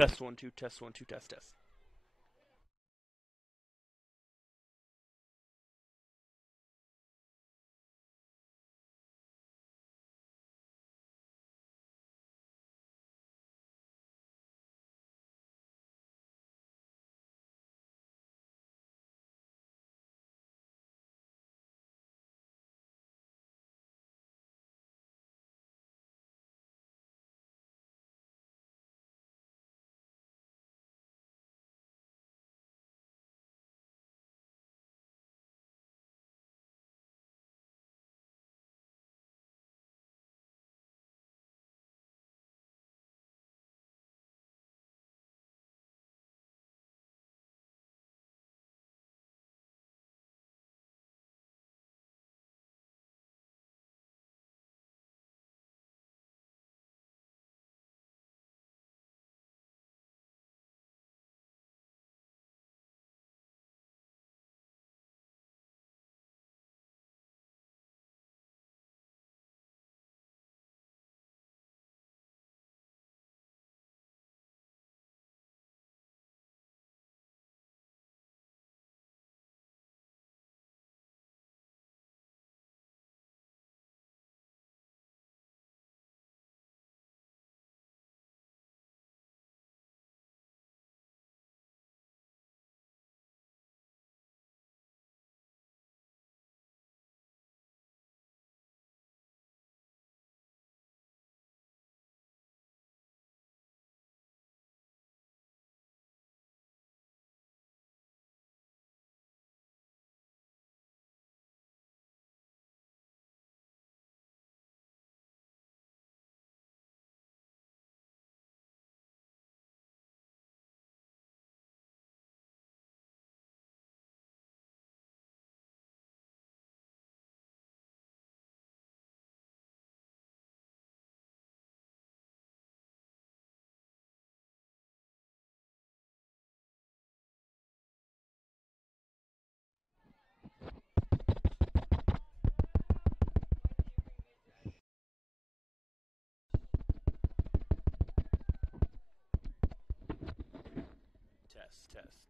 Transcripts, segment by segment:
Test one, two, test one, two, test, test.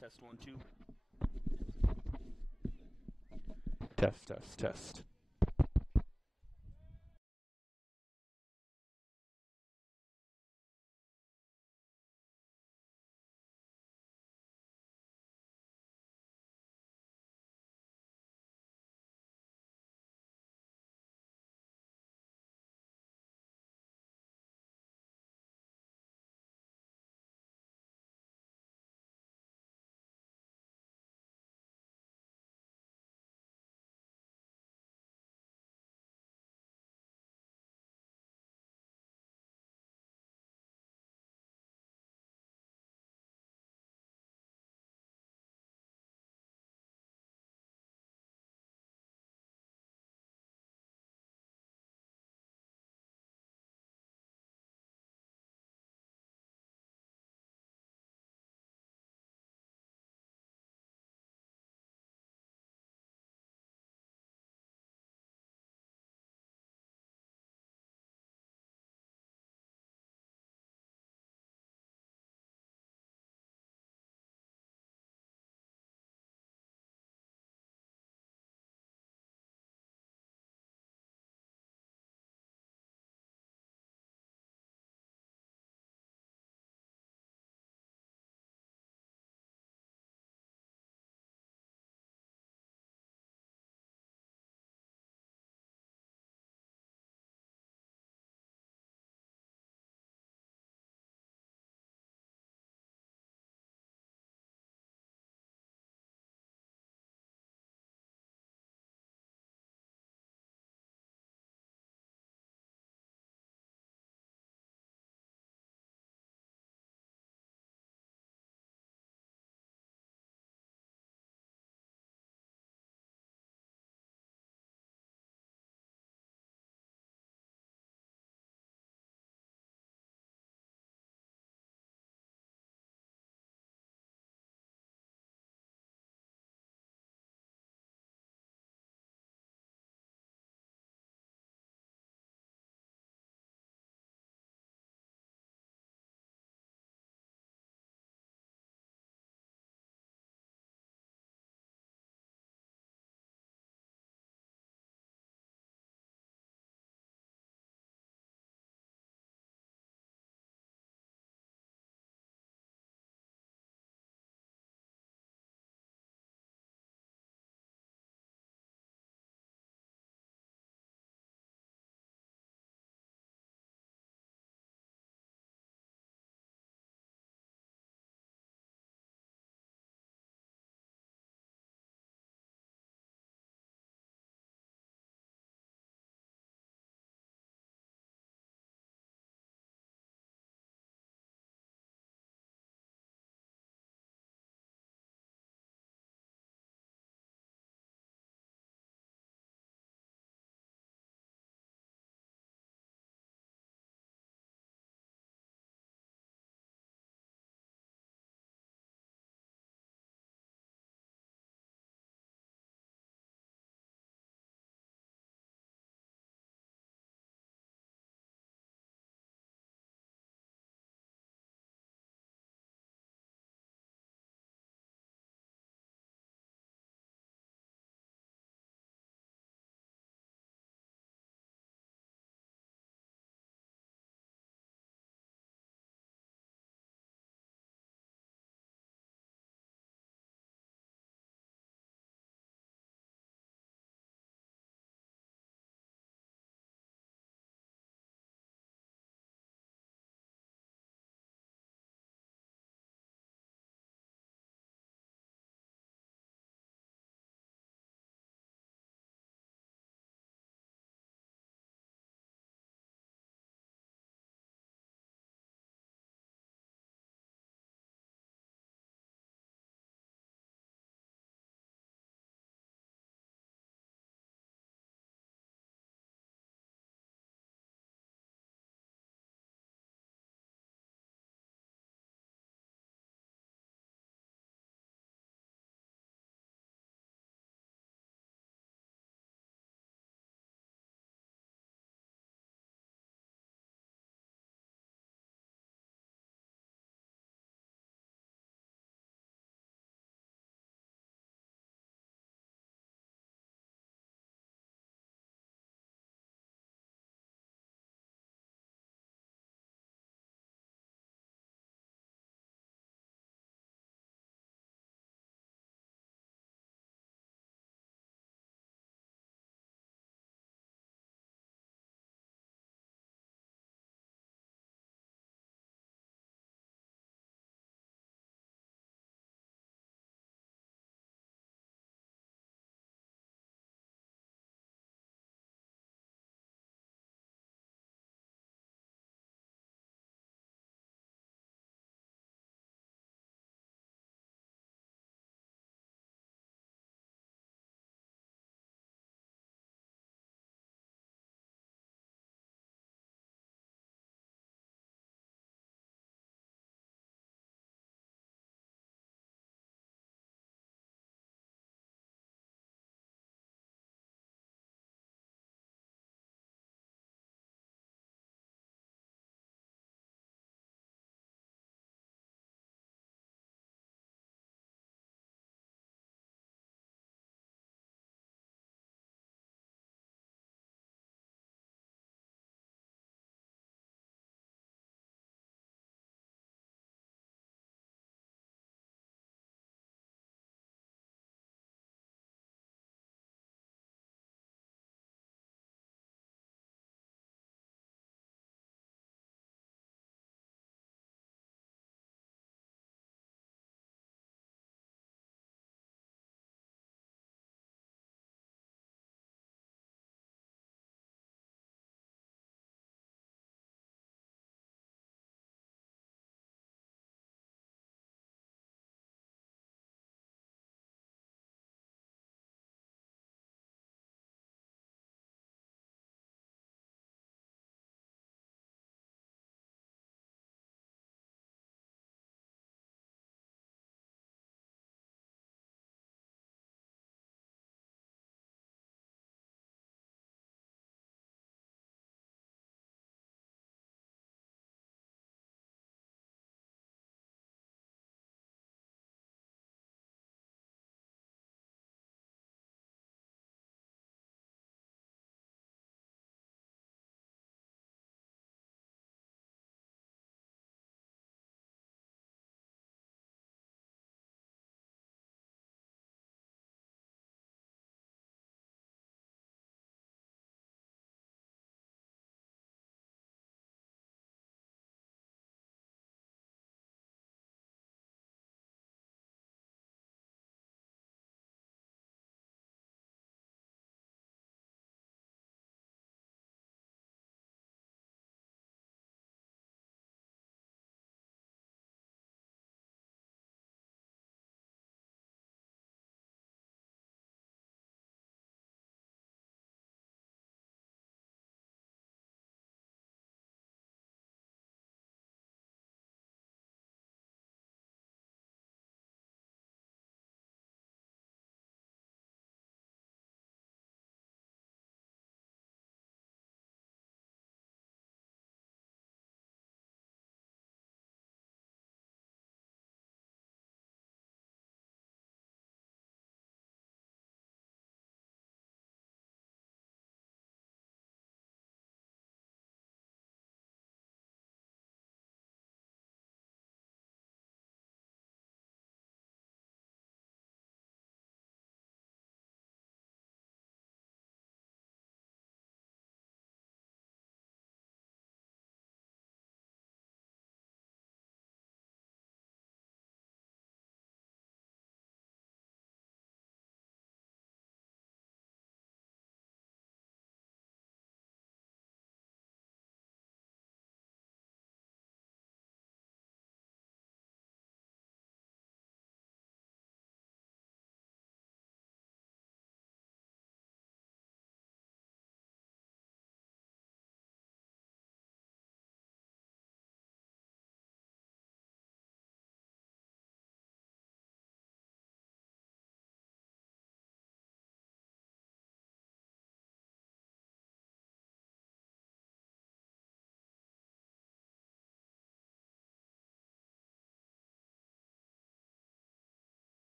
Test one, two. Test, test, test.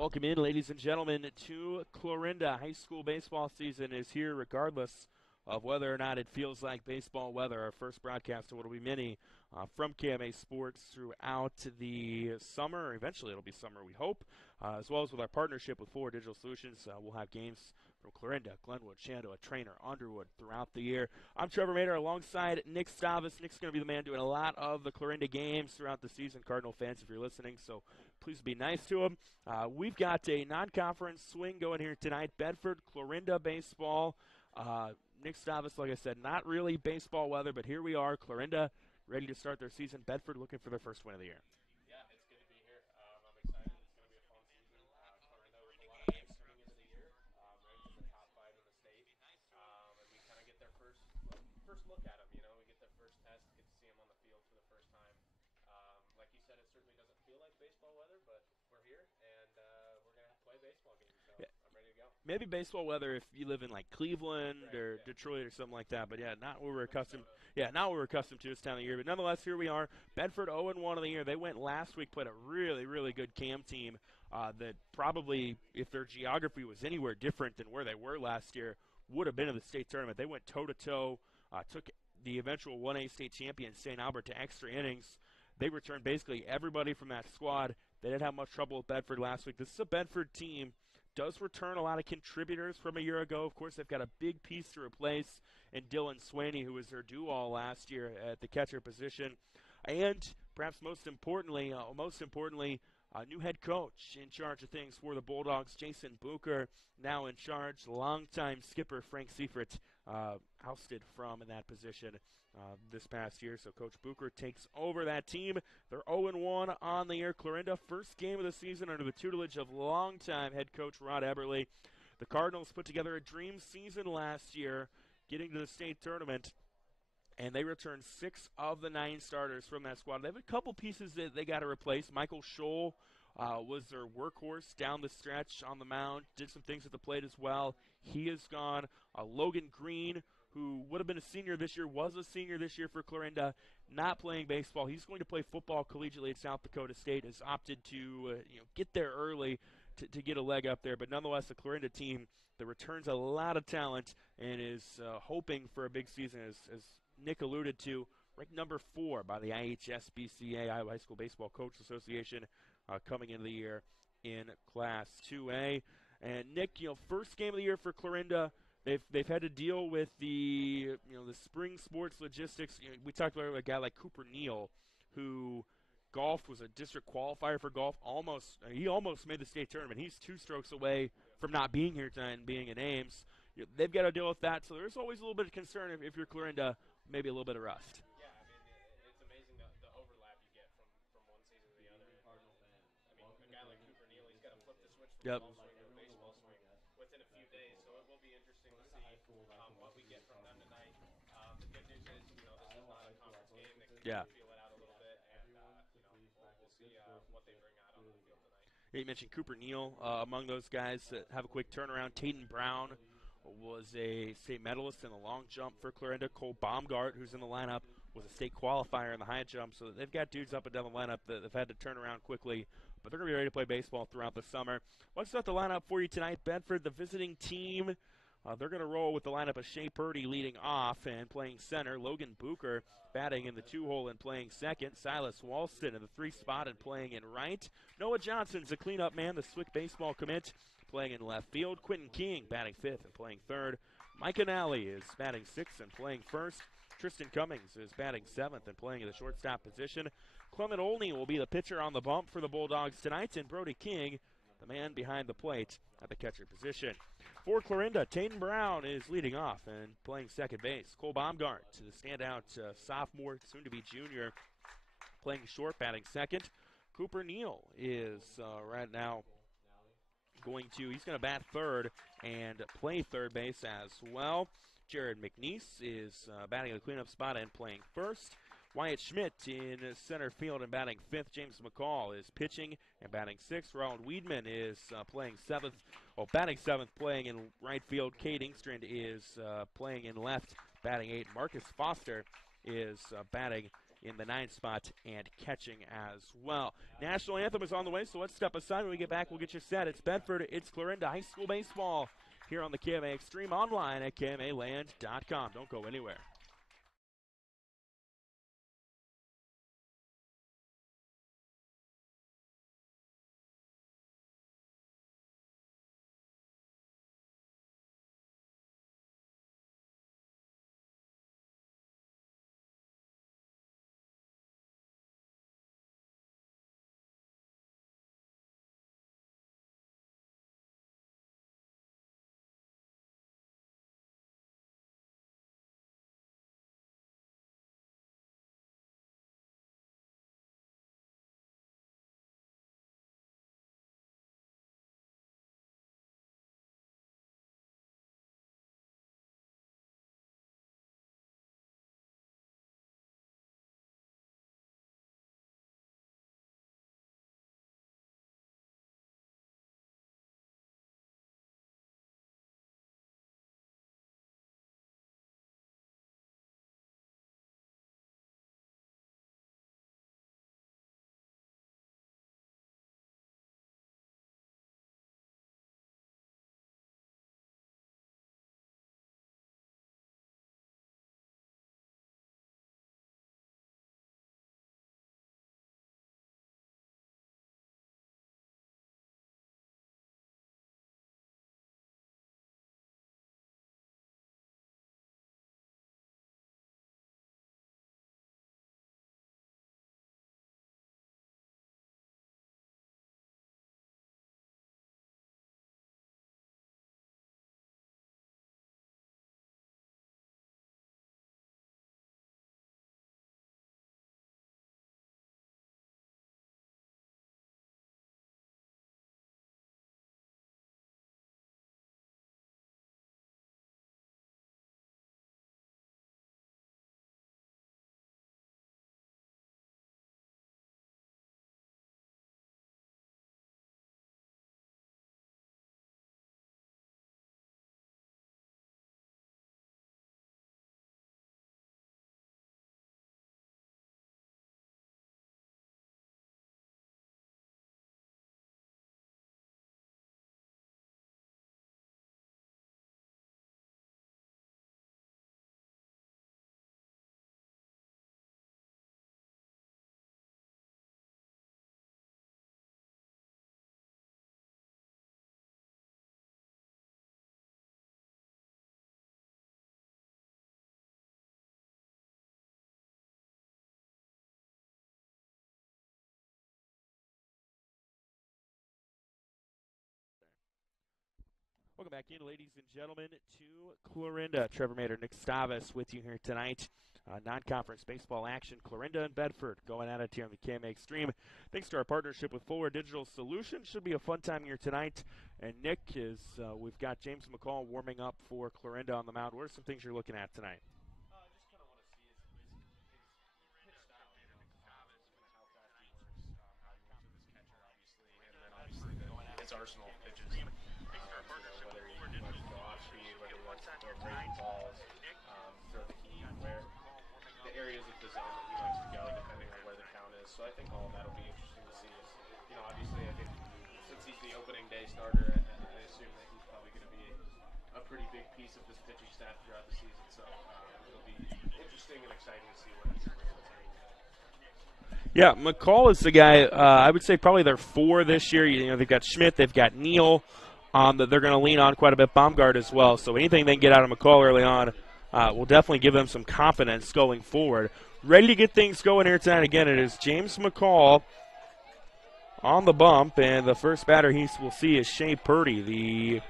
Welcome in, ladies and gentlemen, to Clarinda. High school baseball season is here regardless of whether or not it feels like baseball weather. Our first broadcast of what will be many from KMA Sports throughout the summer. Eventually it'll be summer, we hope, as well as with our partnership with Forward Digital Solutions. We'll have games from Clarinda, Glenwood, Shenandoah, Trainer, Underwood throughout the year. I'm Trevor Mader alongside Nick Stavas. Nick's going to be the man doing a lot of the Clarinda games throughout the season. Cardinal fans, if you're listening, so please be nice to him. We've got a non-conference swing going here tonight. Bedford, Clarinda baseball. Nick Stavas, like I said, not really baseball weather, but here we are. Clarinda ready to start their season. Bedford looking for their first win of the year. Yeah, it's good to be here. I'm excited. It's going to be a fun season. Clarinda with a lot of hype coming into the year, ranked in the top 5 in the state, and we kind of get their first look at them. You know, we get their first test, get to see them on the field for the first time. Like you said, it certainly doesn't feel like baseball weather, but we're here and we're going to play baseball games. So Yeah. I'm ready to go. Maybe baseball weather if you live in like Cleveland Right, or yeah. Detroit or something like that. But yeah, not what we're accustomed. Minnesota. Yeah, not what we're accustomed to this time of year. But nonetheless, here we are. Bedford 0-1 of the year. They went last week, played a really, really good CAM team that probably, if their geography was anywhere different than where they were last year, would have been in the state tournament. They went toe-to-toe, took the eventual 1A state champion, St. Albert, to extra innings. They returned basically everybody from that squad. They didn't have much trouble with Bedford last week. This is a Bedford team. Does return a lot of contributors from a year ago. Of course, they've got a big piece to replace in Dylan Swaney, who was their do-all last year at the catcher position. And perhaps most importantly, new head coach in charge of things for the Bulldogs, Jason Bucher, now in charge. Longtime skipper Frank Seifert, ousted from that position this past year. So Coach Bucher takes over that team. They're 0-1 on the year. Clarinda, first game of the season under the tutelage of longtime head coach Rod Eberle. The Cardinals put together a dream season last year, getting to the state tournament, and they returned 6 of the 9 starters from that squad. They have a couple pieces that they got to replace. Michael Scholl was their workhorse down the stretch on the mound, did some things at the plate as well. He is gone. Logan Green, who would have been a senior this year, was a senior this year for Clarinda, not playing baseball. He's going to play football collegiately at South Dakota State, has opted to get there early to get a leg up there. But nonetheless, the Clarinda team that returns a lot of talent and is hoping for a big season, as Nick alluded to, ranked number 4 by the IHSBCA, Iowa High School Baseball Coach Association, coming into the year in Class 2A. And Nick, first game of the year for Clarinda. They've had to deal with the spring sports logistics. We talked about a guy like Cooper Neal, who golf was a district qualifier for golf. He almost made the state tournament. He's 2 strokes away from not being here tonight and being in Ames. They've got to deal with that. So there's always a little bit of concern if you're Clarinda, maybe a little bit of rust. Yeah, I mean, it's amazing the overlap you get from one season to the other. I mean, a guy like Cooper Neal, he's got to flip the switch from Yep. golf swing to baseball swing within a few days. So it will be interesting to see what we get from them tonight. The good news is, this is not a conference game. They can Yeah. feel it out a little bit, and we'll see what they bring out on the field tonight. You mentioned Cooper Neal among those guys that have a quick turnaround. Taden Brown was a state medalist in the long jump for Clarinda. Cole Baumgart, who's in the lineup, was a state qualifier in the high jump. So they've got dudes up and down the lineup that have had to turn around quickly, but they're going to be ready to play baseball throughout the summer. Let's start the lineup for you tonight. Bedford, the visiting team. They're going to roll with the lineup of Shea Purdy leading off and playing center. Logan Bucher batting in the 2-hole and playing second. Silas Walston in the 3 spot and playing in right. Noah Johnson's the cleanup man, the Swick baseball commit, playing in left field. Quentin King batting 5th and playing 3rd. Mike Anally is batting 6th and playing 1st. Tristan Cummings is batting 7th and playing in the shortstop position. Clement Olney will be the pitcher on the bump for the Bulldogs tonight, and Brody King, the man behind the plate at the catcher position. For Clarinda, Taden Brown is leading off and playing second base. Cole Baumgart, the standout sophomore, soon-to-be junior, playing short, batting second. Cooper Neal is right now he's going to bat 3rd and play 3rd base as well. Jared McNeese is batting in the cleanup spot and playing 1st. Wyatt Schmidt in center field and batting 5th. James McCall is pitching and batting 6th. Ronald Weedman is playing 7th. Batting 7th, playing in right field. Cade Ingstrand is playing in left, batting 8th. Marcus Foster is batting in the 9th spot and catching as well. National anthem is on the way, so let's step aside. When we get back, we'll get you set. It's Bedford, it's Clarinda High School baseball here on the KMA Extreme, online at KMAland.com. Don't go anywhere. Welcome back in, ladies and gentlemen, to Clarinda. Trevor Mader, Nick Stavas with you here tonight. Non-conference baseball action. Clarinda and Bedford going at it here on the KMA Extreme. Thanks to our partnership with Forward Digital Solutions. Should be a fun time here tonight. And Nick, we've got James McCall warming up for Clarinda on the mound. What are some things you're looking at tonight? Just kind of want to see his pitch style, kind of how fast he works, how he works with his catcher, obviously, and then obviously his arsenal of pitches. Whether he likes to go off speed, whether he likes to throw breaking balls, throw the heat, where the areas of the zone that he likes to go, depending on where the count is. So I think all of that will be interesting to see. Obviously, I think since he's the opening day starter, I assume that he's probably going to be a pretty big piece of this pitching staff throughout the season. So it'll be interesting and exciting to see what he's able to bring. Yeah, McCall is the guy, I would say probably they're 4 this year. They've got Schmidt, they've got Neal that they're going to lean on quite a bit, Baumgart as well. So anything they can get out of McCall early on will definitely give them some confidence going forward. Ready to get things going here tonight. Again, it is James McCall on the bump, and the first batter we'll see is Shea Purdy, the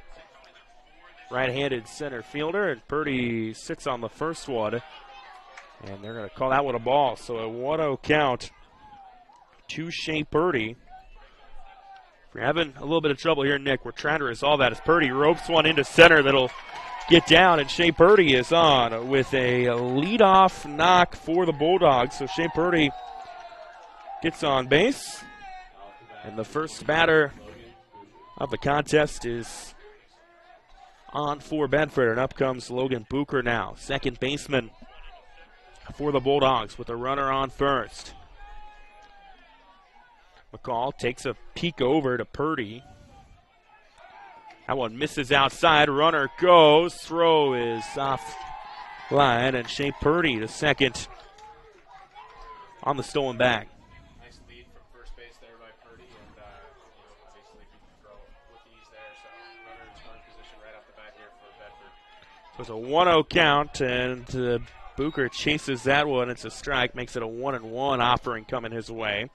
right-handed center fielder, and Purdy sits on the first one, and they're going to call that one a ball. So a 1-0 count to Shea Purdy. If you're having a little bit of trouble here, Nick, we're trying to resolve that as Purdy ropes one into center that'll get down, and Shea Purdy is on with a leadoff knock for the Bulldogs. So Shea Purdy gets on base, and the first batter of the contest is on for Bedford, and up comes Logan Bucher now, second baseman for the Bulldogs with a runner on first. McCall takes a peek over to Purdy. That one misses outside. Runner goes. Throw is off line, and Shea Purdy, the second on the stolen bag. Nice lead from first base there by Purdy, and obviously he can throw with ease there. So runner in scoring position right off the bat here for Bedford. So it's a 1-0 count, and Booker chases that one. It's a strike, makes it a 1-1 offering coming his way.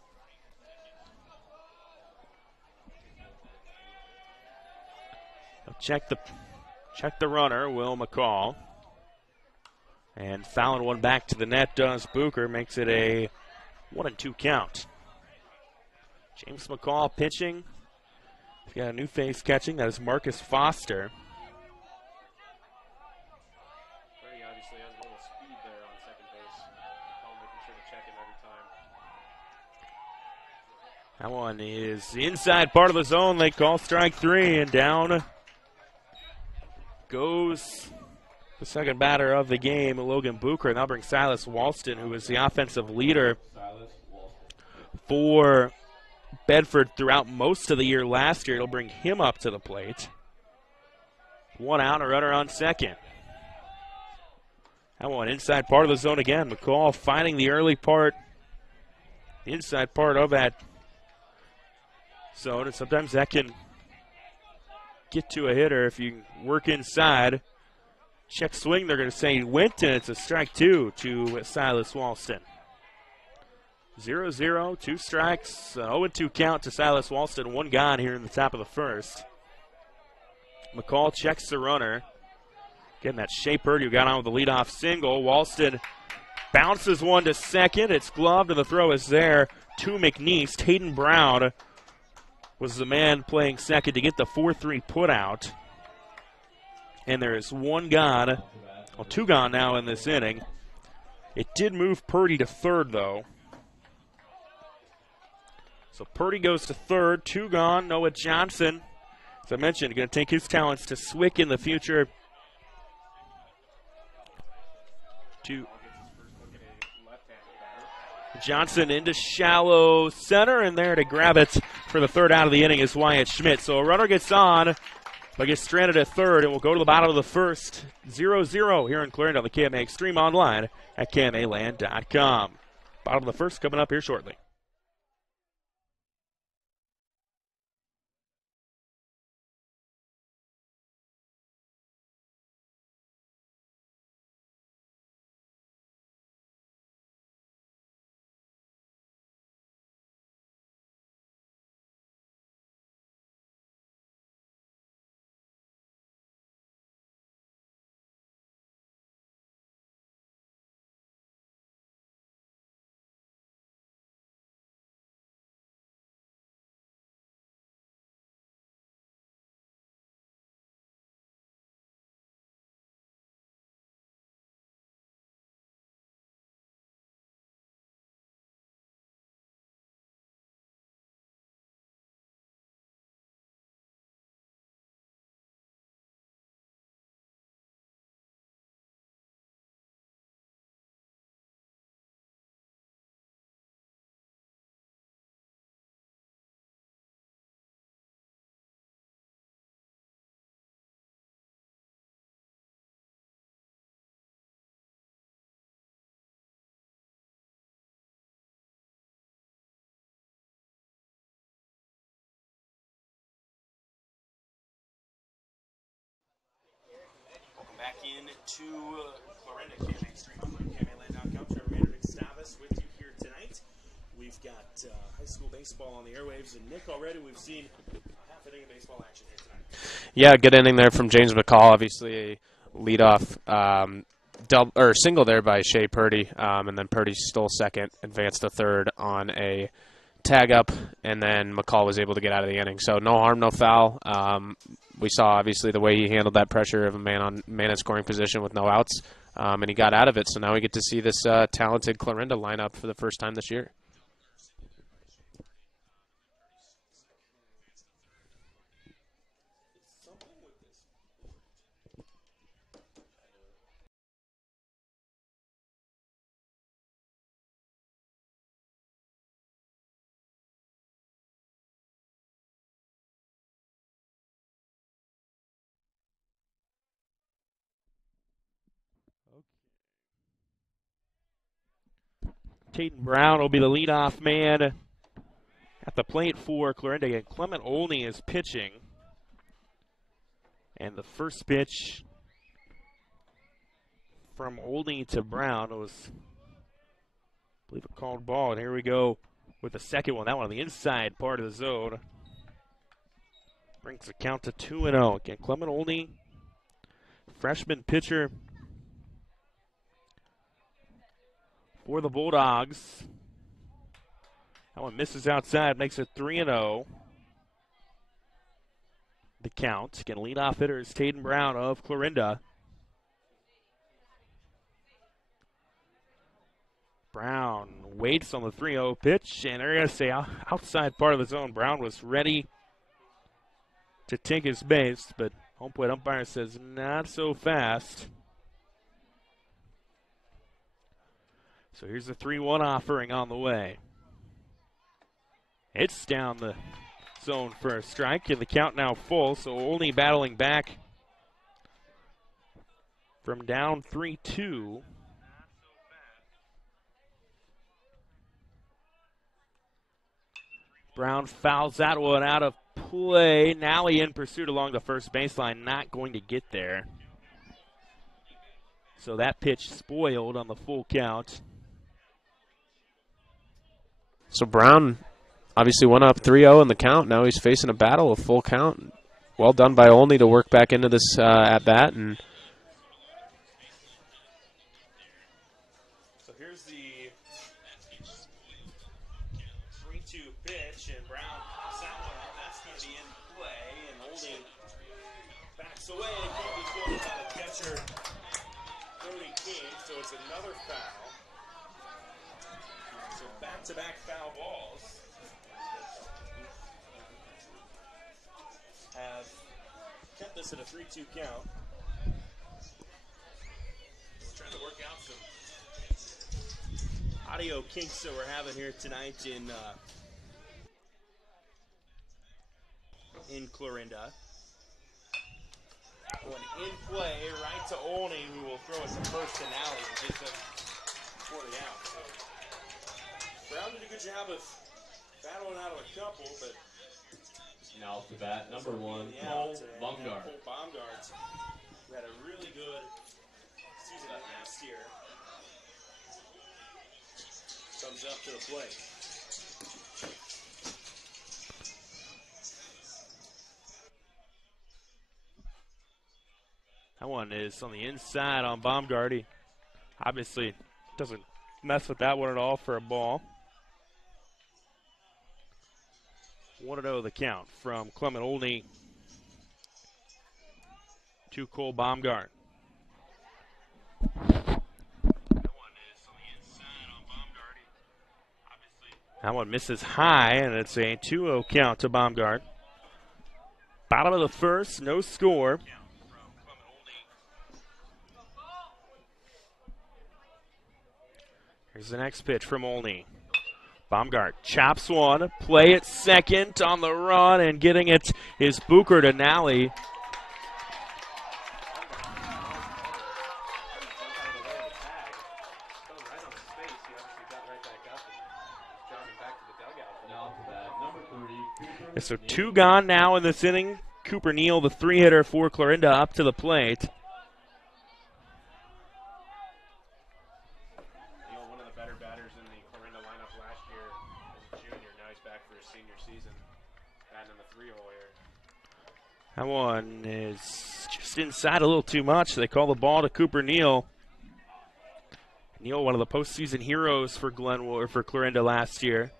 Check the runner, Will McCall. And fouling one back to the net does Booker, makes it a 1-2 count. James McCall pitching. He's got a new face catching. That is Marcus Foster. Purdy obviously has a little speed there on second base. McCall making sure to check him every time. That one is inside part of the zone. They call strike 3, and down goes the second batter of the game, Logan Booker. And that'll bring Silas Walston, who was the offensive leader for Bedford throughout most of the year last year. It'll bring him up to the plate. 1 out, a runner on second. That one inside part of the zone again. McCall finding the early part, the inside part of that zone, and sometimes that can get to a hitter if you work inside. Check swing, they're going to say he went, and it's a strike 2 to Silas Walston. 0-0, 2 strikes, 0-2 count to Silas Walston, 1 gone here in the top of the first. McCall checks the runner. Again, that's Shea Purdy who got on with the leadoff single. Walston bounces one to second. It's gloved, and the throw is there to McNeese. Hayden Brown was the man playing second to get the 4-3 put out. And there is 1 gone, well, 2 gone now in this inning. It did move Purdy to third, though. So Purdy goes to third, 2 gone. Noah Johnson, as I mentioned, going to take his talents to Swick in the future. Johnson into shallow center, and there to grab it for the third out of the inning is Wyatt Schmidt. So a runner gets on, but gets stranded at third, and we'll go to the bottom of the first. 0-0 here in Clarinda on the KMA Extreme online at KMAland.com. Bottom of the first coming up here shortly. Back into Clarinda, KMA Extreme online, KMAland.com. Trevor Maynard, Stavas with you here tonight. We've got high school baseball on the airwaves, and Nick, already we've seen half an inning of baseball action here tonight. Yeah, good inning there from James McCall. Obviously a leadoff single there by Shea Purdy, and then Purdy stole second, advanced to third on a tag up, and then McCall was able to get out of the inning. So no harm, no foul. We saw obviously the way he handled that pressure of a man in scoring position with no outs, and he got out of it. So now we get to see this talented Clarinda lineup for the first time this year. Tatum Brown will be the leadoff man at the plate for Clarinda. And Clement Olney is pitching. And the first pitch from Olney to Brown was, I believe, a called ball. And here we go with the second one. That one on the inside part of the zone. Brings the count to 2-0. Again, Clement Olney, freshman pitcher for the Bulldogs. That one misses outside, makes it 3-0. The count. Again, leadoff hitter is Tatum Brown of Clarinda. Brown waits on the 3-0 pitch, and they're going to say outside part of the zone. Brown was ready to take his base, but home plate umpire says not so fast. So here's the 3-1 offering on the way. It's down the zone for a strike, and the count now full, so only battling back from down 3-2. Brown fouls that one out of play. Nally in pursuit along the first baseline, not going to get there. So that pitch spoiled on the full count. So Brown obviously went up 3-0 in the count. Now he's facing a battle of full count. Well done by Olney to work back into this at-bat. And so here's the 3-2 pitch, and Brown pops that one up. That's going to be in play, and Olney backs away and can't be caught by the catcher, Cody King, so it's another foul. So back-to-back foul balls have kept this at a 3-2 count. We're trying to work out some audio kinks that we're having here tonight in Clarinda. One in play right to Olney, who will throw it to first and Nally to get them for the out. So Brown did a good job of battling out of a couple, but now off the bat, number one, Paul Baumgart. Paul Baumgart, who had a really good season last year, comes up to the plate. That one is on the inside on Baumgart. He obviously doesn't mess with that one at all for a ball. 1-0 the count from Clement Olney to Cole Baumgart. That one misses high, and it's a 2-0 count to Baumgart. Bottom of the first, no score. Here's the next pitch from Olney. Baumgart chops one, play at second on the run, and getting it is Bucher to Nally. So two gone now in this inning. Cooper Neal, the three-hitter for Clarinda, up to the plate. That one is just inside a little too much. They call the ball to Cooper Neal. Neal, one of the postseason heroes for for Clarinda last year.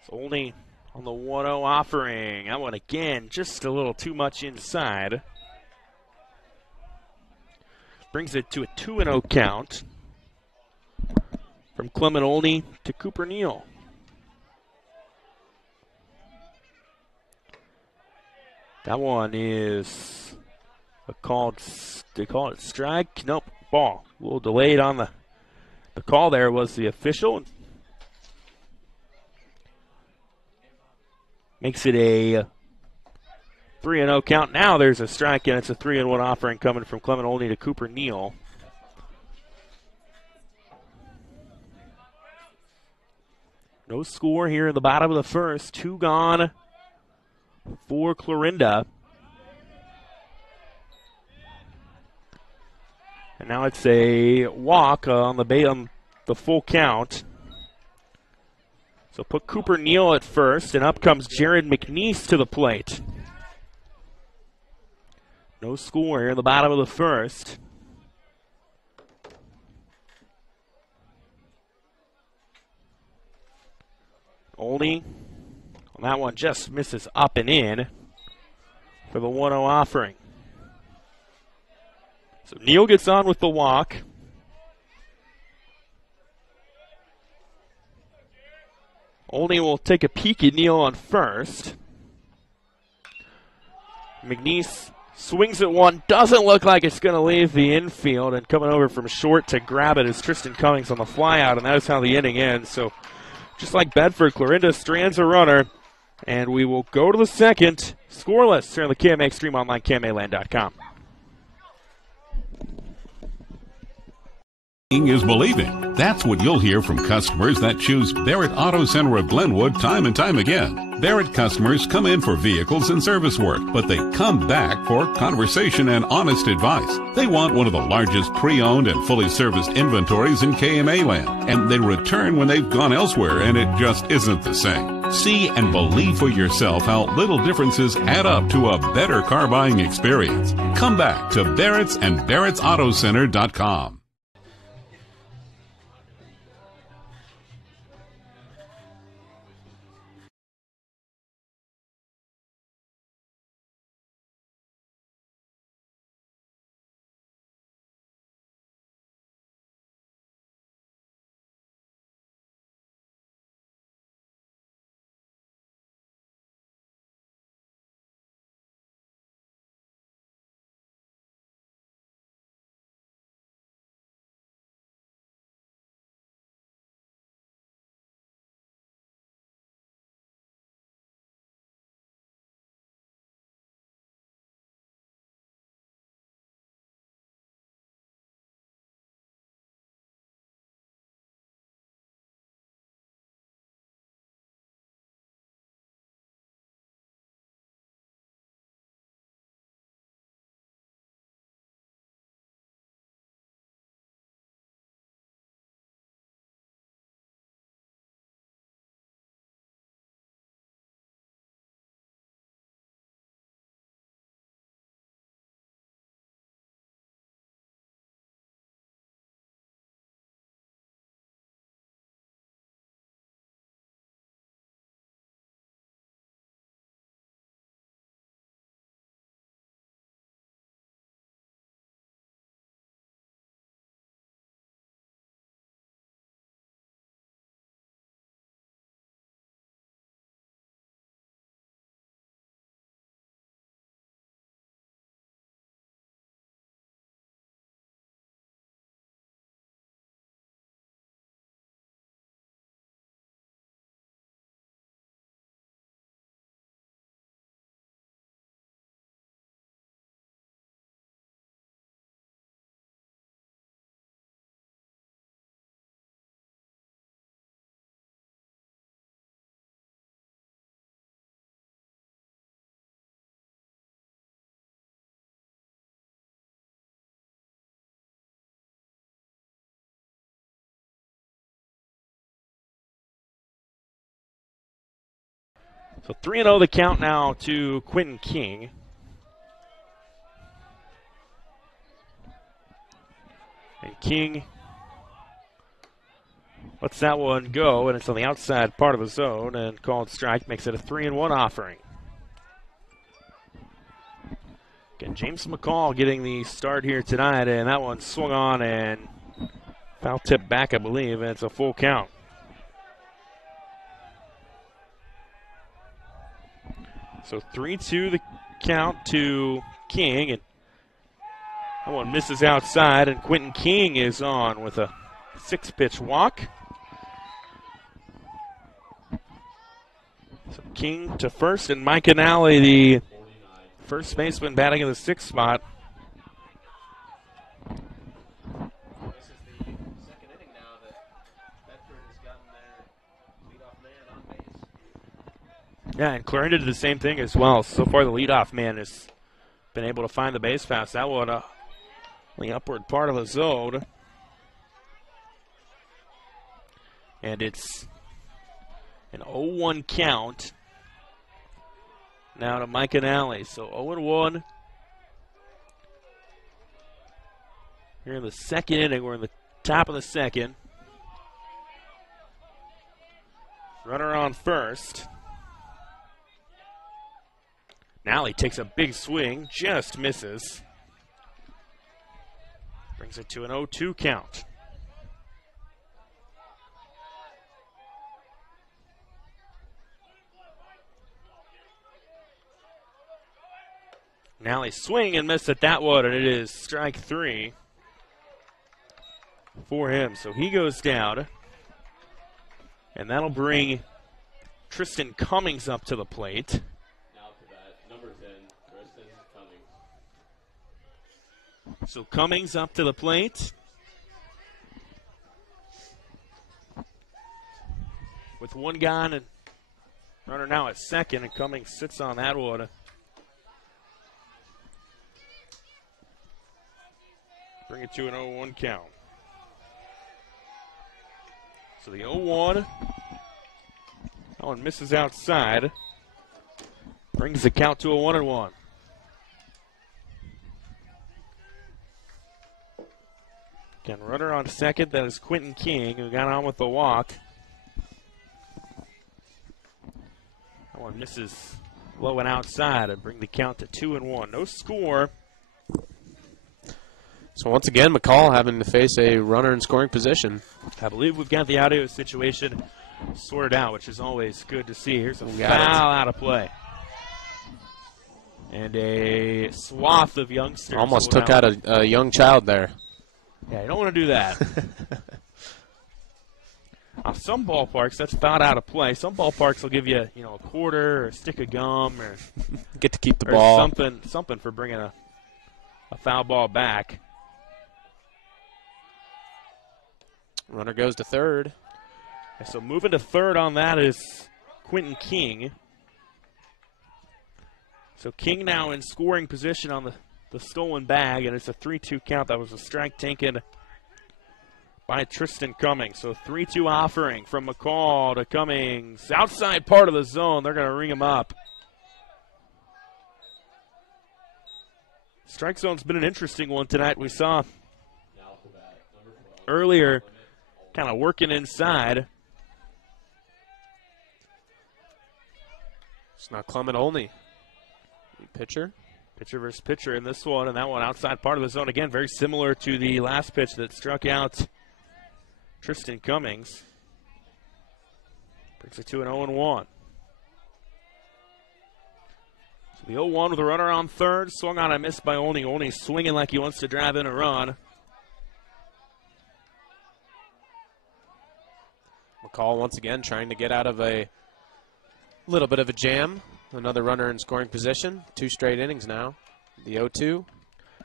It's only on the 1-0 offering. That one again, just a little too much inside. Brings it to a 2-0 count from Clement Olney to Cooper Neal. That one is they call it strike. Nope, ball. A little delayed on the call there was the official. Makes it a 3-0 count. Now there's a strike, and it's a 3-1 offering coming from Clement Olney to Cooper Neal. No score here in the bottom of the first. 2 gone for Clarinda. And now it's a walk on the full count. So put Cooper Neal at first, and up comes Jared McNeese to the plate. No score here in the bottom of the first. Oldie on that one just misses up and in for the 1-0 offering. So Neal gets on with the walk. Oldie will take a peek at Neal on first. McNeese swings at one. Doesn't look like it's going to leave the infield. And coming over from short to grab it is Tristan Cummings on the flyout. And that is how the inning ends. So just like Bedford, Clarinda strands a runner. And we will go to the second. Scoreless here on the KMA Extreme Online, KMAland.com. Is believing. That's what you'll hear from customers that choose Barrett Auto Center of Glenwood time and time again. Barrett customers come in for vehicles and service work, but they come back for conversation and honest advice. They want one of the largest pre-owned and fully serviced inventories in KMA land, and they return when they've gone elsewhere and it just isn't the same. See and believe for yourself how little differences add up to a better car buying experience. Come back to Barrett's and Barrett'sAutoCenter.com. So 3-0 the count now to Quentin King. And King lets that one go, and it's on the outside part of the zone, and called strike makes it a 3-1 offering. Again, James McCall getting the start here tonight, and that one swung on and foul tip back, I believe, and it's a full count. So 3-2 the count to King, and that one misses outside, and Quentin King is on with a 6-pitch walk. So King to first, and Mike Canale, the first baseman, batting in the 6th spot. This is the second inning now that Bedford has gotten their leadoff Yeah, and Clarinda did the same thing as well. So far, the leadoff man has been able to find the base pass. That one, the upward part of the zone. And it's an 0-1 count. Now to Mike and Alley. So 0-1. Here in the second inning. We're in the top of the second. Runner on first. Nally takes a big swing, just misses. Brings it to an 0-2 count. Nally swing and miss at that one, and it is strike 3 for him. So he goes down, and that'll bring Tristan Cummings up to the plate. So Cummings up to the plate. With one gone and runner now at second, and Cummings sits on that one. Bring it to an 0-1 count. So the 0-1. That one misses outside. Brings the count to a 1-1. Again, runner on second, that is Quentin King, who got on with the walk. That one misses low and outside and bring the count to 2-1. No score. So once again, McCall having to face a runner in scoring position. I believe we've got the audio situation sorted out, which is always good to see. Here's a foul out of play. And a swath of youngsters. Almost took out a young child there. Yeah, you don't want to do that. Some ballparks, that's fouled out of play. Some ballparks will give you, a quarter or a stick of gum or get to keep the ball. Something for bringing a foul ball back. Runner goes to third. And so moving to third on that is Quentin King. So King now in scoring position on the stolen bag, and it's a 3-2 count. That was a strike taken by Tristan Cummings. So 3-2 offering from McCall to Cummings. Outside part of the zone. They're going to ring him up. Strike zone's been an interesting one tonight. We saw earlier kind of working inside. It's not Clement only. Pitcher. Pitcher versus pitcher in this one, and that one outside part of the zone. Again, very similar to the last pitch that struck out Tristan Cummings. Brings it to an 0-1. So the 0-1 with a runner on third. Swung on and missed by Olney. Olney swinging like he wants to drive in a run. McCall once again trying to get out of a little bit of a jam. Another runner in scoring position. 2 straight innings now. The 0-2.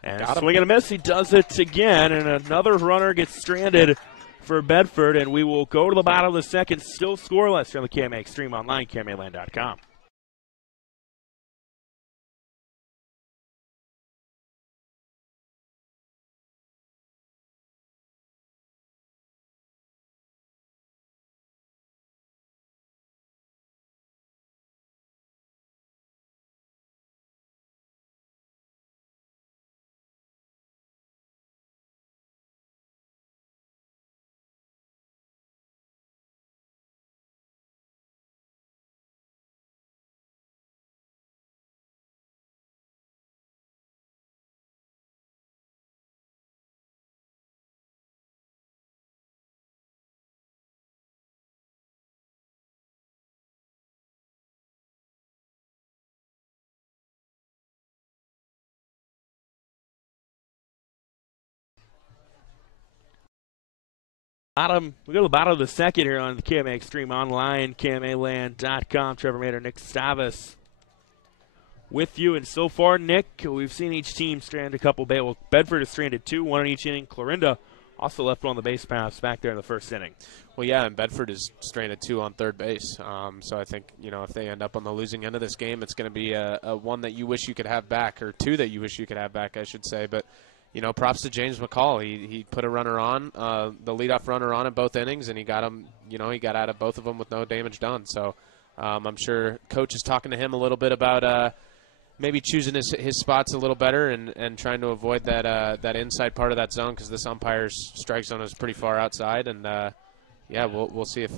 And swing and a miss. He does it again. And another runner gets stranded for Bedford. And we will go to the bottom of the second. Still scoreless from the KMA Extreme Online, KMAland.com. We go to the bottom of the second here on the KMA Extreme Online, KMAland.com. Trevor Mater, Nick Stavas with you. And so far, Nick, we've seen each team strand a couple. Well, Bedford has stranded 2, 1 in each inning. Clarinda, Also left one on the base paths back there in the first inning. Well, yeah, and Bedford is stranded 2 on third base. So I think, if they end up on the losing end of this game, it's going to be a one that you wish you could have back, or 2 that you wish you could have back, I should say. But, props to James McCall. He put a runner on, the leadoff runner on in both innings, and he got him, he got out of both of them with no damage done. So I'm sure Coach is talking to him a little bit about maybe choosing his spots a little better and trying to avoid that inside part of that zone, because this umpire's strike zone is pretty far outside. And, we'll see if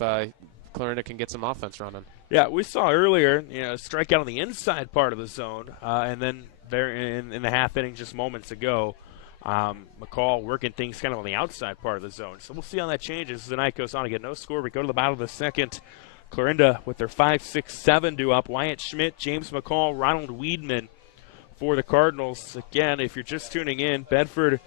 Clarinda can get some offense running. Yeah, we saw earlier, strikeout on the inside part of the zone, and then there in the half inning just moments ago, McCall working things kind of on the outside part of the zone. So we'll see how that changes as the night goes on. Again, no score. We go to the bottom of the second. Clarinda with their 5-6-7 due up. Wyatt Schmidt, James McCall, Ronald Weedman for the Cardinals. Again, if you're just tuning in, Bedford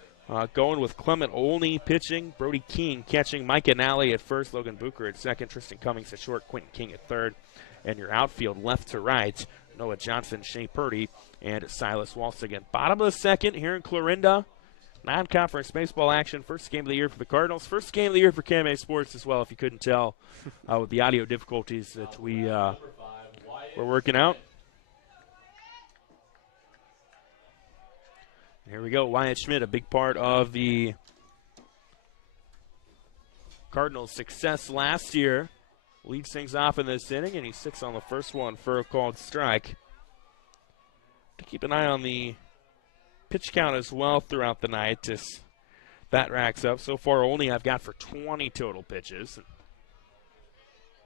going with Clement Olney pitching, Brody King catching, Mike Anali at first, Logan Bucher at second, Tristan Cummings at short, Quentin King at third, and your outfield left to right, Noah Johnson, Shea Purdy, and Silas Walsigan. Bottom of the second here in Clarinda. Non-conference baseball action. First game of the year for the Cardinals. First game of the year for KMA Sports as well, if you couldn't tell with the audio difficulties that we were working out. Here we go. Wyatt Schmidt, a big part of the Cardinals' success last year. Leads things off in this inning, and he sits on the first one for a called strike. To keep an eye on the pitch count as well throughout the night as that racks up. So far, only I've got for 20 total pitches.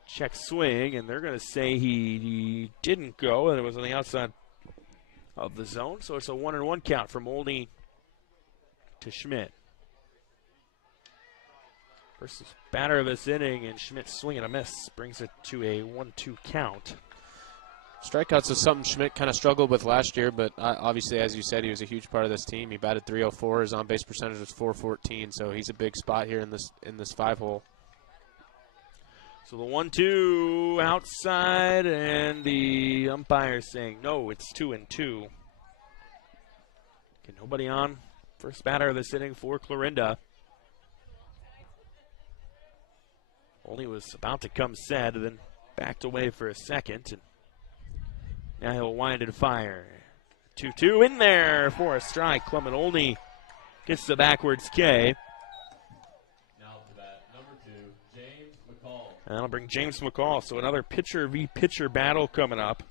Check swing, and they're going to say he didn't go, and it was on the outside of the zone. So it's a 1-1 count from Olney to Schmidt. First batter of this inning, and Schmidt swing and a miss brings it to a 1-2 count. Strikeouts is something Schmidt kind of struggled with last year, but obviously, as you said, he was a huge part of this team. He batted .304. His on-base percentage was .414, so he's a big spot here in this 5-hole. So the 1-2 outside, and the umpire saying no, it's 2-2. Okay, nobody on. First batter of this inning for Clarinda. Olney was about to come set, and then backed away for a second, and now he'll wind and fire. 2-2 in there for a strike. Clement Olney gets the backwards K. Now to bat, number 2, James McCall. And that'll bring James McCall. So another pitcher v. pitcher battle coming up.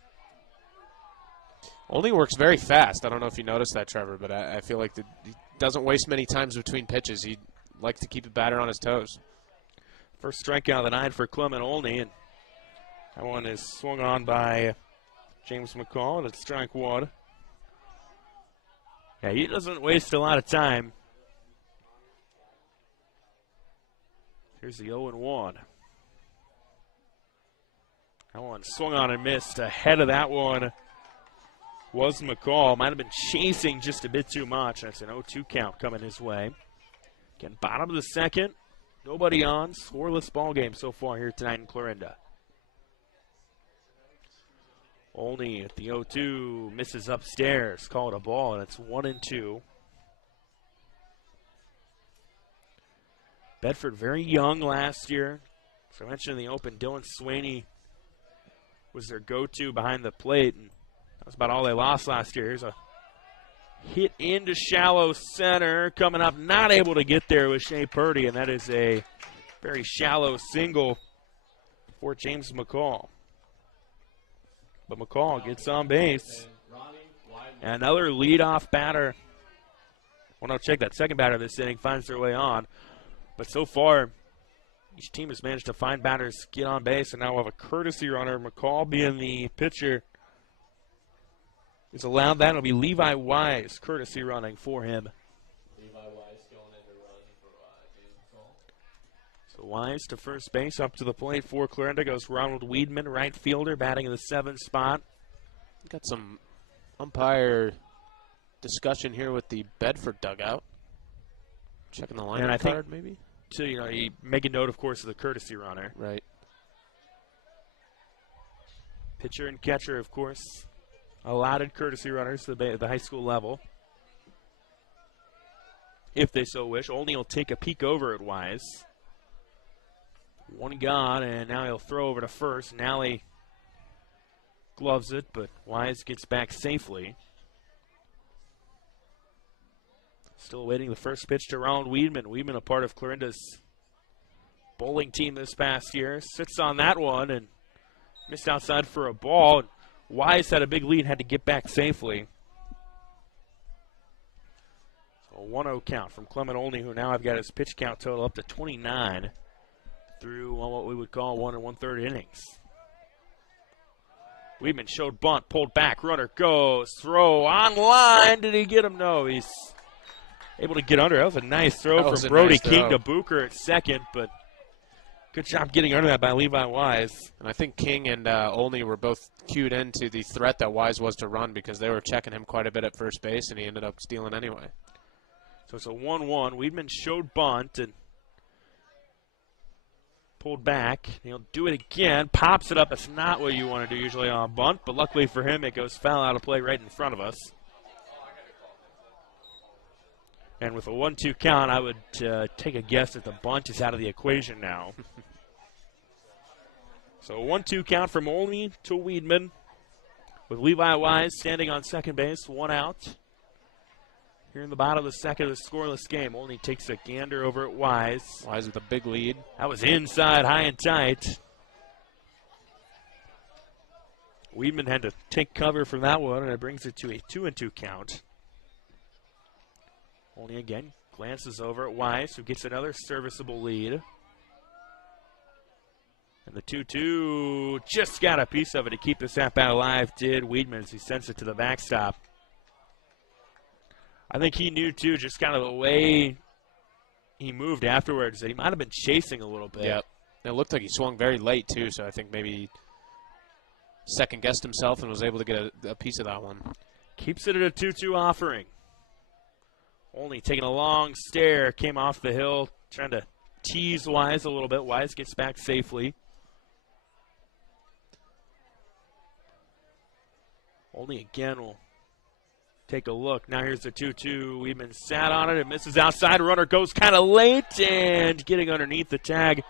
Olney works very fast. I don't know if you noticed that, Trevor, but I feel like he doesn't waste many times between pitches. He likes to keep a batter on his toes. First strikeout of the night for Clement Olney, and that one is swung on by James McCall, and it's strike one. Yeah, he doesn't waste a lot of time. Here's the 0-1. That one swung on and missed. Ahead of that one was McCall. Might have been chasing just a bit too much. That's an 0-2 count coming his way. Again, bottom of the second. Nobody on. Scoreless ball game so far here tonight in Clarinda. Olney at the 0-2, misses upstairs, called a ball, and it's 1-2. Bedford very young last year. As I mentioned in the open, Dylan Swaney was their go-to behind the plate, and that was about all they lost last year. Here's a hit into shallow center, coming up, not able to get there with Shea Purdy, and that is a very shallow single for James McCall. But McCall gets on base. And another leadoff batter. Well, no, check that second batter of this inning finds their way on. But so far, each team has managed to find batters get on base, and now we'll have a courtesy runner. McCall being the pitcher is allowed that. It'll be Levi Wise courtesy running for him. Levi Weiss going in to run for James McCall. So Wise to first base, up to the plate for Clarinda goes Ronald Weedman, right fielder, batting in the 7th spot. Got some umpire discussion here with the Bedford dugout. Checking the lineup card, maybe? So, you make a note, of course, of the courtesy runner. Right. Pitcher and catcher, of course, allotted courtesy runners to the high school level. if they so wish. Olney will take a peek over at Wise. One gone, and now he'll throw over to first. Nally gloves it, but Wise gets back safely. Still awaiting the first pitch to Ronald Weedman. Weedman, a part of Clarinda's bowling team this past year, sits on that one and missed outside for a ball. Wise had a big lead, had to get back safely. So a 1-0 count from Clement Olney, who now I've got his pitch count total up to 29 through what we would call 1 1/3 innings. Weedman showed bunt, pulled back, runner goes, throw on line. Did he get him? No, he's able to get under. That was a nice throw from Brody King to Bucher at second, but good job getting under that by Levi Wise. And I think King and Olney were both cued into the threat that Wise was to run because they were checking him quite a bit at first base, and he ended up stealing anyway. So it's a 1-1. Weedman showed bunt and pulled back. He'll do it again. Pops it up. It's not what you want to do usually on a bunt, but luckily for him, it goes foul out of play right in front of us. And with a 1-2 count, I would take a guess that the bunt is out of the equation now. So a 1-2 count from Olney to Weedman, with Levi Wise standing on second base, 1 out. Here in the bottom of the second of the scoreless game, Olney takes a gander over at Wise. Wise with a big lead. That was inside, high and tight. Weedman had to take cover from that one, and it brings it to a 2-2 count. Olney again glances over at Wise, who gets another serviceable lead. And the 2-2 just got a piece of it to keep this at-bat alive, did Weedman as he sends it to the backstop. I think he knew, too, just kind of the way he moved afterwards, that he might have been chasing a little bit. Yep. It looked like he swung very late, too, so I think maybe he second-guessed himself and was able to get a piece of that one. Keeps it at a 2-2 offering. Olney taking a long stare, came off the hill, trying to tease Wise a little bit. Wise gets back safely. Olney again will take a look. Now here's the 2-2. Weedman sat on it. It misses outside. Runner goes kind of late, and getting underneath the tag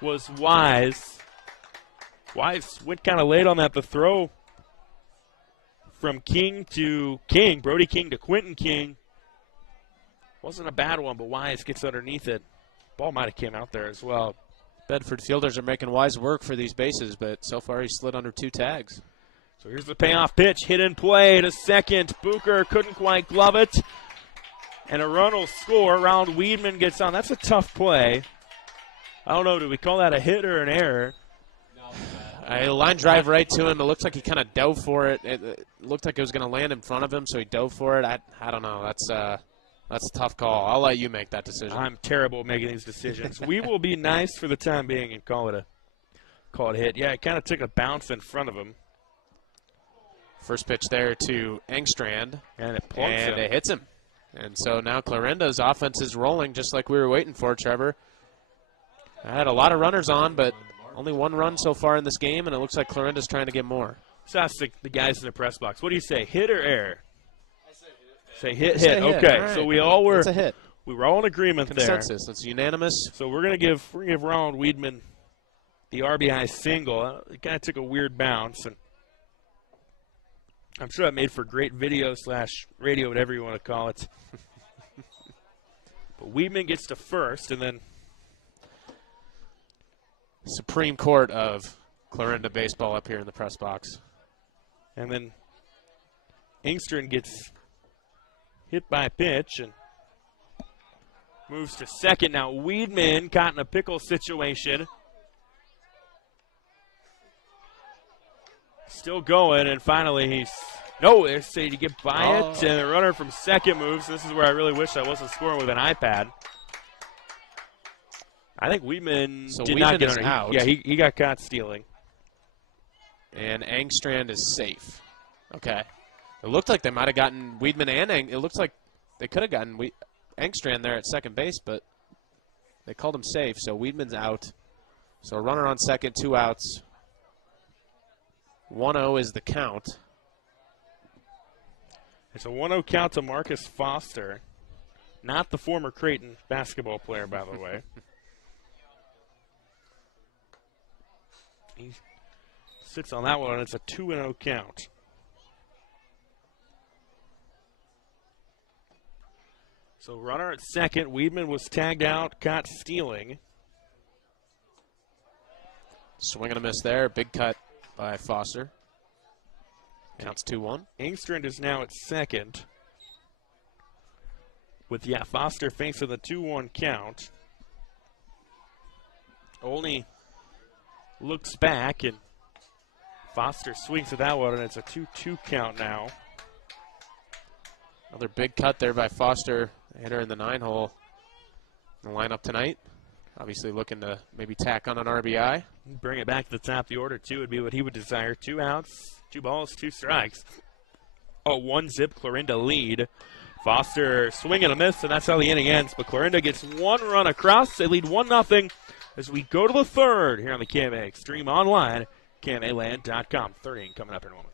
was Wise. Wise went kind of late on that. The throw from King to King, Brody King to Quentin King, wasn't a bad one, but Wise gets underneath it. Ball might have came out there as well. Bedford fielders are making Wise work for these bases, but so far he's slid under 2 tags. So here's the payoff pitch, hit in play to second. Bucher couldn't quite glove it. And a run will score. Ronald Weedman gets on. That's a tough play. I don't know, do we call that a hit or an error? A line drive right to him. It looks like he kind of dove for it. It looked like it was going to land in front of him, so he dove for it. I don't know. That's a tough call. I'll let you make that decision. I'm terrible at making these decisions. We will be nice for the time being and call it a hit. Yeah, it kind of took a bounce in front of him. First pitch there to Engstrand. And it plunks him. It hits him. And so now Clarinda's offense is rolling just like we were waiting for, Trevor. I had a lot of runners on, but only 1 run so far in this game, and it looks like Clarinda's trying to get more. Let's ask the guys in the press box. What do you say, hit or error? Say hit. Say hit. Okay, All right. so we all were. It's a hit. We were all in agreement Consensus. It's unanimous. So we're gonna give Ronald Weedman the RBI single. It kind of took a weird bounce, and I'm sure that made for great video/radio, whatever you want to call it. But Weedman gets to first, and then Supreme Court of Clarinda baseball up here in the press box. And then Engstrand gets hit by a pitch and moves to second. Now Weedman caught in a pickle situation. Still going, and finally they say to get by it, and the runner from second moves. This is where I really wish I wasn't scoring with an iPad. I think Weedman did not get out. Yeah, he got caught stealing. And Engstrand is safe. Okay. It looked like they might have gotten Weedman and it looks like they could have gotten Engstrand there at second base, but they called him safe, so Weedman's out. So a runner on second, 2 outs. 1-0 is the count. It's a 1-0 count to Marcus Foster. Not the former Creighton basketball player, by the way. He sits on that one, and it's a 2-0 count. So runner at second. Weidman was tagged out, caught stealing. Swing and a miss there. Big cut by Foster. Counts 2-1. Engstrand is now at second. With, Foster facing the 2-1 count. Olney looks back, and Foster swings at that one, and it's a 2-2 count now. Another big cut there by Foster. Hitter in the 9-hole in the lineup tonight. Obviously looking to maybe tack on an RBI. Bring it back to the top of the order, too, would be what he would desire. 2 outs, 2 balls, 2 strikes. A 1-zip Clarinda lead. Foster swing and a miss, and that's how the inning ends. But Clarinda gets 1 run across. They lead 1-0 as we go to the third here on the KMA Extreme Online, KMAland.com. Third inning coming up in a moment.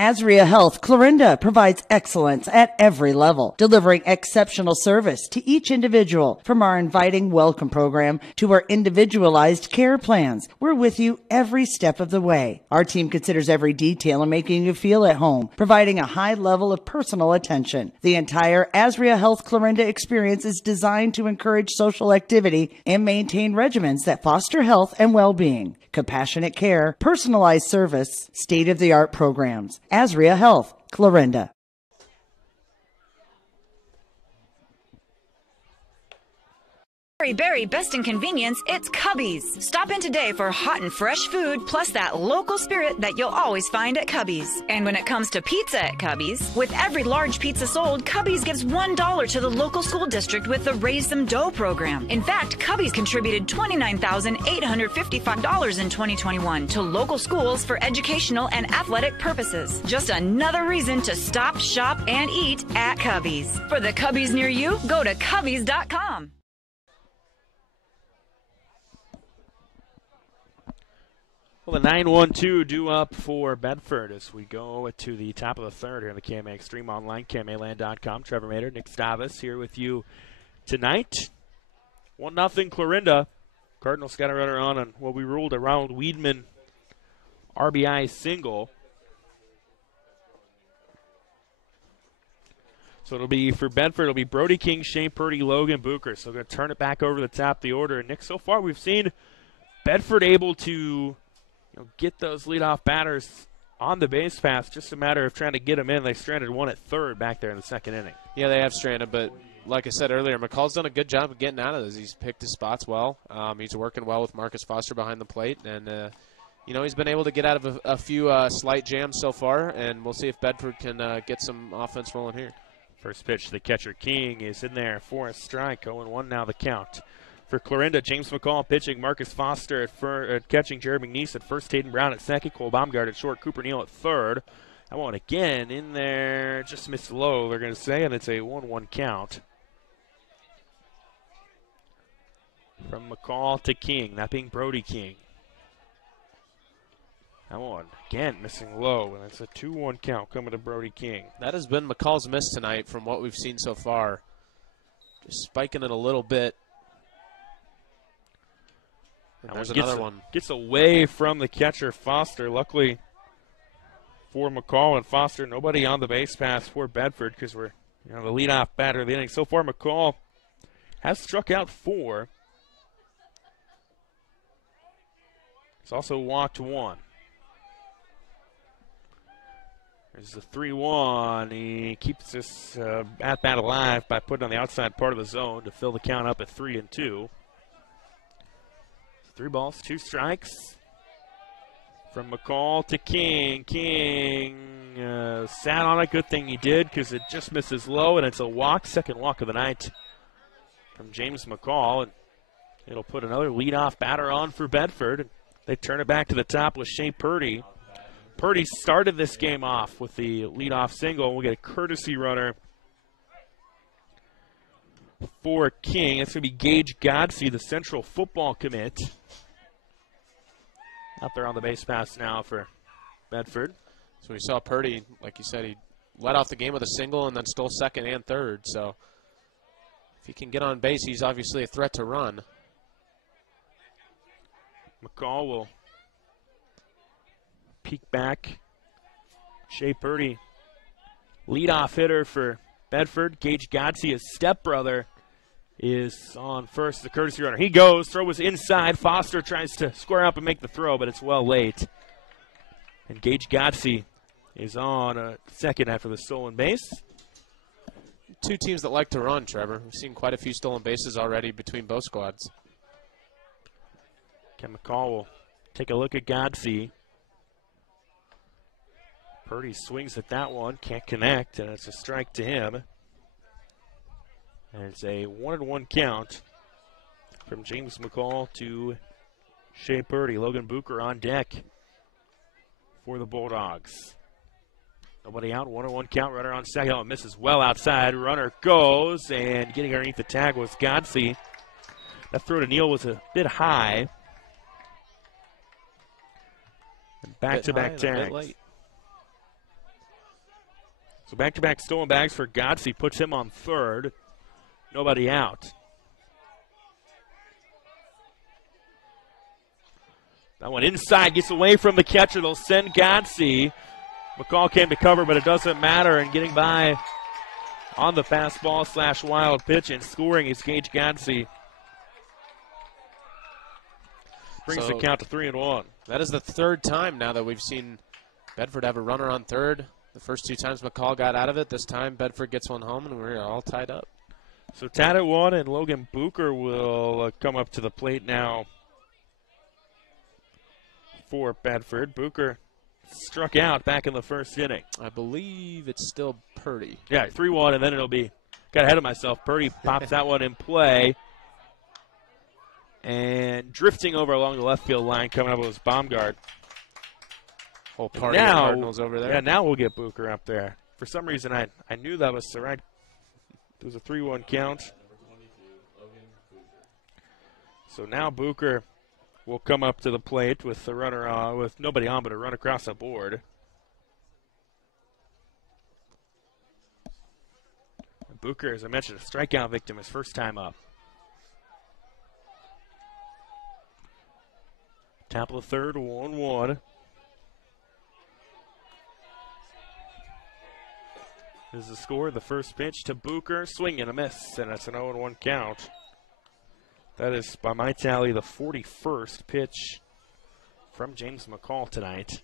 Asria Health Clarinda provides excellence at every level, delivering exceptional service to each individual. From our inviting welcome program to our individualized care plans, we're with you every step of the way. Our team considers every detail in making you feel at home, providing a high level of personal attention. The entire Asria Health Clarinda experience is designed to encourage social activity and maintain regimens that foster health and well-being. Compassionate care, personalized service, state-of-the-art programs. Asria Health, Clarinda. Berry, best in convenience, it's Cubby's. Stop in today for hot and fresh food, plus that local spirit that you'll always find at Cubby's. And when it comes to pizza at Cubby's, with every large pizza sold, Cubby's gives $1 to the local school district with the Raise Some Dough program. In fact, Cubby's contributed $29,855 in 2021 to local schools for educational and athletic purposes. Just another reason to stop, shop, and eat at Cubby's. For the Cubby's near you, go to Cubby's.com. Well, the 9-1-2 due up for Bedford as we go to the top of the third here in the KMA Extreme Online, KMAland.com. Trevor Mader, Nick Stavas here with you tonight. 1-0 Clarinda. Cardinals got a runner on what we ruled a Ronald Weidman RBI single. So it'll be for Bedford, it'll be Brody King, Shane Purdy, Logan Booker. So we're going to turn it back over to the top of the order. And Nick, so far we've seen Bedford able to get those leadoff batters on the base paths. Just a matter of trying to get them in. They stranded one at third back there in the second inning. Yeah, they have stranded, but like I said earlier, McCall's done a good job of getting out of this. He's picked his spots well. He's working well with Marcus Foster behind the plate, and he's been able to get out of a few slight jams so far, and we'll see if Bedford can get some offense rolling here. First pitch to the catcher, King, is in there for a strike. 0-1 now the count. For Clarinda, James McCall pitching, Marcus Foster at catching, Jared McNeese at first, Hayden Brown at second, Cole Baumgart at short, Cooper Neal at third. That one again in there, just missed low, they're going to say, and it's a 1-1 count. From McCall to King, that being Brody King. That one, again, missing low, and it's a 2-1 count coming to Brody King. That has been McCall's miss tonight from what we've seen so far. Just spiking it a little bit. And there's another one. Gets away from the catcher, Foster. Luckily for McCall and Foster, nobody on the base pass for Bedford because we're the leadoff batter of the inning. So far, McCall has struck out 4. He's also walked 1. There's the 3-1. He keeps this at-bat alive by putting on the outside part of the zone to fill the count up at 3-2. 3 balls, 2 strikes. From McCall to King. King sat on it. Good thing he did because it just misses low, and it's a walk. Second walk of the night from James McCall. And it'll put another leadoff batter on for Bedford. And they turn it back to the top with Shane Purdy. Purdy started this game off with the leadoff single. We'll get a courtesy runner for King. It's going to be Gage Godsey, the Central football commit. Out there on the base pass now for Bedford. So we saw Purdy, like you said, he led off the game with a single and then stole second and third. So if he can get on base, he's obviously a threat to run. McCall will peek back. Shea Purdy, leadoff hitter for Bedford. Gage Godsey, his stepbrother, is on first, the courtesy runner. He goes, throw was inside. Foster tries to square up and make the throw, but it's well late. And Gage Godsey is on second after the stolen base. Two teams that like to run, Trevor. We've seen quite a few stolen bases already between both squads. Ken McCall will take a look at Godsey. Purdy swings at that one, can't connect, and it's a strike to him. And it's a 1-1 count from James McCall to Shea Purdy. Logan Bucher on deck for the Bulldogs. Nobody out, 1-1 count, runner on second. Oh, misses well outside. Runner goes, and getting underneath the tag was Godsey. That throw to Neal was a bit high. And back-to-back tags. So back-to-back stolen bags for Godsey puts him on third. Nobody out. That one inside, gets away from the catcher. They'll send Godsey. McCall came to cover, but it doesn't matter. And getting by on the fastball / wild pitch and scoring is Gage Godsey. Brings the count to 3-1. That is the third time now that we've seen Bedford have a runner on third. The first two times McCall got out of it. This time Bedford gets one home, and we're all tied up. So tied at 1, and Logan Bucher will come up to the plate now for Bedford. Bucher struck out back in the first inning. I believe it's still Purdy. Yeah, 3-1, and then it'll be, got ahead of myself. Purdy pops that one in play. And drifting over along the left field line, coming up with Baumgart. Whole party of Cardinals over there. Yeah, now we'll get Bucher up there. For some reason, I knew that was the right. It was a 3-1 count. So now Bucher will come up to the plate with the runner with nobody on, but a run across the board. Bucher, as I mentioned, a strikeout victim his first time up. Top of the third, 1-1. This is the score. The first pitch to Bucher, swing and a miss, and it's an 0-1 count. That is, by my tally, the 41st pitch from James McCall tonight.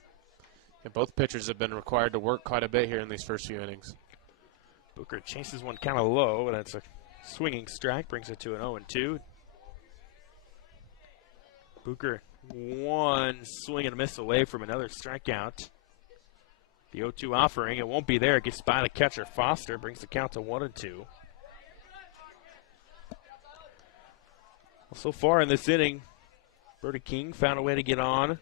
And both pitchers have been required to work quite a bit here in these first few innings. Bucher chases one kind of low, and that's a swinging strike, brings it to an 0-2. Bucher one swing and a miss away from another strikeout. The 0-2 offering, it won't be there. It gets by the catcher, Foster, brings the count to 1-2. Well, so far in this inning, Bertie King found a way to get on.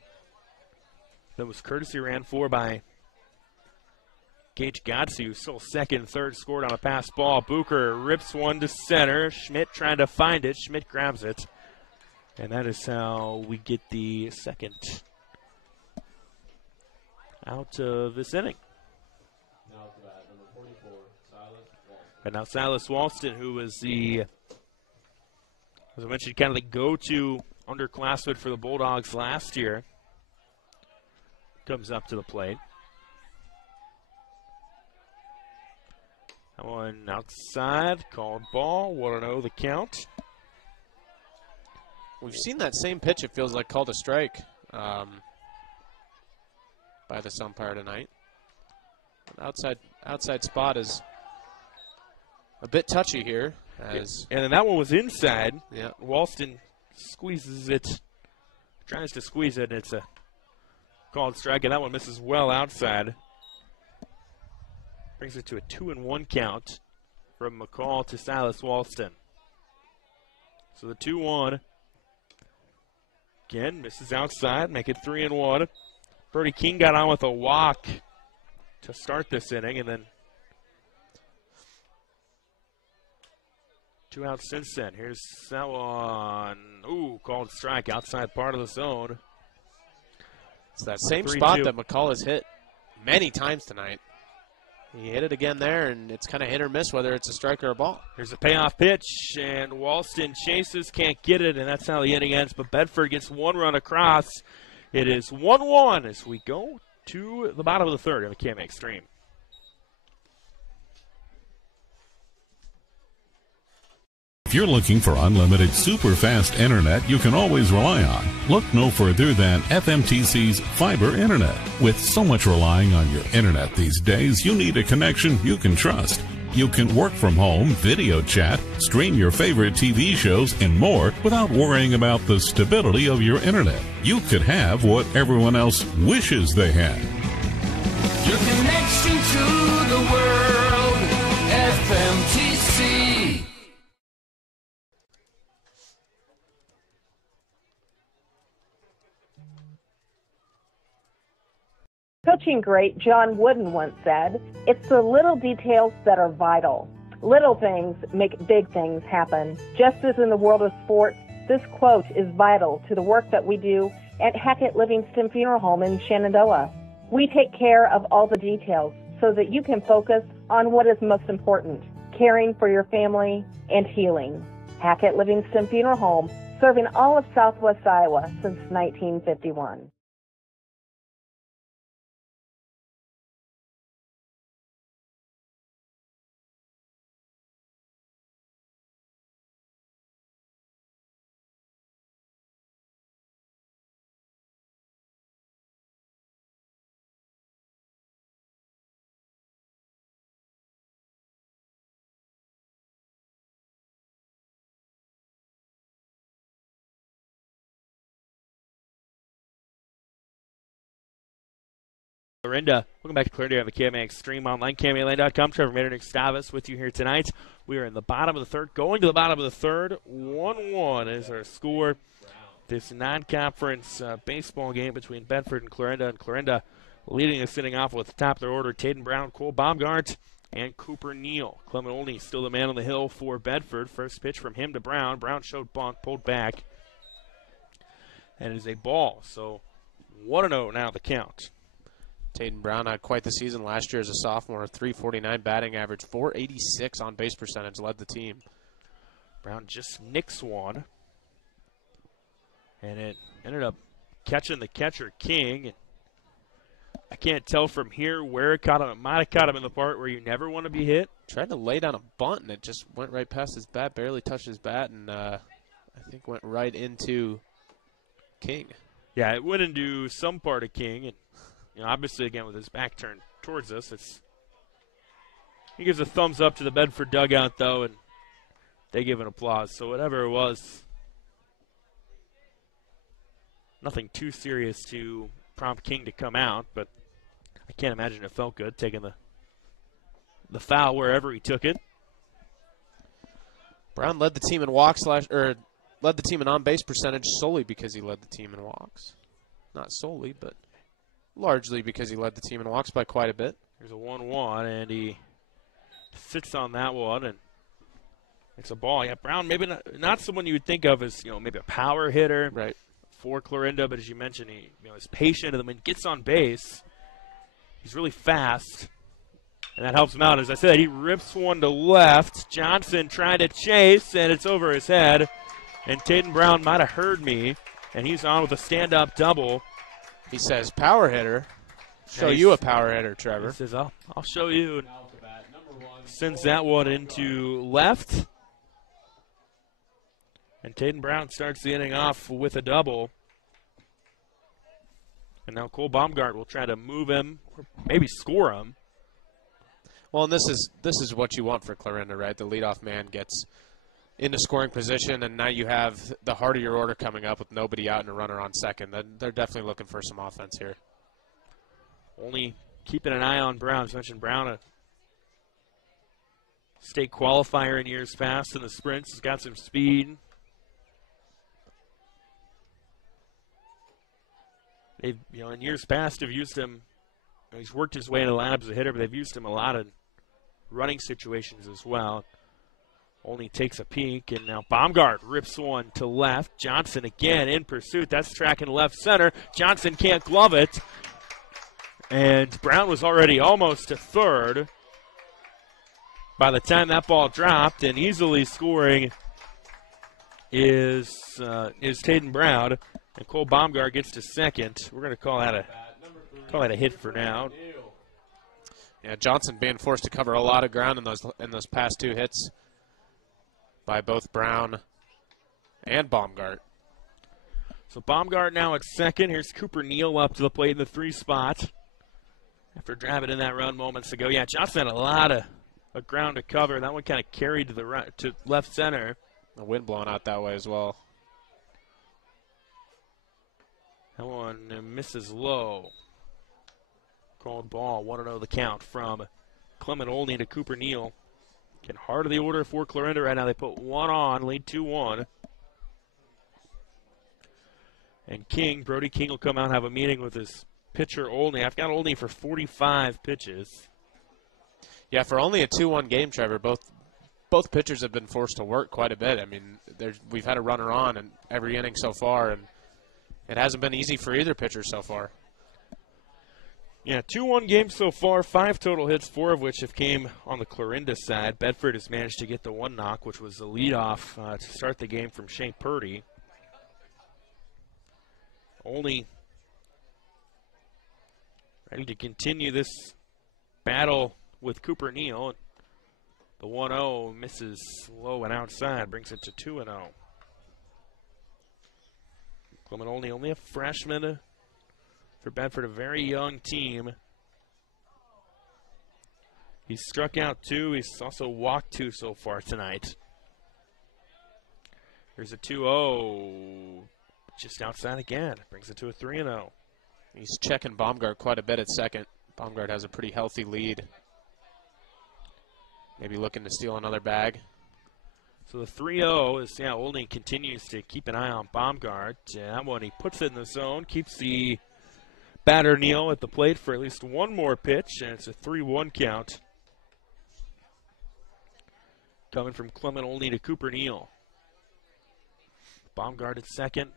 That was courtesy ran for by Gage Godsey, who stole second and third, scored on a pass ball. Bucher rips one to center. Schmidt trying to find it. Schmidt grabs it. And that is how we get the second out of this inning. Now to bat, number 44, Silas Walston. And now Silas Walston, who was the, as I mentioned, kind of the go-to underclassman for the Bulldogs last year, comes up to the plate. That one outside, called ball, 1-0 the count. We've seen that same pitch, it feels like, called a strike by this umpire tonight. Outside spot is a bit touchy here. As and then that one was inside. Yeah. Walston squeezes it, tries to squeeze it, and it's a called strike, and that one misses well outside. Brings it to a 2-1 count from McCall to Silas Walston. So the 2-1. Again, misses outside, make it 3-1. Bertie King got on with a walk to start this inning, and then 2 outs since then. Here's that one. Ooh, called strike outside part of the zone. It's that same 3-2. spot that McCall has hit many times tonight. He hit it again there, and it's kind of hit or miss whether it's a strike or a ball. Here's a payoff pitch, and Walston chases, can't get it, and that's how the inning ends. But Bedford gets one run across. It is 1-1 as we go to the bottom of the third in the KMA Extreme. If you're looking for unlimited super fast internet you can always rely on, look no further than FMTC's fiber internet. With so much relying on your internet these days, you need a connection you can trust. You can work from home, video chat, stream your favorite TV shows, and more without worrying about the stability of your internet. You could have what everyone else wishes they had. Your connection to the world, FMTC. Coaching great John Wooden once said, "It's the little details that are vital. Little things make big things happen." Just as in the world of sports, this quote is vital to the work that we do at Hackett Livingston Funeral Home in Shenandoah. We take care of all the details so that you can focus on what is most important, caring for your family and healing. Hackett Livingston Funeral Home, serving all of Southwest Iowa since 1951. Clarinda, welcome back to Clarinda on the KMA Extreme online, KMALane.com. Trevor Mayer, Nick Stavas with you here tonight. We are in the bottom of the third, going to the bottom of the third. 1-1 is our score. This non-conference baseball game between Bedford and Clarinda leading this inning off with the top of their order, Taden Brown, Cole Baumgart, and Cooper Neal. Clement Olney still the man on the hill for Bedford. First pitch from him to Brown. Brown showed bunt, pulled back, and it is a ball. So 1-0 now the count. Taden Brown had quite the season last year as a sophomore. 349 batting average, 486 on base percentage, led the team. Brown just nicks one, and it ended up catching the catcher King. And I can't tell from here where it caught him. It might have caught him in the part where you never want to be hit. Tried to lay down a bunt, and it just went right past his bat, barely touched his bat, and I think went right into King. Yeah, it went into some part of King, and obviously, again, with his back turned towards us, he gives a thumbs up to the Bedford dugout, though, and they give an applause. So whatever it was, nothing too serious to prompt King to come out, but I can't imagine it felt good taking the foul wherever he took it. Brown led the team in walks led the team in on-base percentage solely because he led the team in walks. Not solely, but largely because he led the team in walks by quite a bit. There's a 1-1, and he sits on that one, and it's a ball. Yeah, Brown, maybe not someone you would think of as, maybe a power hitter right for Clarinda, but as you mentioned, he is patient, and then when he gets on base, he's really fast, and that helps him out. As I said, he rips one to left. Johnson trying to chase, and it's over his head, and Taden Brown might have heard me, and he's on with a stand-up double. He says, power hitter. Show you a power hitter, Trevor. He says, I'll show you. Sends that one into left. And Taden Brown starts the inning off with a double. And now Cole Baumgart will try to move him, or maybe score him. Well, and this is what you want for Clarinda, right? The leadoff man gets into scoring position, and now you have the heart of your order coming up with nobody out and a runner on second. They're definitely looking for some offense here. Only keeping an eye on Brown. As mentioned, Brown, a state qualifier in years past in the sprints, has got some speed. They've, in years past, have used him. He's worked his way into the lineup as a hitter, but they've used him a lot in running situations as well. Only takes a peek, and now Baumgart rips one to left. Johnson again in pursuit. That's tracking left center. Johnson can't glove it. And Brown was already almost to third. by the time that ball dropped, and easily scoring is Taden Brown, and Cole Baumgart gets to second. We're going to call that a hit for now. Yeah, Johnson being forced to cover a lot of ground in those past 2 hits by both Brown and Baumgart. So Baumgart now at second. Here's Cooper Neal up to the plate in the 3 spot after driving in that run moments ago. Yeah, Johnson had a lot of ground to cover. That one kind of carried to the right, to left center. The wind blowing out that way as well. That one misses low. Called ball, 1-0 the count from Clement Olney to Cooper Neal. Getting hard of the order for Clarinda right now. They put 1 on, lead 2-1. And Brody King will come out and have a meeting with his pitcher Olney. I've got Olney for 45 pitches. Yeah, for only a 2-1 game, Trevor, both pitchers have been forced to work quite a bit. I mean, we've had a runner on in every inning so far, and it hasn't been easy for either pitcher so far. Yeah, 2-1 games so far, 5 total hits, 4 of which have came on the Clarinda side. Bedford has managed to get the 1 knock, which was the leadoff to start the game from Shane Purdy. Olney ready to continue this battle with Cooper Neal. The 1-0 misses low and outside, brings it to 2-0. Clement Olney, only a freshman for Bedford, a very young team. He's struck out 2. He's also walked 2 so far tonight. Here's a 2-0. Just outside again. Brings it to a 3-0. He's checking Baumgart quite a bit at second. Baumgart has a pretty healthy lead. Maybe looking to steal another bag. So the 3-0 is, Olney continues to keep an eye on Baumgart. That one, he puts it in the zone, keeps the batter Neal at the plate for at least one more pitch, and it's a 3-1 count. Coming from Clement Olney to Cooper Neal. Baumgart at second.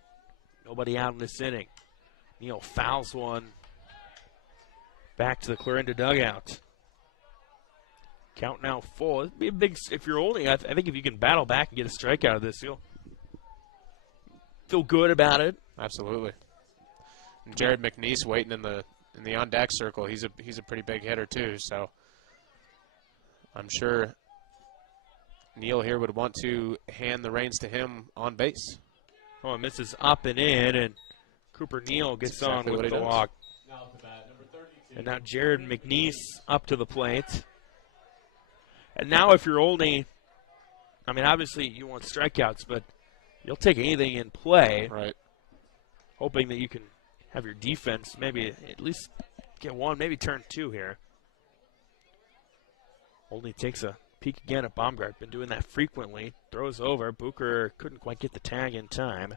Nobody out in this inning. Neal fouls one back to the Clarinda dugout. Count now full. It'd be a big, if you're Olney, I think if you can battle back and get a strike out of this, you'll feel good about it. Absolutely. And Jared McNeese waiting in the on deck circle. He's a pretty big hitter too. So I'm sure Neal here would want to hand the reins to him on base. Oh, it misses up and in, and Cooper Neal gets exactly on with the does. walk. Now at the bat, number 32. And now Jared McNeese up to the plate. And now if you're Olney, I mean, obviously you want strikeouts, but you'll take anything in play. Right. Hoping that you can have your defense maybe at least get 1, maybe turn 2 here. Olney takes a peek again at Baumgart. Been doing that frequently. Throws over. Bucher couldn't quite get the tag in time.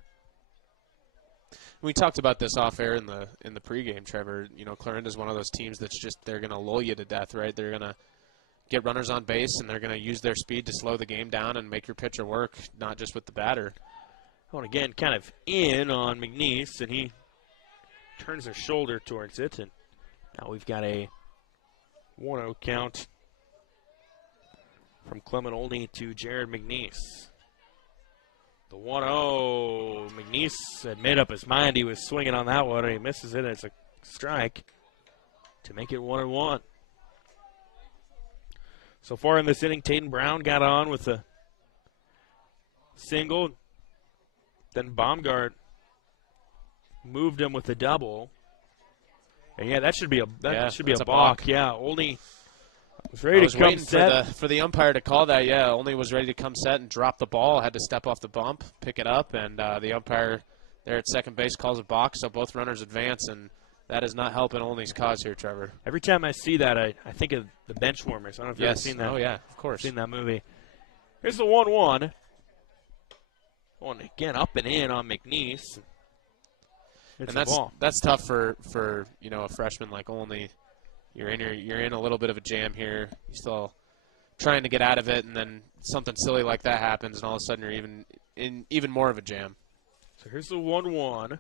We talked about this off air in the pregame, Trevor. You know, Clarinda's one of those teams that's just, they're going to lull you to death, right? They're going to get runners on base, and they're going to use their speed to slow the game down and make your pitcher work, not just with the batter. Oh, and again, kind of in on McNeese, and he turns his shoulder towards it, and now we've got a 1-0 count from Clement Olney to Jared McNeese. The 1-0, McNeese had made up his mind. He was swinging on that one, and he misses it. It's a strike to make it 1-1. So far in this inning, Taden Brown got on with a single. Then Baumgart moved him with a double. And yeah, that should be a balk. Yeah, Olney was ready to come set. For the umpire to call that. Yeah, Olney was ready to come set and drop the ball. Had to step off the bump, pick it up, and the umpire there at second base calls a balk. So both runners advance, and that is not helping Olney's cause here, Trevor. Every time I see that, I think of the Benchwarmers. I don't know if you've ever seen that. Oh yeah, of course. Seen that movie. Here's the 1-1. One again up and in on McNeese. It's a ball. That's tough for a freshman like Olney. You're in a little bit of a jam here. You're still trying to get out of it, and then something silly like that happens, and all of a sudden you're even more of a jam. So here's the 1-1.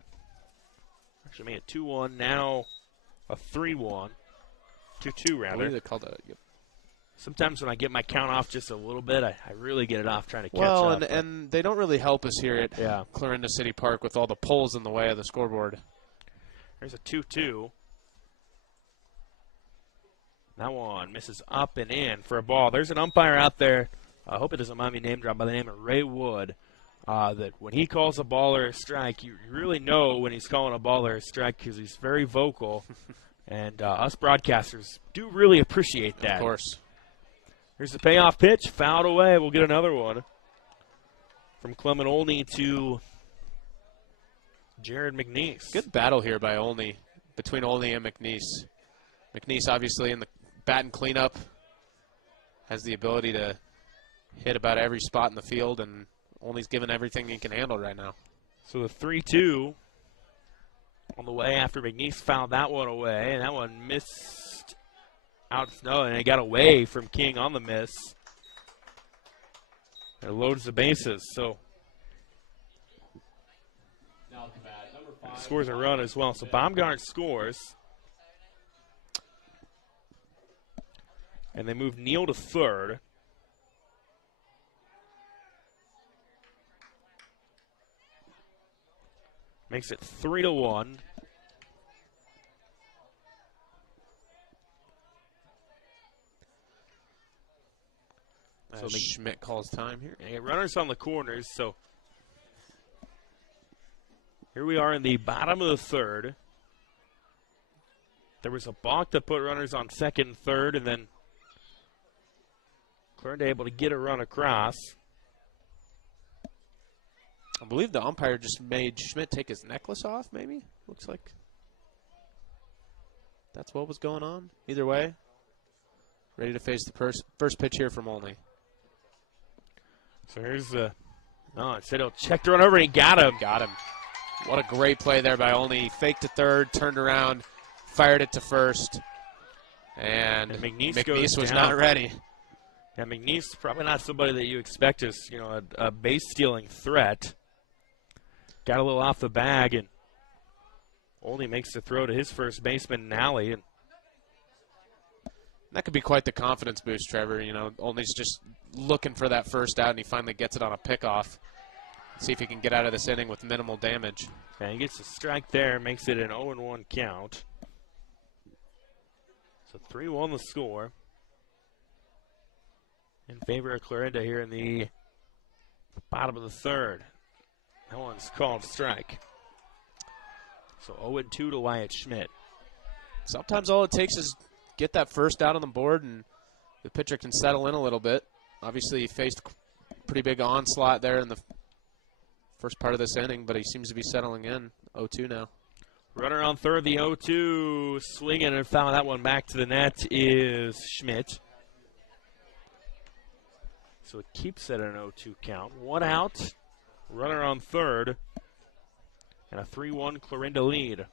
Actually made it 2-1. Now a 3-1. 2-2 rather. They called that. Yep. Sometimes when I get my count off just a little bit, I really get it off trying to catch Well, up. and they don't really help us here at Clarinda City Park with all the poles in the way of the scoreboard. There's a 2-2. That one misses up and in for a ball. There's an umpire out there. I hope it doesn't mind me name drop by the name of Ray Wood. That when he calls a ball or a strike, you really know when he's calling a ball or a strike because he's very vocal. And us broadcasters do really appreciate that. Of course. Here's the payoff pitch. Fouled away. We'll get another one from Clement Olney to Jared McNeese. Good battle here by Olney, between Olney and McNeese. McNeese obviously in the batting cleanup has the ability to hit about every spot in the field, and Olney's given everything he can handle right now. So the 3-2 on the way after McNeese fouled that one away, and that one missed out. No, and it got away from King on the miss. It loads the bases, so scores a run as well. So Baumgart scores. And they move Neal to third. Makes it 3-1. So Schmidt calls time here. And runners on the corners, so here we are in the bottom of the third. There was a balk that put runners on second and third, and then Clarinda able to get a run across. I believe the umpire just made Schmidt take his necklace off, maybe? Looks like that's what was going on. Either way, ready to face the first pitch here from Olney. So here's the, instead he'll check the run over, and he got him. Got him. What a great play there by Olney. He faked to third, turned around, fired it to first, and McNeese was not ready. Yeah, McNeese probably not somebody that you expect as, a base-stealing threat. Got a little off the bag, and Olney makes the throw to his first baseman, Nally. And that could be quite the confidence boost, Trevor. Olney's just looking for that first out, and he finally gets it on a pickoff. See if he can get out of this inning with minimal damage. And he gets a strike there, makes it an 0-1 count. So 3-1 the score in favor of Clarinda here in the bottom of the third. That one's called strike. So 0-2 to Wyatt Schmidt. Sometimes all it takes is get that first out on the board, and the pitcher can settle in a little bit. Obviously, he faced a pretty big onslaught there in the first part of this inning, but he seems to be settling in. 0-2 now. Runner on third, the 0-2, swinging and fouling that one back to the net is Schmidt. So it keeps it an 0-2 count. One out, runner on third, and a 3-1 Clarinda lead.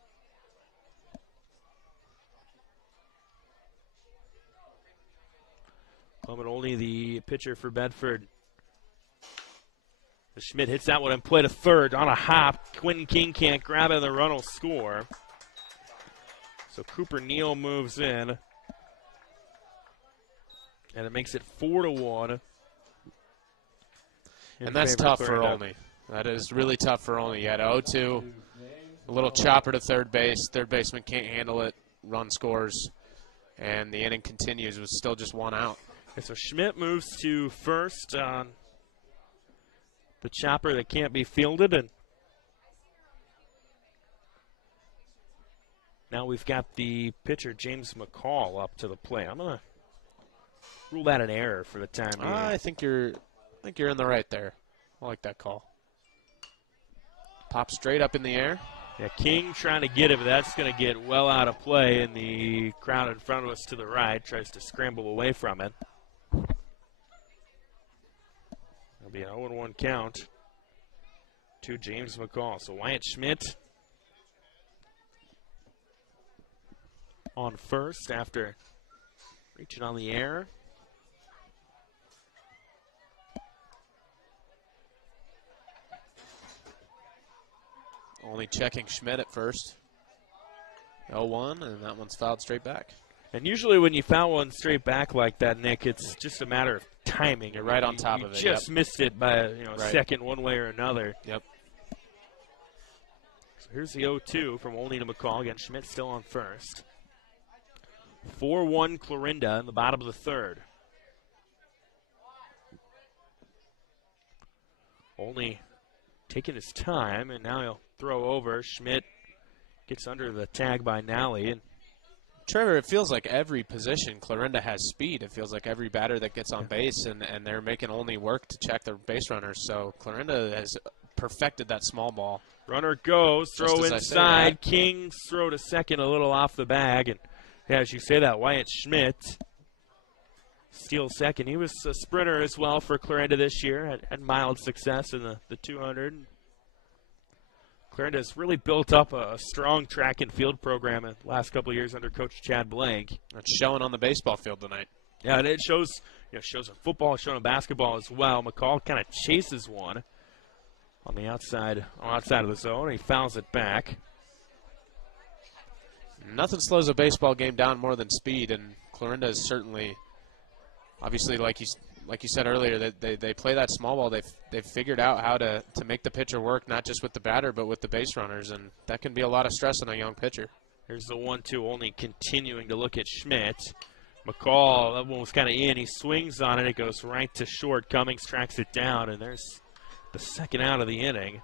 Clement Olney, the pitcher for Bedford. Schmidt hits that one and play to third on a hop. Quentin King can't grab it, and the run will score. So Cooper Neal moves in. And it makes it 4-1. And that's tough for Olney. That is really tough for Olney. You had 0-2, a little chopper to third base. Third baseman can't handle it. Run scores. And the inning continues with still just one out. Okay, so Schmidt moves to first on the chopper that can't be fielded, and now we've got the pitcher James McCall up to the plate. I'm gonna rule that an error for the time being. I think you're in the right there. I like that call. Pop straight up in the air. Yeah, King trying to get it, but that's going to get well out of play, and the crowd in front of us to the right tries to scramble away from it. It'll be an 0-1 count to James McCall. So Wyatt Schmidt on first after reaching on the air. Only checking Schmidt at first. 0-1, and that one's fouled straight back. And usually when you foul one straight back like that, Nick, it's just a matter of timing. You're right on top you of it. Just missed it by a Right. second one way or another. Yep. So here's the 0-2 from Olney to McCall. Again, Schmidt still on first. 4-1 Clarinda in the bottom of the third. Olney taking his time, and now he'll throw over. Schmidt gets under the tag by Nally. And Trevor, it feels like every position, Clarinda has speed. It feels like every batter that gets on base, and they're making only work to check their base runners. So Clarinda has perfected that small ball. Runner goes, throw Just as I say inside. that. King's throw to second, a little off the bag. And yeah, as you say that, Wyatt Schmidt steals second. He was a sprinter as well for Clarinda this year, had mild success in the 200. Clarinda's really built up a strong track and field program in the last couple of years under Coach Chad Blank. It's showing on the baseball field tonight. Yeah, and it shows in football, showing in basketball as well. McCall kind of chases one on the outside of the zone. He fouls it back. Nothing slows a baseball game down more than speed, and Clarinda is certainly, obviously, like you said earlier, that they play that small ball. They've figured out how to make the pitcher work, not just with the batter, but with the base runners, and that can be a lot of stress on a young pitcher. Here's the 1-2, only continuing to look at Schmidt. McCall, that one was kind of in. He swings on it. It goes right to short. Cummings tracks it down, and there's the second out of the inning.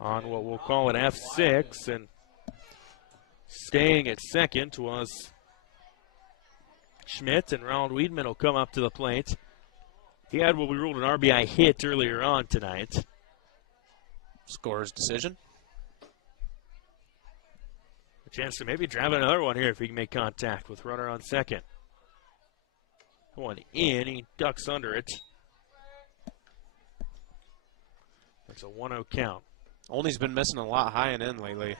On what we'll call an F6, and staying at second was Schmidt, and Ronald Weedman will come up to the plate. He had what we ruled an RBI hit earlier on tonight. Scorer's decision. A chance to maybe drive another one here if he can make contact with runner on second. One in, he ducks under it. That's a 1-0 count. Olney's been missing a lot high and in lately.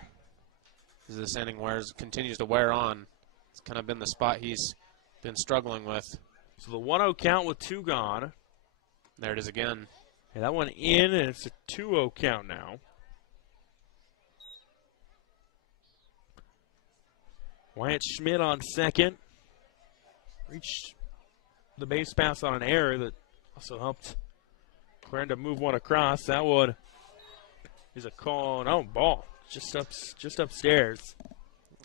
As this inning continues to wear on, it's kind of been the spot he's been struggling with. So the 1-0 count with two gone. There it is again. Yeah, that one in, and it's a 2-0 count now. Wyatt Schmidt on second. Reached the base pass on an error that also helped Clarinda move one across. That one is a call. No, ball. Just upstairs.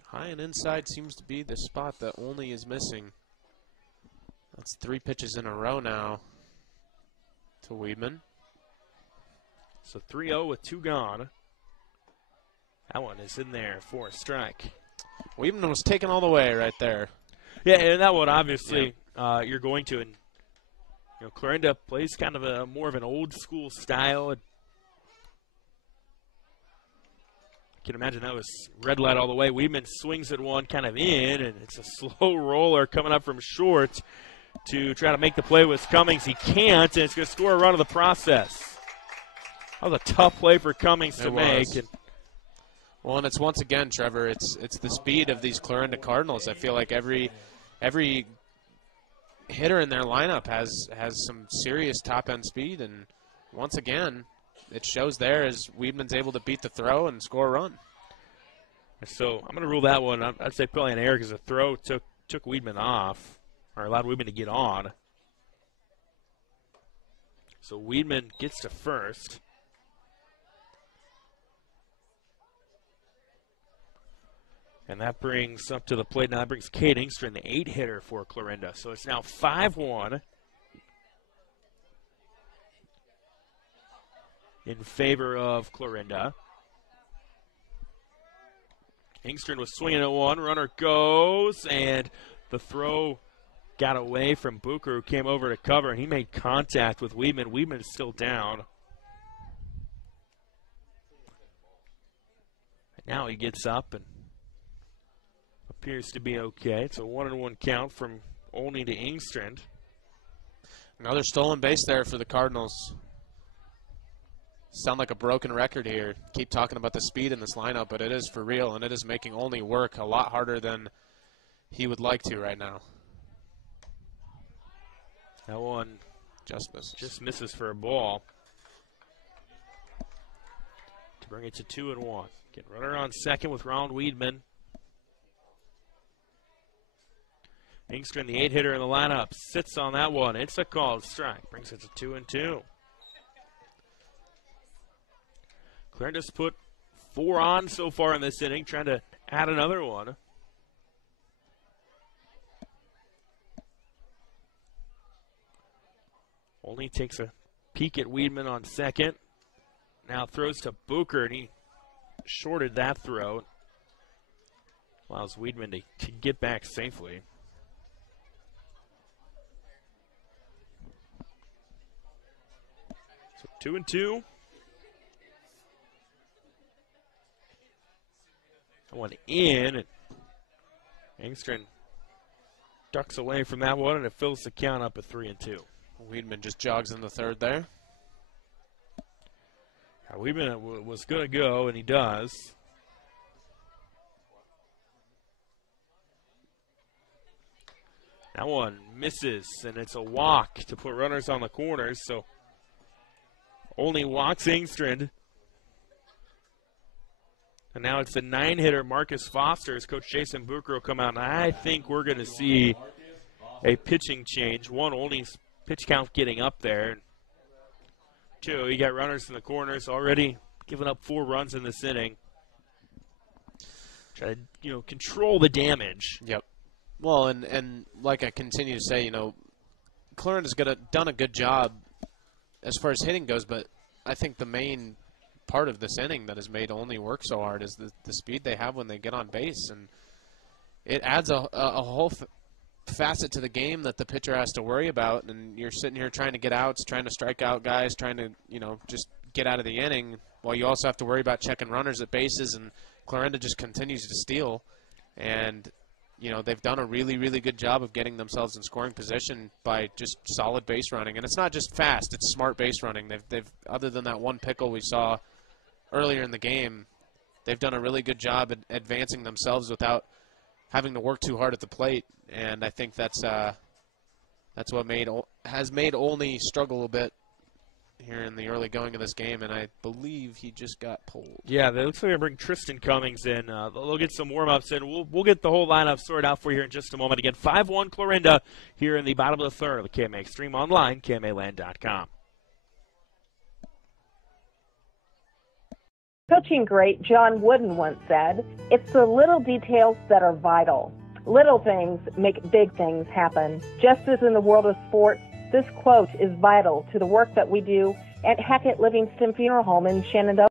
High and inside seems to be the spot that Olney is missing. That's 3 pitches in a row now to Weedman. So 3-0 with two gone. That one is in there for a strike. Weedman was taken all the way right there. Yeah, and that one obviously you're going to. And Clarinda plays kind of a more of an old school style. I can imagine that was red light all the way. Weedman swings at one kind of in, and it's a slow roller coming up from short to try to make the play with Cummings. He can't, and it's going to score a run of the process. That was a tough play for Cummings to make. And well, and it's once again, Trevor, it's the speed of these Clarinda Cardinals. I feel like every hitter in their lineup has some serious top-end speed, and once again, it shows there as Weedman's able to beat the throw and score a run. So I'm going to rule that one. I'd say probably an error because the throw took Weedman off, or allowed Weedman to get on. So Weedman gets to first. And that brings up to the plate. Now that brings Kate Ingstrom, the 8-hitter for Clarinda. So it's now 5-1 in favor of Clarinda. Ingstrom was swinging at one. Runner goes, and the throw got away from Booker, who came over to cover, and he made contact with Weedman. Weedman is still down. And now he gets up and appears to be okay. It's a 1-1 count from Olney to Ingstrom. Another stolen base there for the Cardinals. Sound like a broken record here. Keep talking about the speed in this lineup, but it is for real, and it is making Olney work a lot harder than he would like to right now. That one just misses for a ball. To bring it to 2-1. Get runner on second with Ronald Weedman. Engstrom, the 8-hitter in the lineup, sits on that one. It's a called strike. Brings it to 2-2. Clarinda's put 4 on so far in this inning, trying to add another one. Only takes a peek at Weedman on second. Now throws to Booker, and he shorted that throw. Allows Weedman to get back safely. So 2-2. One in, and Engstrom ducks away from that one, and it fills the count up at 3-2. Weedman just jogs in the third there. Weedman was going to go, and he does. That one misses, and it's a walk to put runners on the corners, so only walks Engstrom. And now it's the 9-hitter, Marcus Foster, as Coach Jason Booker will come out, and I think we're going to see a pitching change. One, only pitch count getting up there. 2, you got runners in the corners, already giving up 4 runs in this inning. Try to, control the damage. Yep. Well, and like I continue to say, Clarinda's done a good job as far as hitting goes, but I think the main part of this inning that has made Olney work so hard is the speed they have when they get on base, and it adds a whole facet to the game that the pitcher has to worry about. And you're sitting here trying to get outs, trying to strike out guys, trying to just get out of the inning, while you also have to worry about checking runners at bases. And Clarinda just continues to steal, and they've done a really, really good job of getting themselves in scoring position by just solid base running. And it's not just fast; it's smart base running. They've other than that one pickle we saw earlier in the game, they've done a really good job at advancing themselves without having to work too hard at the plate. And I think that's what has made Olney struggle a bit here in the early going of this game, and I believe he just got pulled. Yeah, it looks like they bring Tristan Cummings in. They'll get some warm-ups in. We'll get the whole lineup sorted out for you here in just a moment. Again, 5-1 Clarinda here in the bottom of the third of the KMA Extreme Online, KMAland.com. Coaching great John Wooden once said, "It's the little details that are vital. Little things make big things happen." Just as in the world of sports, this quote is vital to the work that we do at Hackett Livingston Funeral Home in Shenandoah.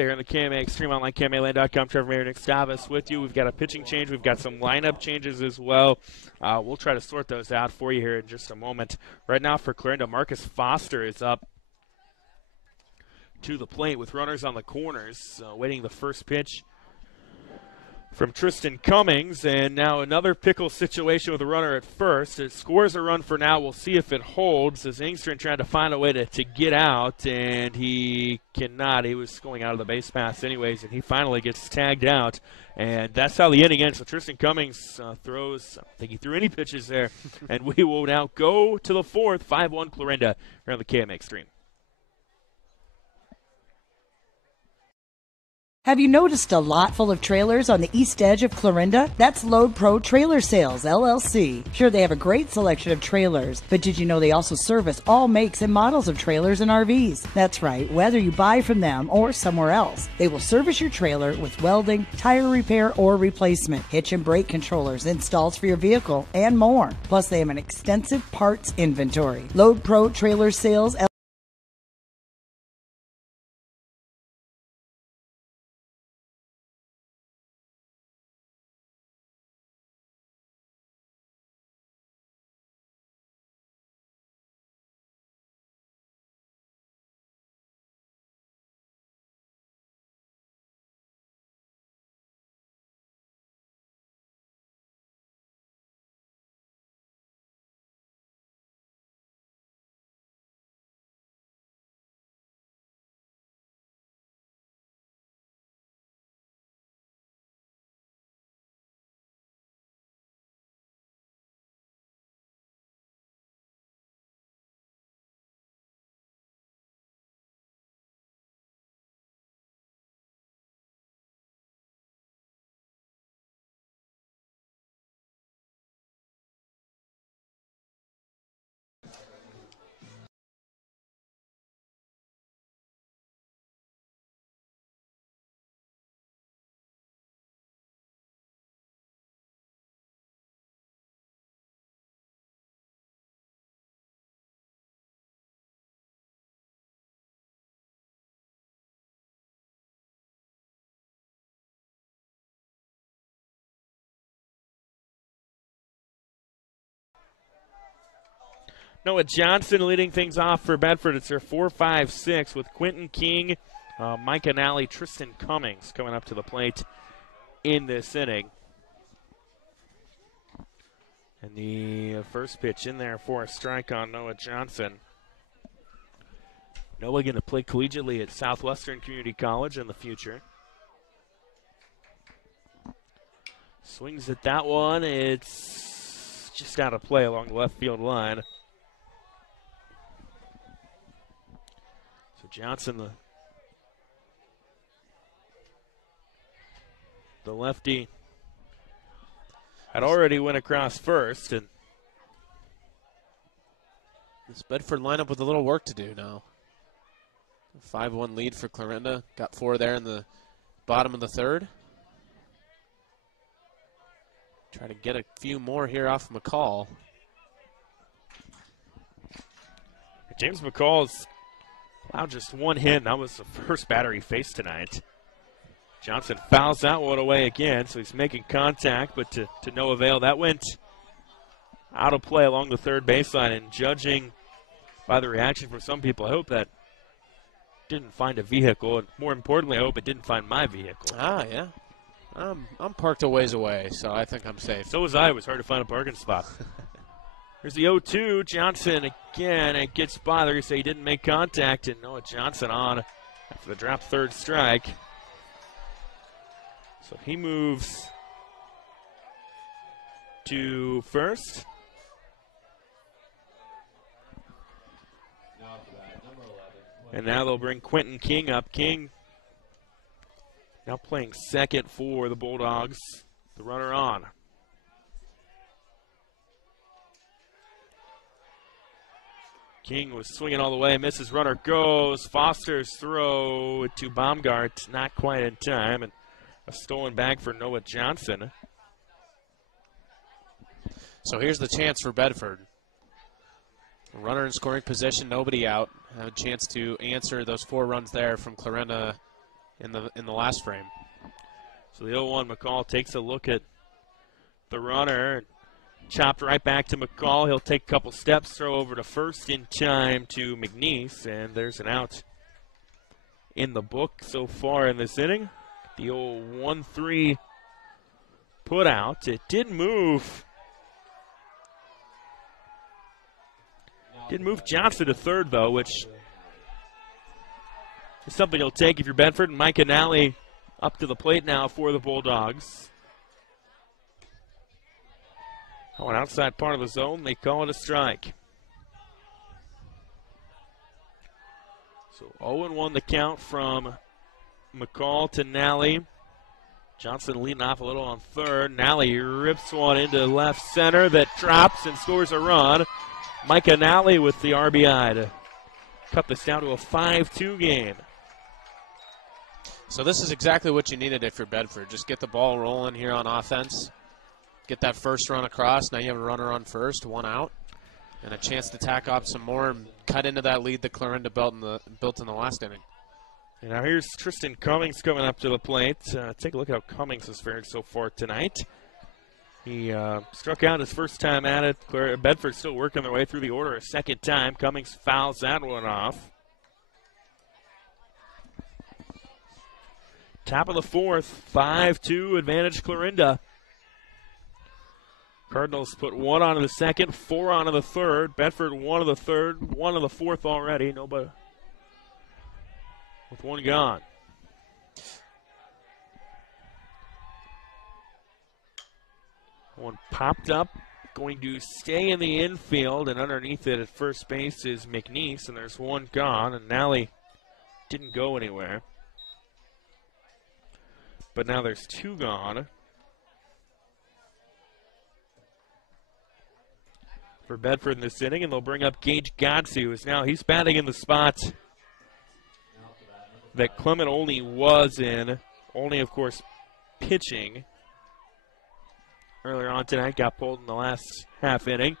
Here in the KMA Extreme Online, KMAland.com. Trevor Mayer, Nick Stavas with you. We've got a pitching change. We've got some lineup changes as well. We'll try to sort those out for you here in just a moment. Right now for Clarinda, Marcus Foster is up to the plate with runners on the corners, waiting the first pitch from Tristan Cummings, and now another pickle situation with a runner at first. It scores a run for now. We'll see if it holds, as Engstrand trying to find a way to get out, and he cannot. He was going out of the base pass anyways, and he finally gets tagged out, and that's how the inning ends. So Tristan Cummings throws, I don't think he threw any pitches there, and we will now go to the fourth, 5-1 Clarinda here on the KMA Extreme. Have you noticed a lot full of trailers on the east edge of Clarinda? That's Load Pro Trailer Sales, LLC. Sure, they have a great selection of trailers, but did you know they also service all makes and models of trailers and RVs? That's right, whether you buy from them or somewhere else, they will service your trailer with welding, tire repair, or replacement, hitch and brake controllers, installs for your vehicle, and more. Plus, they have an extensive parts inventory. Load Pro Trailer Sales, Noah Johnson leading things off for Bedford. It's their 4-5-6 with Quentin King, Mike Anali, Tristan Cummings coming up to the plate in this inning. And the first pitch in there for a strike on Noah Johnson. Noah going to play collegiately at Southwestern Community College in the future. Swings at that one. It's just out of play along the left field line. Johnson, the lefty, had already went across first, and this Bedford lineup with a little work to do now. 5-1 lead for Clarinda. Got 4 there in the bottom of the third. Try to get a few more here off McCall. James McCall's allowed just one hit, and that was the first batter he faced tonight. Johnson fouls that one away again, so he's making contact, but to no avail. That went out of play along the third baseline, and judging by the reaction from some people, I hope that didn't find a vehicle, and more importantly, I hope it didn't find my vehicle. Ah, yeah. I'm parked a ways away, so I think I'm safe. So was I. It was hard to find a parking spot. Here's the 0-2. Johnson again. It gets by. They're going to say he didn't make contact, and Noah Johnson on after the drop third strike. So he moves to first. And now they'll bring Quentin King up. King now playing second for the Bulldogs. The runner on. King was swinging all the way, misses, runner goes. Foster's throw to Baumgart, not quite in time, and a stolen bag for Noah Johnson. So here's the chance for Bedford. A runner in scoring position, nobody out. Have a chance to answer those 4 runs there from Clarinda in the last frame. So the 0-1 McCall takes a look at the runner. Chopped right back to McCall. He'll take a couple steps, throw over to first in time to McNeese, and there's an out in the book so far in this inning. The old 1-3 put out. It did move. Did move Johnson to third, though, which is something you'll take if you're Bedford. And Mike Anally up to the plate now for the Bulldogs. Oh, an outside part of the zone. They call it a strike. So 0-1 the count from McCall to Nally. Johnson leading off a little on third. Nally rips one into left center that drops and scores a run. Micah Nally with the RBI to cut this down to a 5-2 game. So this is exactly what you needed if you're Bedford. Just get the ball rolling here on offense. Get that first run across. Now you have a runner on first, one out, and a chance to tack off some more and cut into that lead that Clarinda built in the last inning. And now here's Tristan Cummings coming up to the plate. Take a look at how Cummings has fared so far tonight. He struck out his first time at it. Bedford still working their way through the order a second time. Cummings fouls that one off. Top of the fourth, 5-2 advantage Clarinda. Cardinals put one onto the second, four onto the third. Bedford one of the third, one of the fourth already. Nobody with one gone. One popped up, going to stay in the infield, and underneath it at first base is McNeese, and there's one gone, and Nally didn't go anywhere. But now there's two gone. For Bedford in this inning, and they'll bring up Gage Godsey, who is now, he's batting in the spot that Clement only was in, only, of course, pitching. Earlier on tonight, got pulled in the last half inning,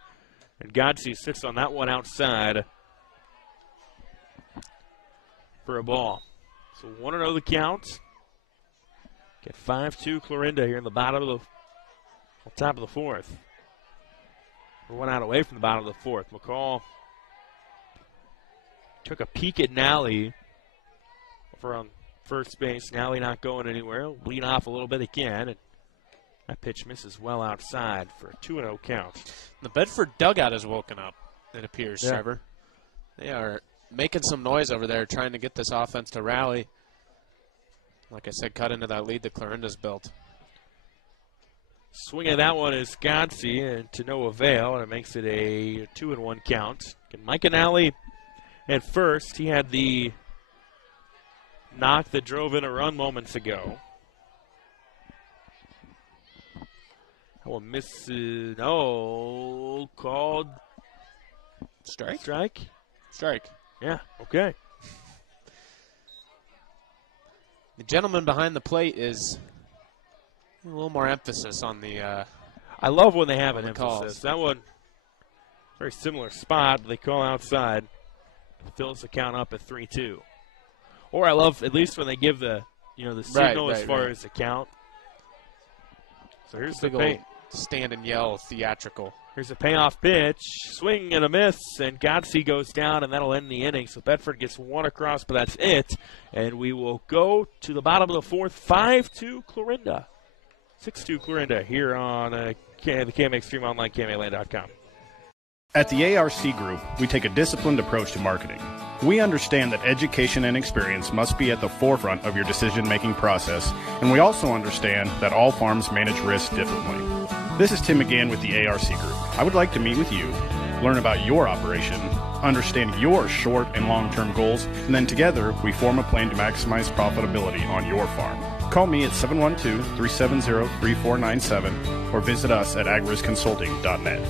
and Godsey sits on that one outside for a ball. So 1-0 the count. Get 5-2 Clarinda here in the bottom of the top of the fourth. We're one out away from the bottom of the fourth. McCall took a peek at Nally over on first base. Nally not going anywhere. He'll lead off a little bit again. And that pitch misses well outside for a 2-0 count. The Bedford dugout has woken up, it appears, Yeah. Trevor. They are making some noise over there, trying to get this offense to rally. Like I said, cut into that lead that Clarinda's built. Swing of that one is Godsey, and to no avail, and it makes it a 2-1 count. And Mike Anally at first, he had the knock that drove in a run moments ago. That one misses. No, called Strike? Strike. Yeah, okay. The gentleman behind the plate is a little more emphasis on the I love when they have an the emphasis. calls. That one, very similar spot, but they call outside. Fills the count up at 3-2. Or I love, at least when they give the signal as far as the count. So here's the big old stand and yell theatrical. Here's a payoff pitch. Swing and a miss, and Godsey goes down, and that'll end the inning. So Bedford gets one across, but that's it. And we will go to the bottom of the fourth, 5-2 Clarinda. 6-2 Clarinda here on the KMA Stream Online, KMAland.com. At the ARC Group, we take a disciplined approach to marketing. We understand that education and experience must be at the forefront of your decision-making process, and we also understand that all farms manage risk differently. This is Tim McGann with the ARC Group. I would like to meet with you, learn about your operation, understand your short and long-term goals, and then together we form a plan to maximize profitability on your farm. Call me at 712-370-3497 or visit us at agrisconsulting.net.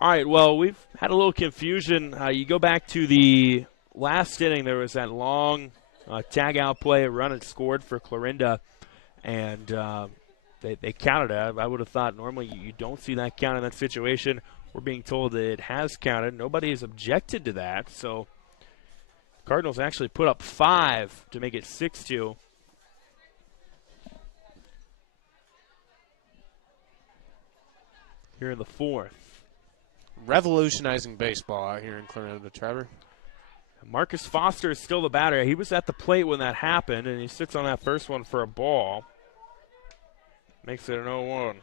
All right, well, we've had a little confusion. You go back to the last inning, there was that long tag-out play, a run and scored for Clarinda, and they counted it. I would have thought normally you don't see that count in that situation. We're being told that it has counted. Nobody has objected to that, so Cardinals actually put up 5 to make it 6-2. Here in the 4th. Revolutionizing baseball out here in Clarinda, Trevor. Marcus Foster is still the batter. He was at the plate when that happened, and he sits on that first one for a ball. Makes it an 0-1.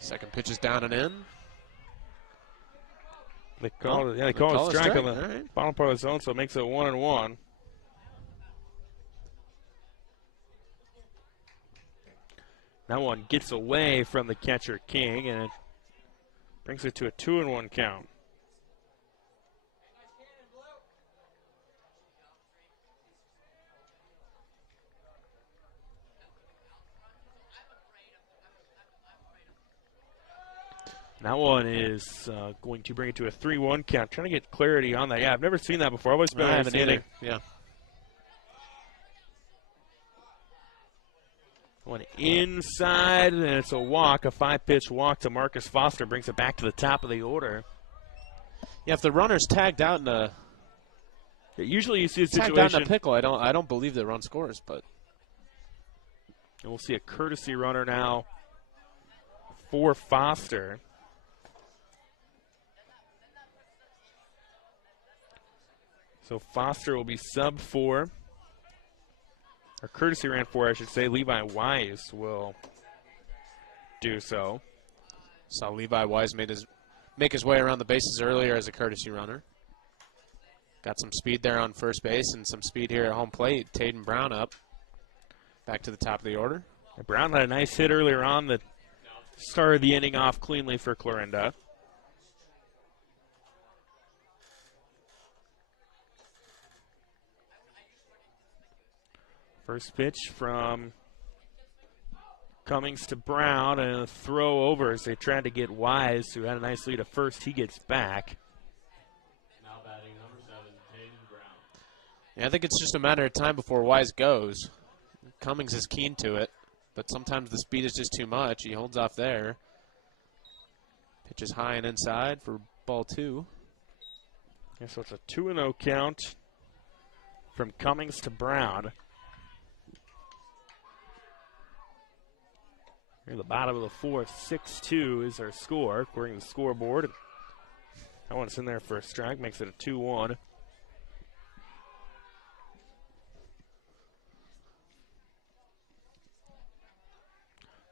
Second pitch is down and in. They call it a strike on the bottom part of the zone, so it makes it 1-1. That one gets away from the catcher King, and it brings it to a 2-1 count. That one is going to bring it to a 3-1 count. Trying to get clarity on that. Yeah, I've never seen that before. I've always been understanding. Yeah. One inside, and it's a walk, a 5-pitch walk to Marcus Foster. Brings it back to the top of the order. Yeah, if the runner's tagged out in a usually you see a situation. Tagged out in a pickle, I don't believe the run scores, but and we'll see a courtesy runner now for Foster. So Foster will be sub 4. Or courtesy ran 4, I should say. Levi Wise will do so. Saw Levi Wise make his way around the bases earlier as a courtesy runner. Got some speed there on first base and some speed here at home plate. Taden Brown up. Back to the top of the order. Brown had a nice hit earlier on that started the inning off cleanly for Clarinda. First pitch from Cummings to Brown, and a throw over as they tried to get Wise, who had a nice lead at first. He gets back. Now batting number 7, Taden Brown. Yeah, I think it's just a matter of time before Wise goes. Cummings is keen to it, but sometimes the speed is just too much. He holds off there. Pitch is high and inside for ball 2. Yeah, so it's a 2-0 count from Cummings to Brown. Near the bottom of the 4th, 6-2 is our score, according to the scoreboard. That one's in there for a strike, makes it a 2-1.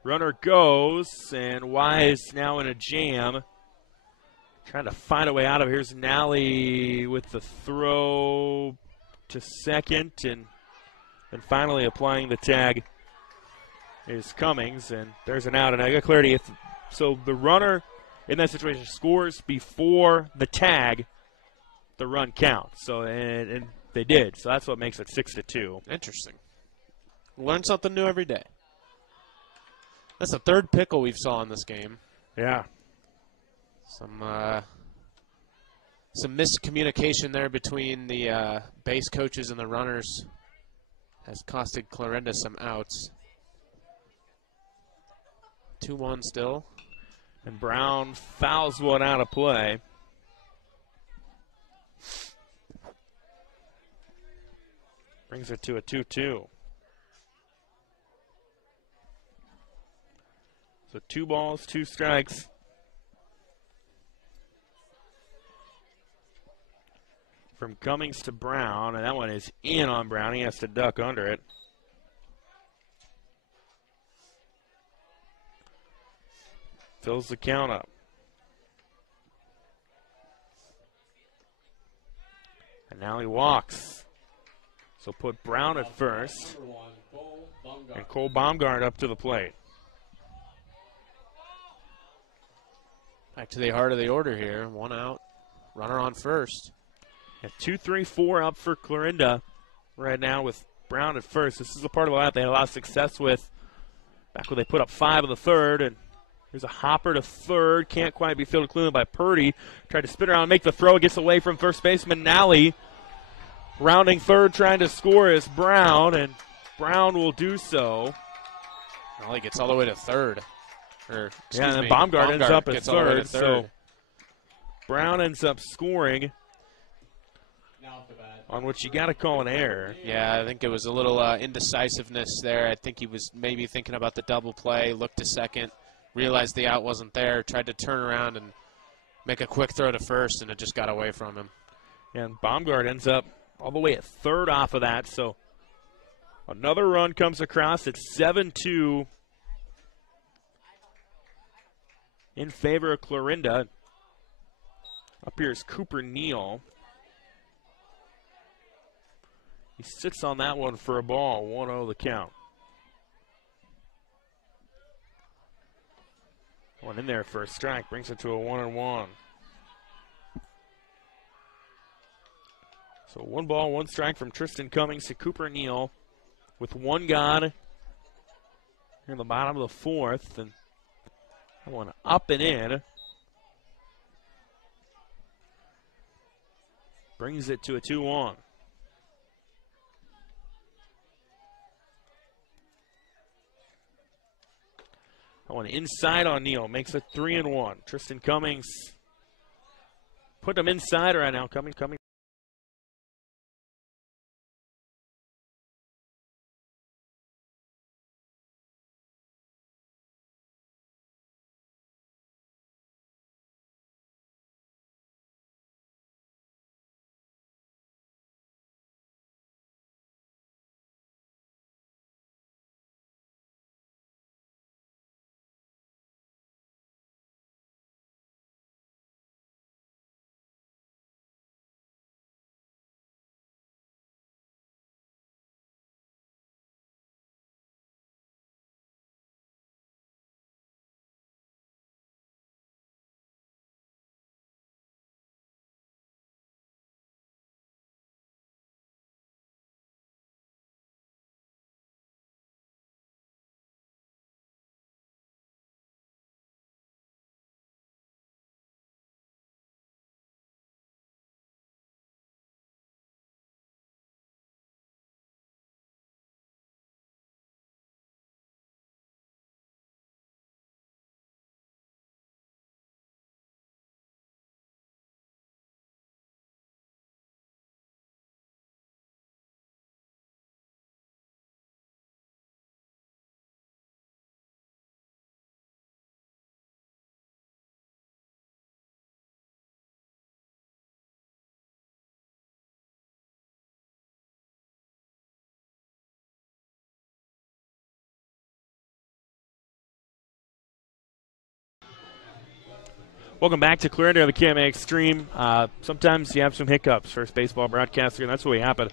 Runner goes, and Wise now in a jam. Trying to find a way out of it. Here's Nally with the throw to second, and finally applying the tag is Cummings, and there's an out. And I got clarity. So the runner in that situation scores before the tag, the run counts. So and they did. So that's what makes it 6-2. Interesting. Learn something new every day. That's the third pickle we've saw in this game. Yeah. Some miscommunication there between the base coaches and the runners has costed Clarinda some outs. 2-1 still. And Brown fouls one out of play. Brings it to a 2-2. So 2 balls, 2 strikes. From Cummings to Brown, and that one is in on Brown. He has to duck under it. Fills the count up. And now he walks. So put Brown at first. And Cole Baumgart up to the plate. Back to the heart of the order here. 1 out. Runner on first. And 2-3-4 up for Clarinda right now with Brown at first. This is a part of the lineup they had a lot of success with back when they put up 5 in the third. And here's a hopper to third. Can't quite be fielded cleanly by Purdy. Tried to spin around and make the throw. It gets away from first baseman Nally. Rounding third, trying to score is Brown, and Brown will do so. Well, he gets all the way to third. And then Baumgart ends up at third. So Brown ends up scoring, on which you got to call an error. Yeah, I think it was a little indecisiveness there. I think he was maybe thinking about the double play, looked to second, realized the out wasn't there, tried to turn around and make a quick throw to first, and it just got away from him. And Baumgart ends up all the way at third off of that. So another run comes across. It's 7-2 in favor of Clarinda. Up here is Cooper Neal. He sits on that one for a ball. 1-0 the count. One in there for a strike. Brings it to a 1-1. So 1 ball, 1 strike from Tristan Cummings to Cooper Neal with 1 gone here in the bottom of the 4th. And that one up and in. Brings it to a 2-1. That one inside on Neal. Makes it 3-1. Tristan Cummings put him inside right now. Cummings. Welcome back to Clarinda on the KMA Extreme. Sometimes you have some hiccups, first baseball broadcaster, and that's what happened.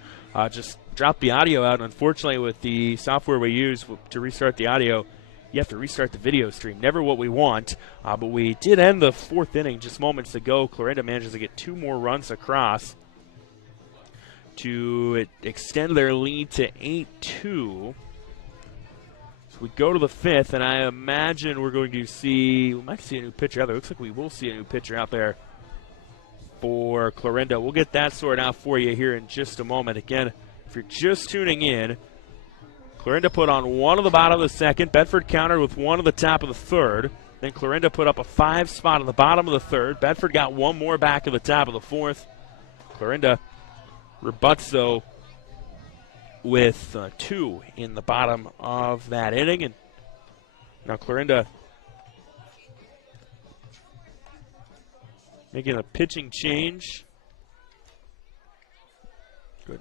Just dropped the audio out. Unfortunately, with the software we use to restart the audio, you have to restart the video stream. Never what we want, but we did end the 4th inning just moments ago. Clarinda manages to get 2 more runs across to extend their lead to 8-2. So we go to the 5th, and I imagine we're going to see, we might see a new pitcher out there. Looks like we will see a new pitcher out there for Clarinda. We'll get that sorted out for you here in just a moment. Again, if you're just tuning in, Clarinda put on 1 of the bottom of the 2nd. Bedford countered with 1 of the top of the 3rd. Then Clarinda put up a 5 spot on the bottom of the 3rd. Bedford got 1 more back at the top of the 4th. Clarinda rebuts, though, with 2 in the bottom of that inning. And now Clarinda making a pitching change. Good.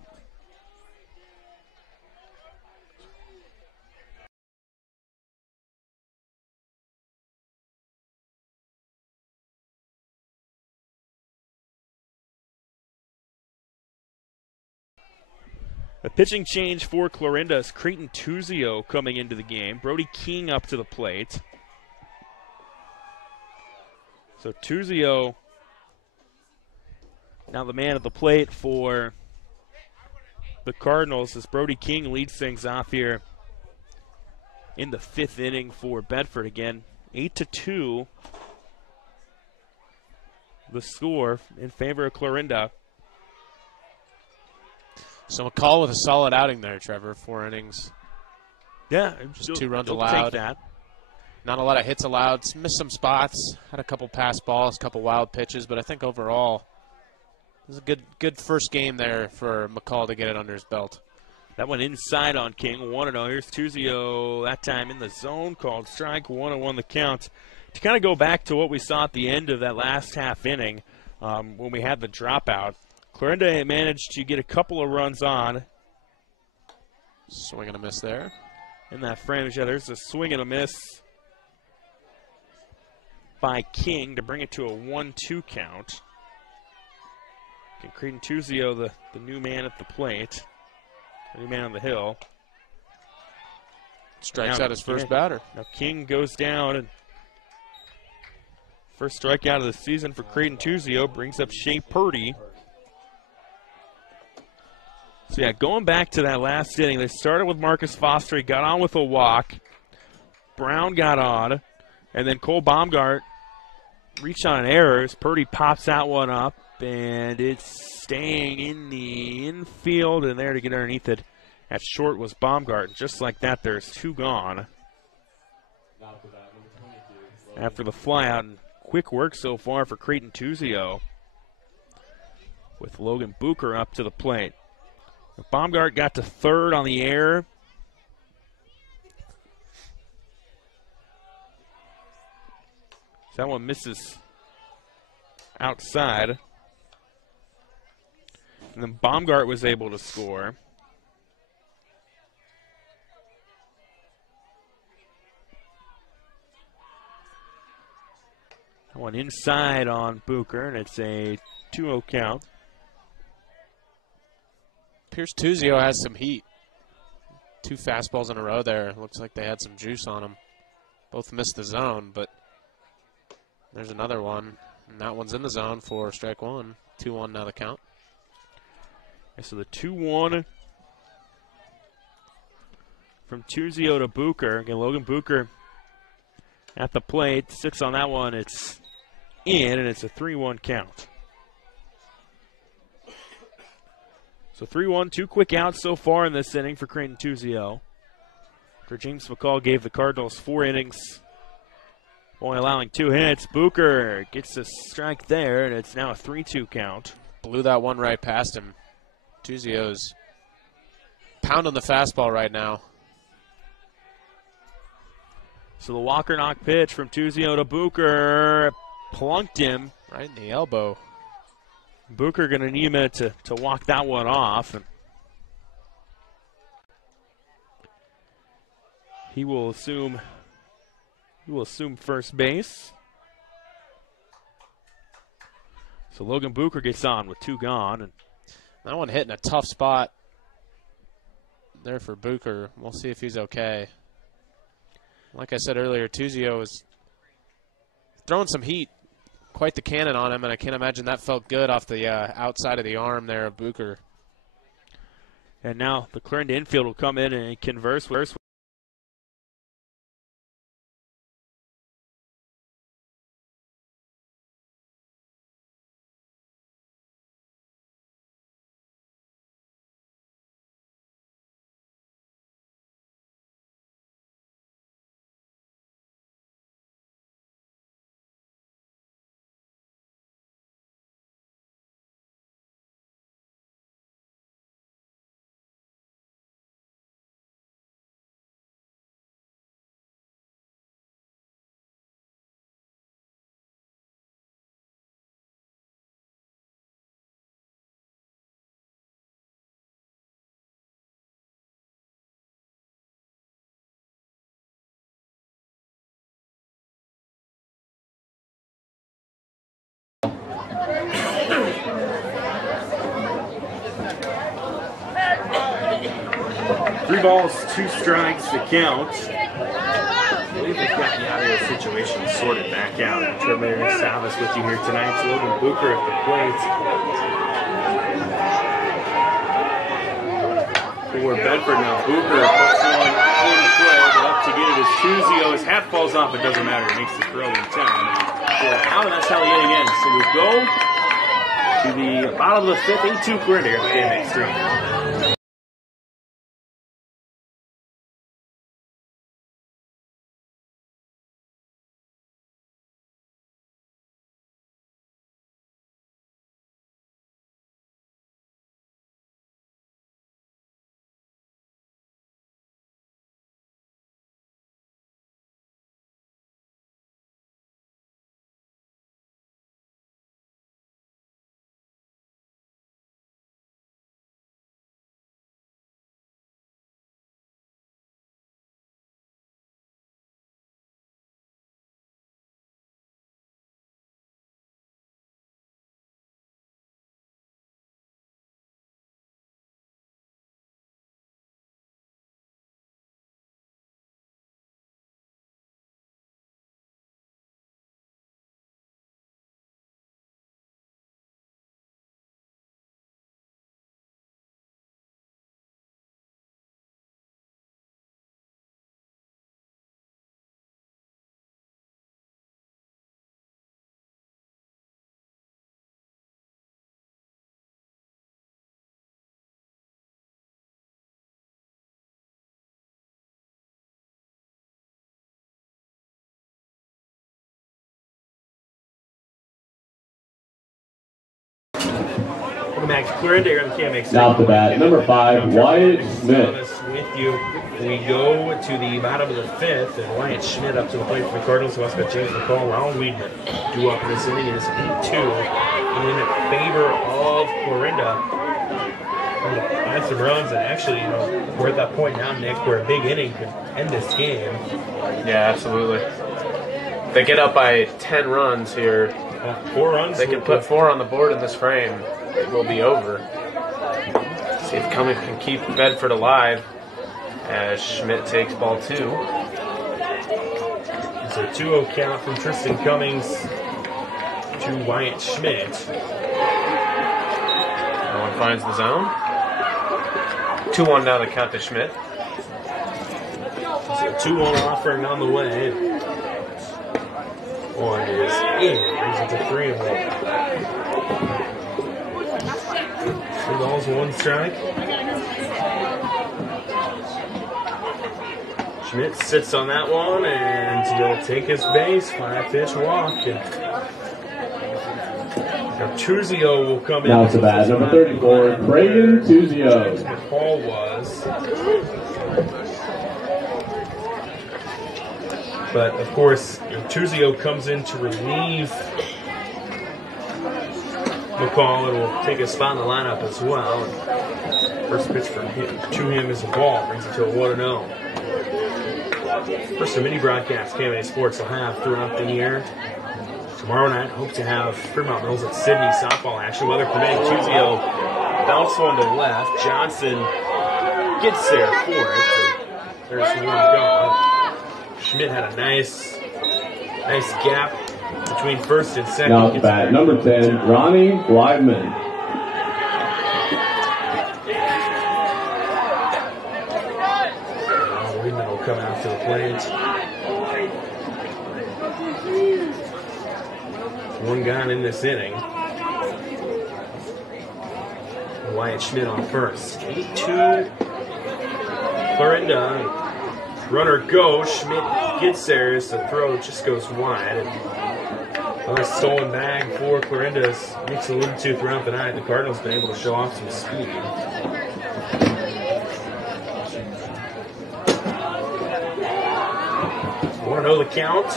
A pitching change for Clarinda is Creighton Tuzio coming into the game. Brody King up to the plate. So Tuzio now the man at the plate for the Cardinals as Brody King leads things off here in the 5th inning for Bedford again. 8-2 the score in favor of Clarinda. So McCall with a solid outing there, Trevor. 4 innings. Yeah, just 2 runs take allowed. That. Not a lot of hits allowed. Missed some spots. Had a couple pass balls, a couple wild pitches, but I think overall it was a good first game there for McCall to get it under his belt. That one inside on King. 1-0. Here's Tuzio, that time in the zone, called strike. 1-1 the count. To kind of go back to what we saw at the end of that last half inning when we had the dropout, Clarinda managed to get a couple of runs on. Swing and a miss there. In that frame, yeah, there's a swing and a miss by King to bring it to a 1-2 count. Creedon Tuzio, the new man at the plate. The new man on the hill. Strikes out his first batter. Now King goes down, and first strikeout of the season for Creedon Tuzio brings up Shea Purdy. So yeah, going back to that last inning, they started with Marcus Foster. He got on with a walk. Brown got on, and then Cole Baumgart reached on an error. Purdy pops that one up, and it's staying in the infield, and there to get underneath it at short was Baumgart. And just like that, there's 2 gone. After the flyout, and quick work so far for Creedon Tuzio with Logan Bucher up to the plate. Baumgart got to third on the air. That one misses outside. And then Baumgart was able to score. That one inside on Bucher, and it's a 2-0 count. Pierce Tuzio has some heat. 2 fastballs in a row there. Looks like they had some juice on them. Both missed the zone, but there's another one. And that one's in the zone for strike 1. 2-1 now the count. And so the 2-1 from Tuzio to Bucher. Again, Logan Bucher at the plate. 6 on that one. It's in, and it's a 3-1 count. So 3-1, 2 quick outs so far in this inning for Creedon Tuzio. For James McCall gave the Cardinals 4 innings, only allowing 2 hits. Bucher gets a strike there, and it's now a 3-2 count. Blew that one right past him. Tuzio's pounding the fastball right now. So the walker knock pitch from Tuzio to Bucher plunked him right in the elbow. Bucher going to need a minute to walk that one off. And he will assume first base. So Logan Bucher gets on with 2 gone. And that one hit in a tough spot there for Bucher. We'll see if he's okay. Like I said earlier, Tuzio is throwing some heat. Quite the cannon on him, and I can't imagine that felt good off the outside of the arm there of Bucher. And now the Clarinda infield will come in and converse with. Three balls, 2 strikes, the count. I believe they've got the out of the situation sorted back out. Trevor Salvis with you here tonight. So Logan Bucher at the plate. for Bedford now. Booker puts one in play, but up to get it is Tuzio. His hat falls off, it doesn't matter. He makes the throw in 10. Out, and that's how we get again. So we go to the bottom of the fifth, 8-2 Clarinda here at KMX 3. Welcome back to Clarinda here on the KMX. Now at the bat, number 5, Wyatt Schmidt. With you, we go to the bottom of the fifth, and Wyatt Schmidt up to the plate for the Cardinals. Who also got James McCall. Ronald Weedman due up in this inning is 8-2 in favor of Clarinda. Had some runs, and actually, you know, we're at that point now, Nick, where a big inning could end this game. Yeah, absolutely. If they get up by 10 runs here, 4 runs. They can put 4 on the board in this frame. It will be over. See if Cummings can keep Bedford alive as Schmidt takes ball 2. It's a 2-0 count from Tristan Cummings to Wyatt Schmidt. No one finds the zone. 2-1 now to count to Schmidt. So 2-1 offering on the way. One is in. Brings it to 3-1. 3 balls, 1 strike. Schmidt sits on that one, and he'll take his base. 5-pitch walk. Now Tuzio will come in. Now it's a bat, number 34, Craig Tuzio. Paul was. But of course, Tuzio comes in to relieve McCall, and will take a spot in the lineup as well. First pitch from him to him is a ball, brings it to a 1-0. First mini broadcast KMA Sports will have throughout the year. Tomorrow night, hope to have Fremont Mills at Sydney softball action. Weather permitting, Tuzio bounce one to left. Johnson gets there for it. There's one gone. Schmidt had a nice gap between first and second. Now it's bat, number 10, Ronnie Weidman. Weidman will come out to the plate. One gone in this inning. Wyatt Schmidt on first. 8-2 Clarinda. Runner goes. Schmidt gets there as the throw just goes wide. A stolen bag for Clarinda, as Nick's alluded to throughout the night. The Cardinals been able to show off some speed. 1-0 the count.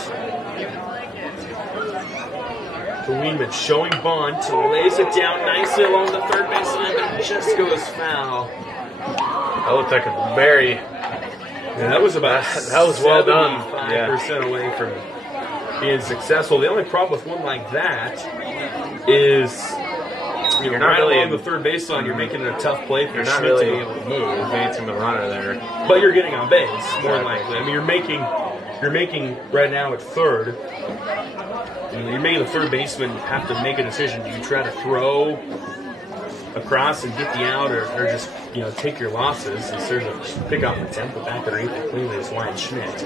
To Weedman, showing bunt, lays it down nicely along the third baseline, but it just goes foul. That looked like a very... Yeah, that was about that was well done. 75% away from being successful. The only problem with one like that is you're not right really along the third baseline. You're making it a tough play for Schmidt really to be able to move. Advancing the runner there, but you're getting on base more than likely. I mean, you're making right now at third. You're making the third baseman have to make a decision. Do you try to throw across and get the out, or just take your losses and sort of pick off the tempo back underneath it cleanly is Wyatt Schmidt.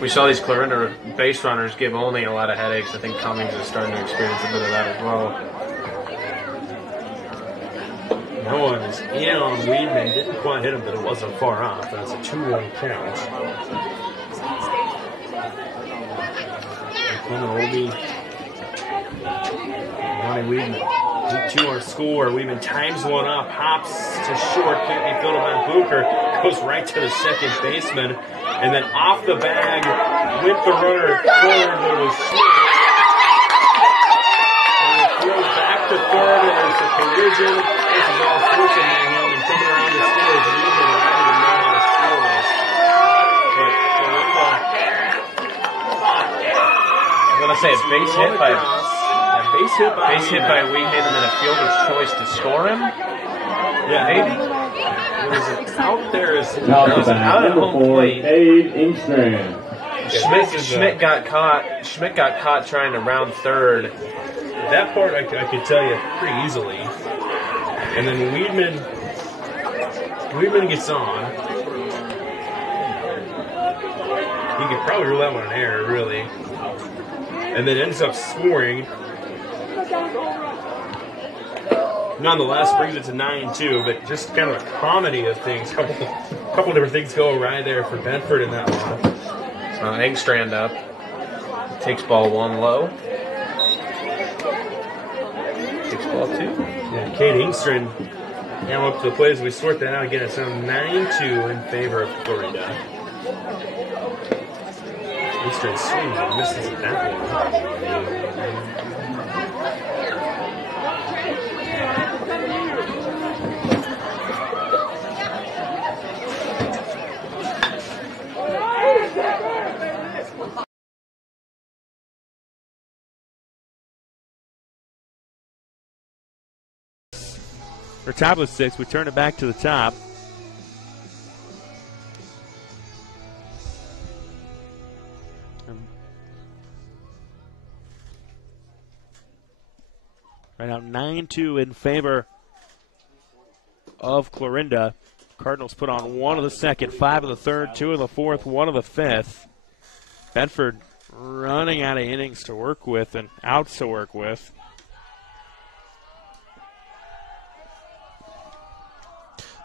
We saw these Clarinda base runners give only a lot of headaches. I think Cummings is starting to experience a bit of that as well. That one is in on Weedman. Didn't quite hit him, but it wasn't far off. That's a 2-1 count. Oldie. Monty Weedman. 2 our score. Weedman times one up, hops to short, can't be filled by Booker, goes right to the second baseman, and then off the bag with the runner forward. There was Schmidt. And it throws back to third, and there's a collision. This is all switching mayhem, and coming around the steals. Weedman, I don't even know how to steal this. But Clarinda, I'm going to say a base hit by base hit by Weedman, and then a fielder's choice to score him. Yeah, maybe. There's an out there is Out at home plate. Schmidt got caught. Schmidt got caught trying to round third. That part I could tell you pretty easily. And then Weedman gets on. You could probably rule that one an error, really. And then ends up scoring. Nonetheless, brings it to 9-2, but just kind of a comedy of things. Couple different things go awry there for Bedford in that one. Engstrand up. Takes ball 1 low. Takes ball 2. Yeah, Kate Engstrand now up to the plate as we sort that out again. It's now 9-2 in favor of Clarinda. Engstrand swings and misses at that one. For top of 6, we turn it back to the top. Right now, 9-2 in favor of Clarinda. Cardinals put on 1 of the second, 5 of the third, 2 of the fourth, 1 of the fifth. Bedford running out of innings to work with and outs to work with.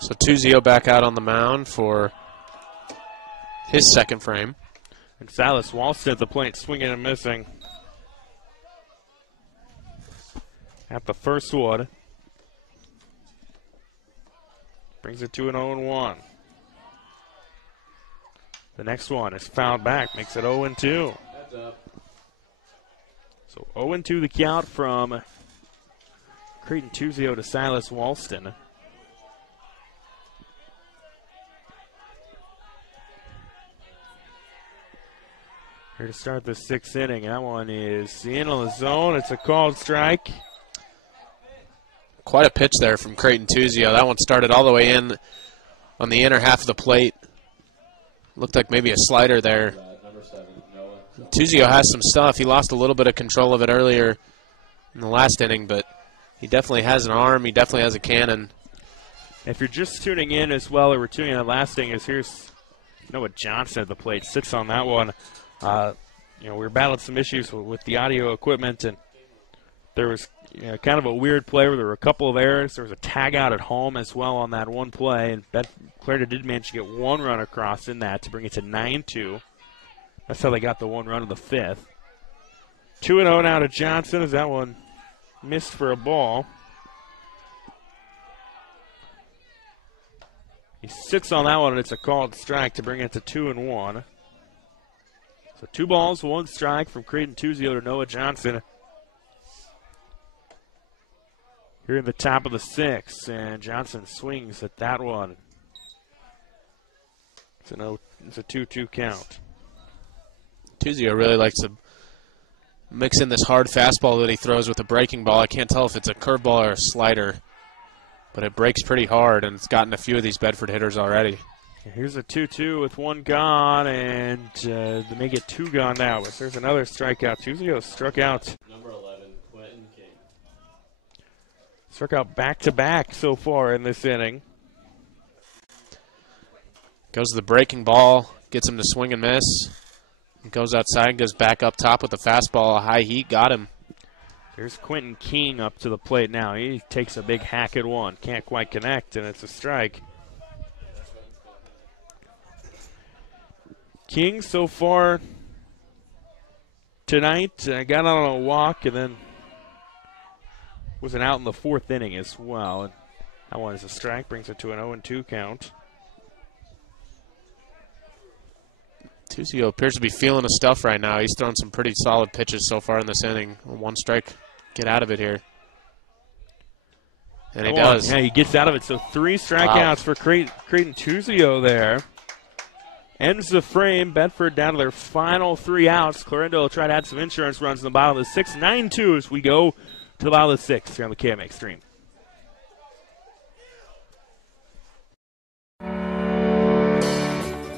So Tuzio back out on the mound for his second frame. And Silas Walston at the plate, swinging and missing. At the first one. Brings it to an 0-1. The next one is fouled back, makes it 0-2. So 0-2 the count from Creighton Tuzio to Silas Walston. Here to start the 6th inning. That one is in on the zone. It's a called strike. Quite a pitch there from Creighton Tuzio. That one started all the way in on the inner half of the plate. Looked like maybe a slider there. Tuzio has some stuff. He lost a little bit of control of it earlier in the last inning, but he definitely has an arm. He definitely has a cannon. If you're just tuning in as well, or we're tuning in the last thing, is here's Noah Johnson at the plate. 6 on that one. We were battling some issues with the audio equipment, and there was kind of a weird play where there were a couple of errors. There was a tag out at home as well on that one play, and Clarinda did manage to get 1 run across in that to bring it to 9-2. That's how they got the 1 run in the 5th. 2-0 now to Johnson as that one missed for a ball. He 6 on that one, and it's a called strike to bring it to 2-1. So 2 balls, 1 strike from Creighton Tuzio to Noah Johnson. Here in the top of the 6th, and Johnson swings at that one. It's a 2-2 count. Tuzio really likes to mix in this hard fastball that he throws with a breaking ball. I can't tell if it's a curveball or a slider, but it breaks pretty hard, and it's gotten a few of these Bedford hitters already. Here's a 2-2 with 1 gone, and they may get 2 gone now. But there's another strikeout. Tuzio struck out. Number 11, Quentin King. Struck out back-to-back so far in this inning. Goes to the breaking ball, gets him to swing and miss. Goes outside, goes back up top with the fastball. A high heat, got him. There's Quentin King up to the plate now. He takes a big hack at one. Can't quite connect, and it's a strike. King so far tonight got on a walk and then was an out in the fourth inning as well. And that one is a strike, brings it to an 0-2 count. Tuzio appears to be feeling his stuff right now. He's thrown some pretty solid pitches so far in this inning. One strike, get out of it here. And he does. Yeah, he gets out of it. So 3 strikeouts for Creighton Tuzio there. Ends the frame. Bedford down to their final 3 outs. Clarinda will try to add some insurance runs in the bottom of the 6th. 9-2 as we go to the bottom of the 6th here on the KMA Extreme.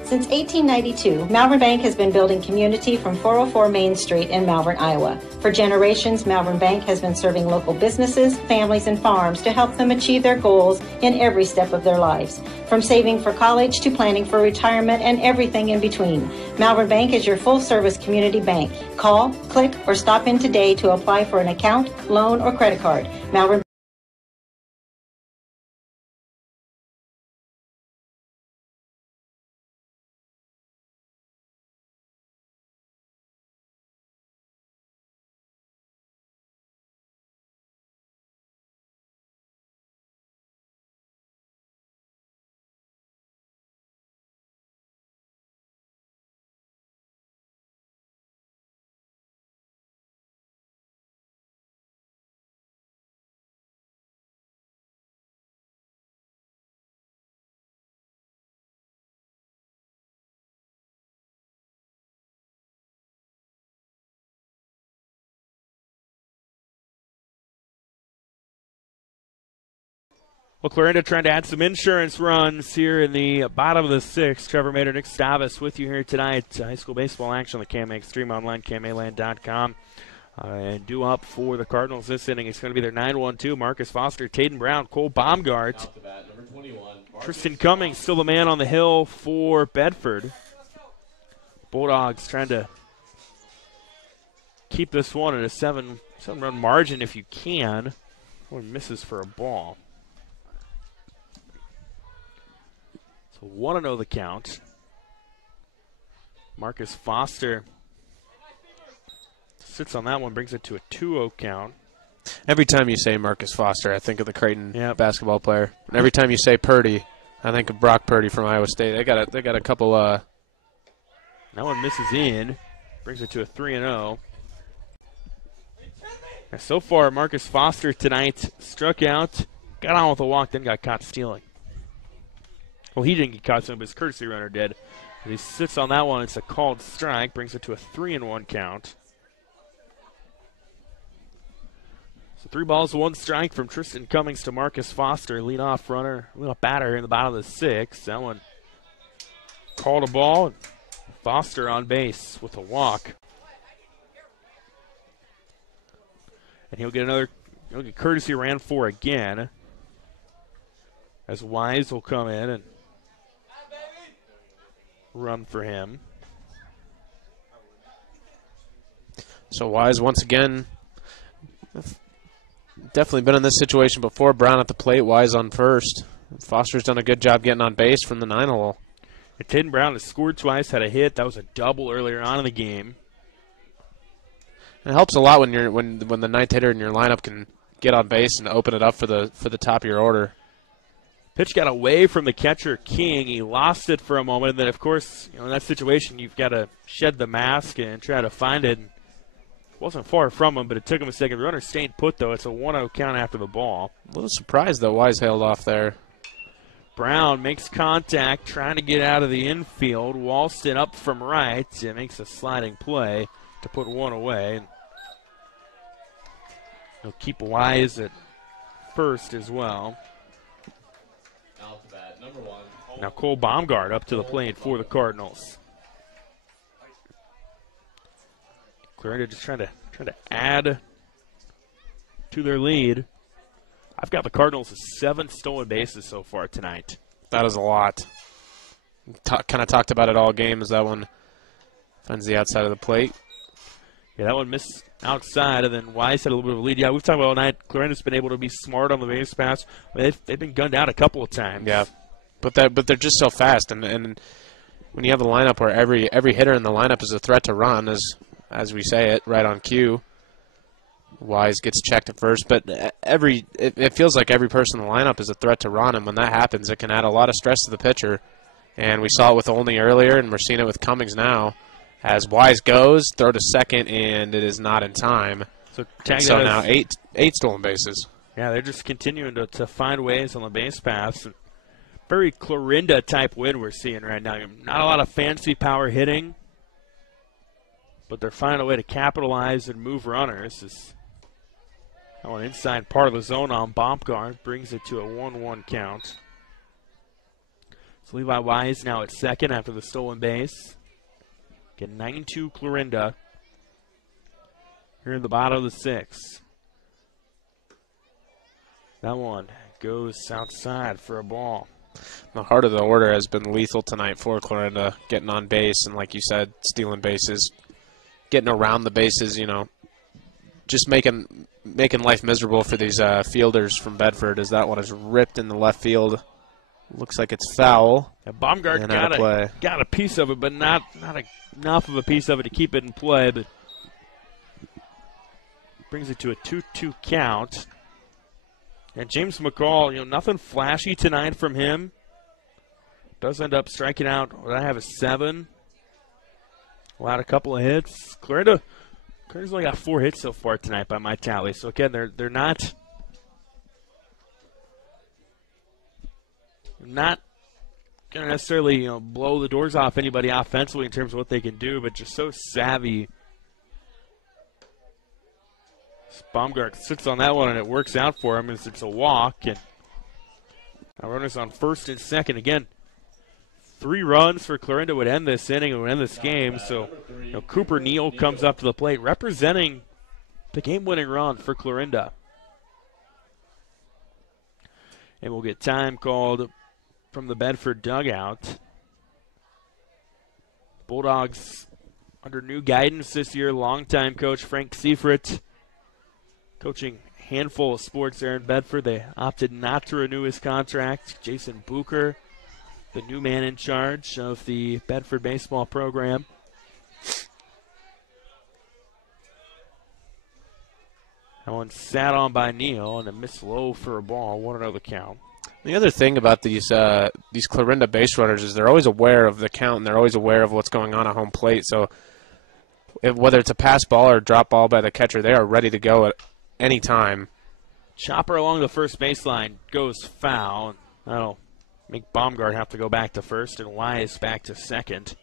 Since 1892, Malvern Bank has been building community from 404 Main Street in Malvern, Iowa. For generations, Malvern Bank has been serving local businesses, families, and farms to help them achieve their goals in every step of their lives. From saving for college to planning for retirement and everything in between, Malvern Bank is your full-service community bank. Call, click, or stop in today to apply for an account, loan, or credit card. Malvern Well, Clarinda trying to add some insurance runs here in the bottom of the 6th. Trevor Mader, Nick Stavas with you here tonight. High school baseball action on the KMA Extreme online, KMAland.com. And due up for the Cardinals this inning, it's going to be their 9-1-2. Marcus Foster, Taden Brown, Cole Baumgart. Tristan Cummings still the man on the hill for Bedford. Bulldogs trying to keep this one at a 7-run margin if you can. One misses for a ball. 1-0 the count. Marcus Foster sits on that one, brings it to a 2-0 count. Every time you say Marcus Foster, I think of the Creighton basketball player. And every time you say Purdy, I think of Brock Purdy from Iowa State. They got a couple. That one misses in, brings it to a 3-0. And so far, Marcus Foster tonight struck out, got on with a walk, then got caught stealing. Well, he didn't get caught, so his courtesy runner did. He sits on that one. It's a called strike. Brings it to a 3-1 count. So 3 balls, 1 strike from Tristan Cummings to Marcus Foster. Leadoff batter in the bottom of the 6th. That one called a ball. And Foster on base with a walk. And he'll get courtesy ran for again. As Wise will come in and run for him. So Wise, once again, definitely been in this situation before. Brown at the plate, Wise on first. Foster's done a good job getting on base from the 9-hole. Taden Brown has scored twice, had a hit. That was a double earlier on in the game. It helps a lot when the ninth hitter in your lineup can get on base and open it up for the top of your order. Pitch got away from the catcher, King. He lost it for a moment, and then, of course, in that situation, you've got to shed the mask and try to find it. It wasn't far from him, but it took him a second. The runner stayed put, though. It's a 1-0 count after the ball. A little surprised that Wise held off there. Brown makes contact, trying to get out of the infield. Walston up from right. It makes a sliding play to put one away. He'll keep Wise at first as well. Now Cole Baumgart up to the plate for the Cardinals. Clarinda just trying to add to their lead. I've got the Cardinals' 7 stolen bases so far tonight. That is a lot. Kind of talked about it all game as that one finds the outside of the plate. Yeah, that one missed outside, and then Wise had a little bit of a lead. Yeah, we've talked about all night. Clarinda's been able to be smart on the base pass. They've been gunned out a couple of times. Yeah, but they're just so fast, and when you have a lineup where every hitter in the lineup is a threat to run, as we say it, right on cue. Wise gets checked at first, but it feels like every person in the lineup is a threat to run, and when that happens, it can add a lot of stress to the pitcher. And we saw it with Olney earlier, and we're seeing it with Cummings now. As Wise goes, throw to second, and it is not in time. So now eight stolen bases. Yeah, they're just continuing to find ways on the base paths. Very Clarinda-type win we're seeing right now. Not a lot of fancy power hitting, but they're finding a way to capitalize and move runners. That one inside part of the zone on Baumgart brings it to a 1-1 count. So Levi Wise now at second after the stolen base. Get 9-2 Clarinda here in the bottom of the 6th. That one goes outside for a ball. The heart of the order has been lethal tonight for Clarinda, getting on base and, like you said, stealing bases, getting around the bases, just making life miserable for these fielders from Bedford as that one is ripped in the left field. Looks like it's foul. And Baumgart got a piece of it, but not enough of a piece of it to keep it in play. But brings it to a 2-2 count. And James McCall, nothing flashy tonight from him. Does end up striking out. What I have is 7. Allowed a couple of hits. Clarinda's only got 4 hits so far tonight by my tally. So again, they're not going to necessarily blow the doors off anybody offensively in terms of what they can do, but just so savvy. Baumgart sits on that one, and it works out for him as it's a walk. And now runners on first and second. Again, 3 runs for Clarinda would end this inning and would end this game. So Cooper Neal comes up to the plate representing the game-winning run for Clarinda. And we'll get time called from the Bedford dugout. Bulldogs under new guidance this year. Longtime coach Frank Seifert coaching a handful of sports there in Bedford. They opted not to renew his contract. Jason Bucher, the new man in charge of the Bedford baseball program. That one sat on by Neal and a miss low for a ball. 1-0 the count. The other thing about these Clarinda base runners is they're always aware of the count and they're always aware of what's going on at home plate. So whether it's a pass ball or a drop ball by the catcher, they are ready to go at any time. Chopper along the first baseline goes foul. That'll make Baumgart have to go back to first and Wise back to second.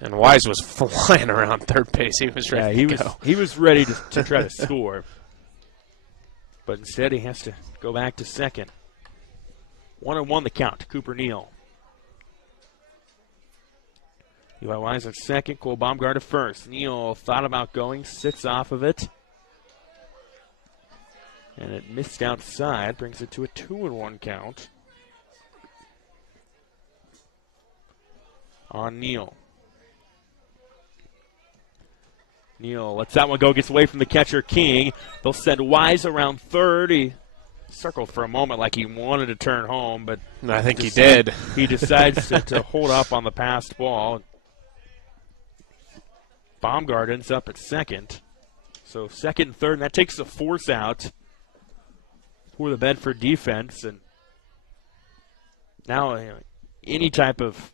And Wise was flying around third base. He was ready to go. He was ready to try to score. But instead he has to go back to second. 1-1 the count to Cooper Neal. Eli Wise at second, Cole Baumgart at first. Neal thought about going, sits off of it. And it missed outside, brings it to a 2-1 count on Neal. Neal lets that one go, gets away from the catcher King. They'll send Wise around third. He circled for a moment like he wanted to turn home, but I think he did. He decides to hold up on the passed ball. Baumgart ends up at second. So second and third, and that takes the force out for the Bedford defense. And now any type of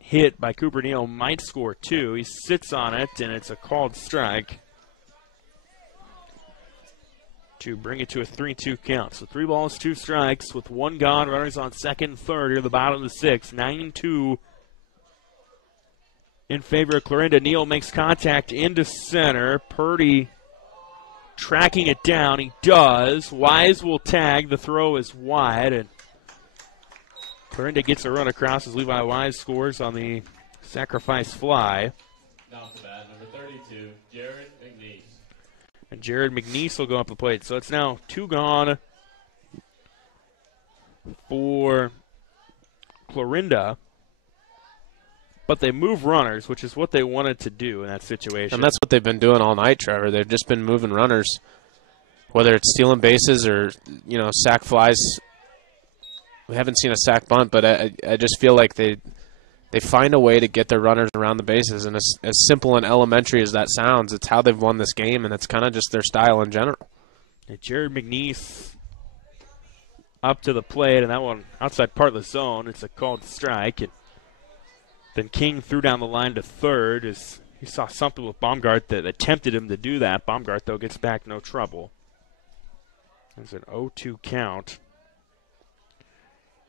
hit by Cooper Neal might score 2. He sits on it, and it's a called strike to bring it to a 3-2 count. So 3 balls, 2 strikes with 1 gone. Runners on second and third here at the bottom of the 6th. 9-2 in favor of Clarinda. Neal makes contact into center. Purdy tracking it down. He does. Wise will tag. The throw is wide, and Clarinda gets a run across as Levi Wise scores on the sacrifice fly. Now to bat, number 32, Jared McNeese. And Jared McNeese will go up the plate. So it's now 2 gone for Clarinda, but they move runners, which is what they wanted to do in that situation. And that's what they've been doing all night, Trevor. They've just been moving runners, whether it's stealing bases or, sack flies. We haven't seen a sack bunt, but I just feel like they find a way to get their runners around the bases. And as simple and elementary as that sounds, it's how they've won this game, and it's kind of just their style in general. And Jared McNeese up to the plate, and that one outside part of the zone. It's a called strike. And then King threw down the line to third as he saw something with Baumgart that tempted him to do that. Baumgart, though, gets back no trouble. There's an 0-2 count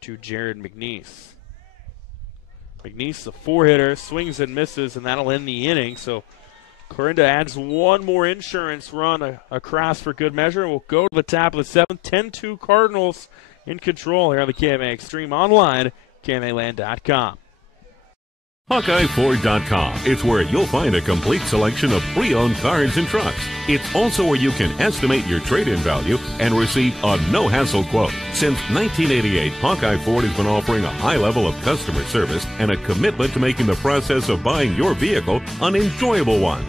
to Jared McNeese. McNeese, the 4-hitter, swings and misses, and that'll end the inning. So Clarinda adds one more insurance run across for good measure, and we'll go to the top of the 7th. 10-2 Cardinals in control here on the KMA Extreme online, KMAland.com. HawkeyeFord.com. It's where you'll find a complete selection of pre-owned cars and trucks. It's also where you can estimate your trade-in value and receive a no-hassle quote. Since 1988, Hawkeye Ford has been offering a high level of customer service and a commitment to making the process of buying your vehicle an enjoyable one.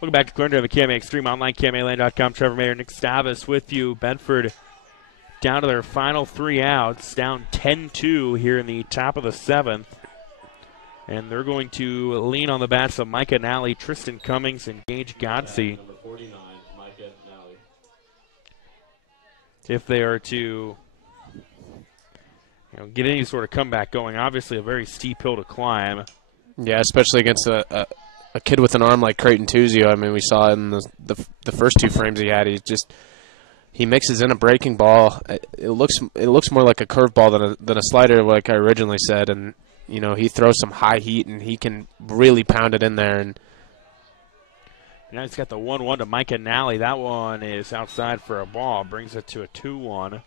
Welcome back to Clarinda on the KMA Extreme online, KMAland.com. Trevor Mayer, Nick Stavas with you. Bedford down to their final 3 outs, down 10-2 here in the top of the 7th. And they're going to lean on the bats of Micah Nally, Tristan Cummings, and Gage Godsey. Number 49, Micah Nally. If they are to get any sort of comeback going. Obviously a very steep hill to climb. Yeah, especially against a kid with an arm like Creighton Tuzio. I mean, we saw in the first 2 frames he had. He mixes in a breaking ball. It looks more like a curveball than a slider, like I originally said. And he throws some high heat, and he can really pound it in there. And now he's got the 1-1 to Micah Nally. That one is outside for a ball. Brings it to a 2-1. And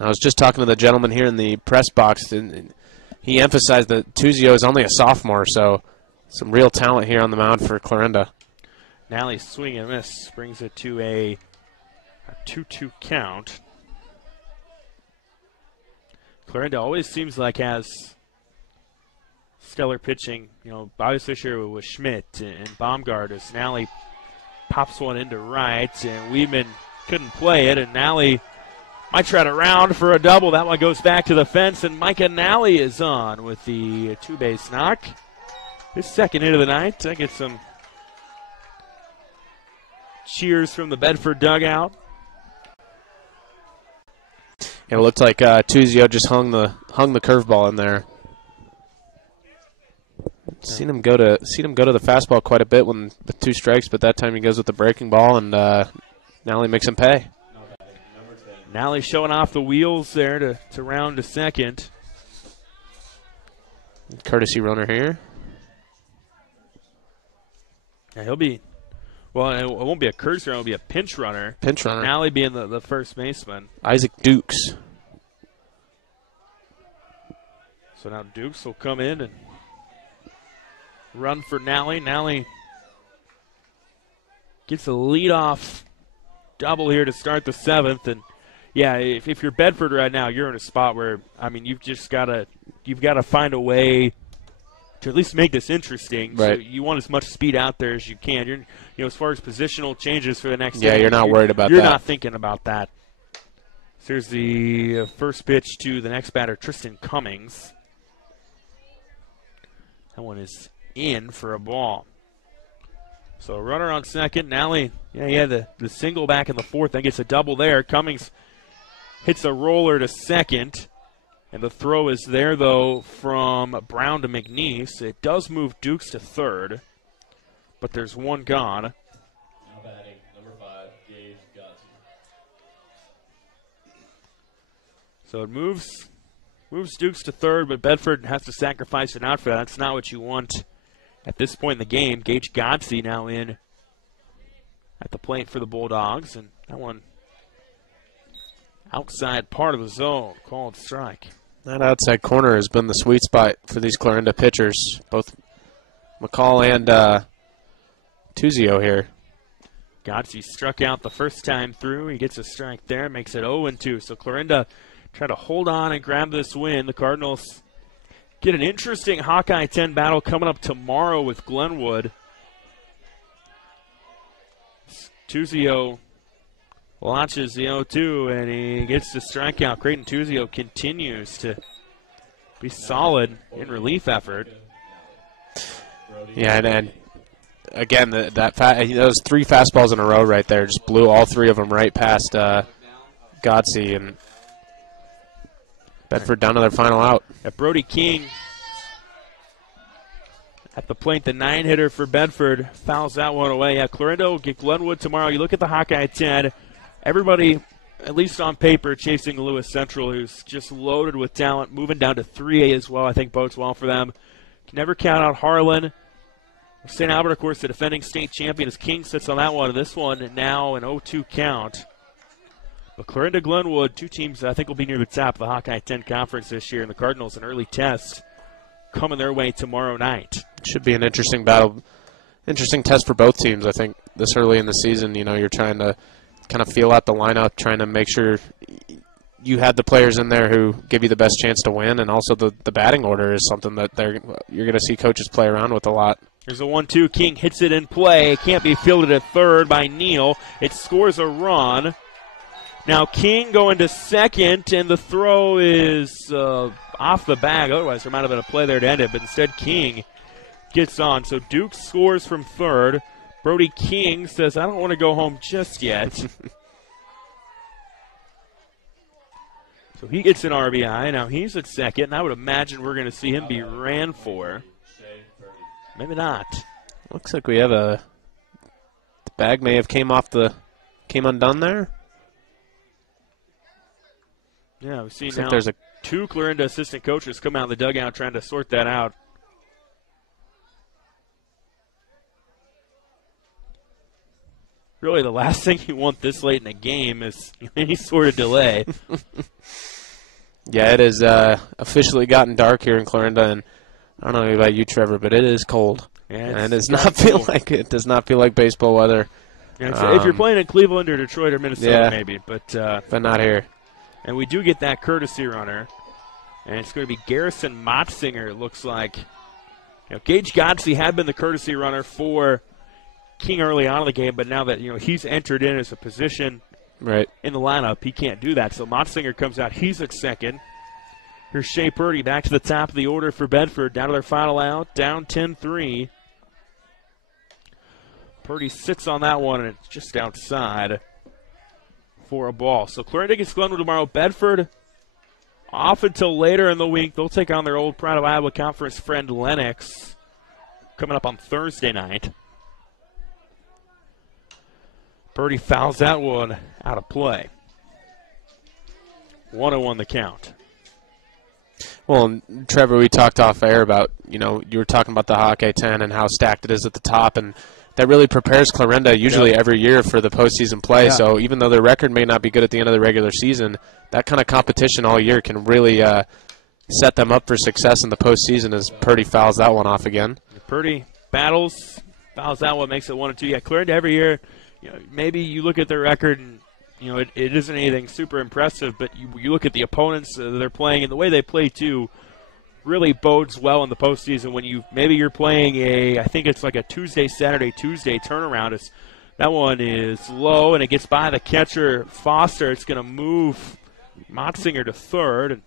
I was just talking to the gentleman here in the press box, and he emphasized that Tuzio is only a sophomore, so some real talent here on the mound for Clarinda. Nally's swing and miss brings it to a 2-2 count. Clarinda always seems like has stellar pitching. Obviously this year with Schmidt and Baumgart as Nally pops one into right, and Weedman couldn't play it, and Nally might try to round for a double. That one goes back to the fence, and Micah Nally is on with the 2-base knock. His second hit of the night. I get some cheers from the Bedford dugout. It looked like Tuzio just hung the curveball in there. Seen him go to the fastball quite a bit with 2 strikes, but that time he goes with the breaking ball, and Nally makes him pay. Nally showing off the wheels there to round to second. Courtesy runner here. Yeah, he'll be, well, it won't be a courtesy runner, it'll be a pinch runner. Pinch runner. Nally being the first baseman. Isaac Dukes. So now Dukes will come in and run for Nally. Nally gets a leadoff double here to start the 7th, and yeah, if you're Bedford right now, you're in a spot where, I mean, you've got to find a way to at least make this interesting. Right. So you want as much speed out there as you can. You're, as far as positional changes for the next inning, you're not worried about that. You're not thinking about that. So here's the first pitch to the next batter, Tristan Cummings. That one is in for a ball. So runner on second. Nally, he had the single back in the fourth. I think it's a double there. Cummings hits a roller to second. And the throw is there, though, from Brown to McNeese. It does move Dukes to third, but there's one gone. Now batting, number 5, Gage Godsey. So it moves Dukes to third, but Bedford has to sacrifice an out for that. That's not what you want at this point in the game. Gage Godsey now in at the plate for the Bulldogs, and that one outside part of the zone, called strike. That outside corner has been the sweet spot for these Clarinda pitchers, both McCall and Tuzio here. Godsey struck out the first time through. He gets a strike there, makes it 0-2. So Clarinda try to hold on and grab this win. The Cardinals get an interesting Hawkeye 10 battle coming up tomorrow with Glenwood. Tuzio launches the 0-2, and he gets the strikeout. Creighton Tuzio continues to be solid in relief effort. Yeah, and again, those 3 fastballs in a row right there just blew all 3 of them right past Godsey, and Bedford down to their final out. Brody King at the plate, the 9-hitter for Bedford, fouls that one away. Yeah, Clarinda will get Glenwood tomorrow. You look at the Hawkeye 10. Everybody, at least on paper, chasing Lewis Central, who's just loaded with talent, moving down to 3A as well. I think bodes well for them. Can never count out Harlan. St. Albert, of course, the defending state champion, as King sits on that one. This one now an 0-2 count. But Clarinda, Glenwood, 2 teams that I think will be near the top of the Hawkeye 10 conference this year, and the Cardinals an early test coming their way tomorrow night. Should be an interesting battle, interesting test for both teams. I think this early in the season, you're trying to kind of feel out the lineup, trying to make sure you had the players in there who give you the best chance to win, and also the batting order is something that you're going to see coaches play around with a lot. Here's a 1-2. King hits it in play. Can't be fielded at third by Neal. It scores a run. Now King going to second, and the throw is off the bag. Otherwise, there might have been a play there to end it, but instead King gets on. So Duke scores from third. Brody King says, I don't want to go home just yet. So he gets an RBI. Now he's at second, and I would imagine we're going to see him be ran for. Maybe not. Looks like we have the bag may have came undone there. Yeah, we've seen now there's 2 Clarinda assistant coaches come out of the dugout trying to sort that out. Really, the last thing you want this late in a game is any sort of delay. Yeah, it has officially gotten dark here in Clarinda, and I don't know about you, Trevor, but it is cold. Yeah, and it does not feel like baseball weather. Yeah, if you're playing in Cleveland or Detroit or Minnesota, maybe, but not here. And we do get that courtesy runner, and it's going to be Garrison Motzinger. It looks like. Gage Godsey had been the courtesy runner for King early on in the game, but now that he's entered in as a position in the lineup, he can't do that. So Motzinger comes out. He's at second. Here's Shea Purdy back to the top of the order for Bedford. Down to their final out, down 10-3. Purdy sits on that one, and it's just outside for a ball. So Clarinda gets Glenwood tomorrow. Bedford off until later in the week. They'll take on their old Pride of Iowa Conference friend Lennox coming up on Thursday night. Purdy fouls that one out of play. 1-0 the count. Well, Trevor, we talked off air about, you were talking about the Hawkeye 10 and how stacked it is at the top, and that really prepares Clarinda usually every year for the postseason play. Yeah. So even though their record may not be good at the end of the regular season, that kind of competition all year can really set them up for success in the postseason as Purdy fouls that one off again. Purdy battles, fouls that one, makes it 1-2. Yeah, Clarinda every year, maybe you look at their record and, it isn't anything super impressive, but you look at the opponents they're playing and the way they play too really bodes well in the postseason when you're playing I think it's like a Tuesday turnaround. That one is low and it gets by the catcher Foster. It's going to move Motzinger to third. And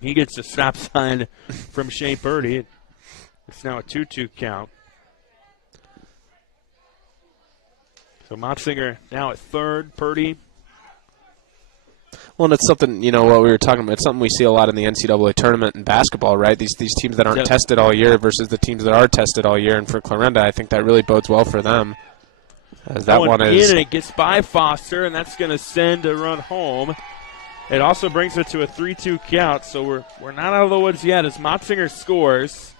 He gets a stop sign from Shea Purdy. It's now a 2-2 count. So Motzinger now at third. Purdy. Well, and it's something, what we were talking about. It's something we see a lot in the NCAA tournament in basketball, right? These teams that aren't tested all year versus the teams that are tested all year. And for Clarinda, I think that really bodes well for them. As that one is. And it gets by Foster, and that's going to send a run home. It also brings it to a 3-2 count, so we're not out of the woods yet as Motzinger scores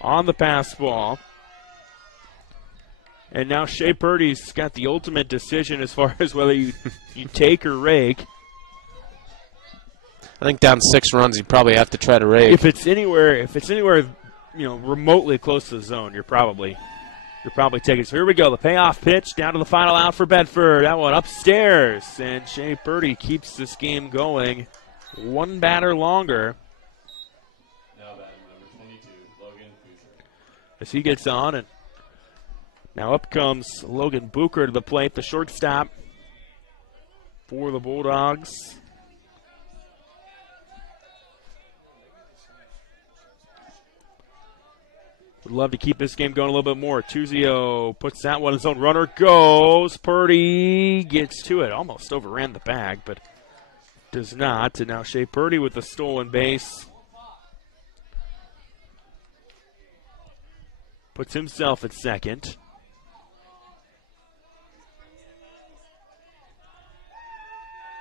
on the pass ball. And now Shea Purdy's got the ultimate decision as far as whether you take or rake. I think down 6 runs, you probably have to try to rake. If it's anywhere, remotely close to the zone, you're probably taking. So here we go, the payoff pitch down to the final out for Bedford. That one upstairs, and Shea Purdy keeps this game going one batter longer. Now batting number 22, Logan Boucher. As he gets on, and now up comes Logan Bucher to the plate, the shortstop for the Bulldogs. Would love to keep this game going a little bit more. Tuzio puts that one in his own. Runner goes. Purdy gets to it. Almost overran the bag, but does not. And now Shea Purdy with the stolen base. Puts himself at second.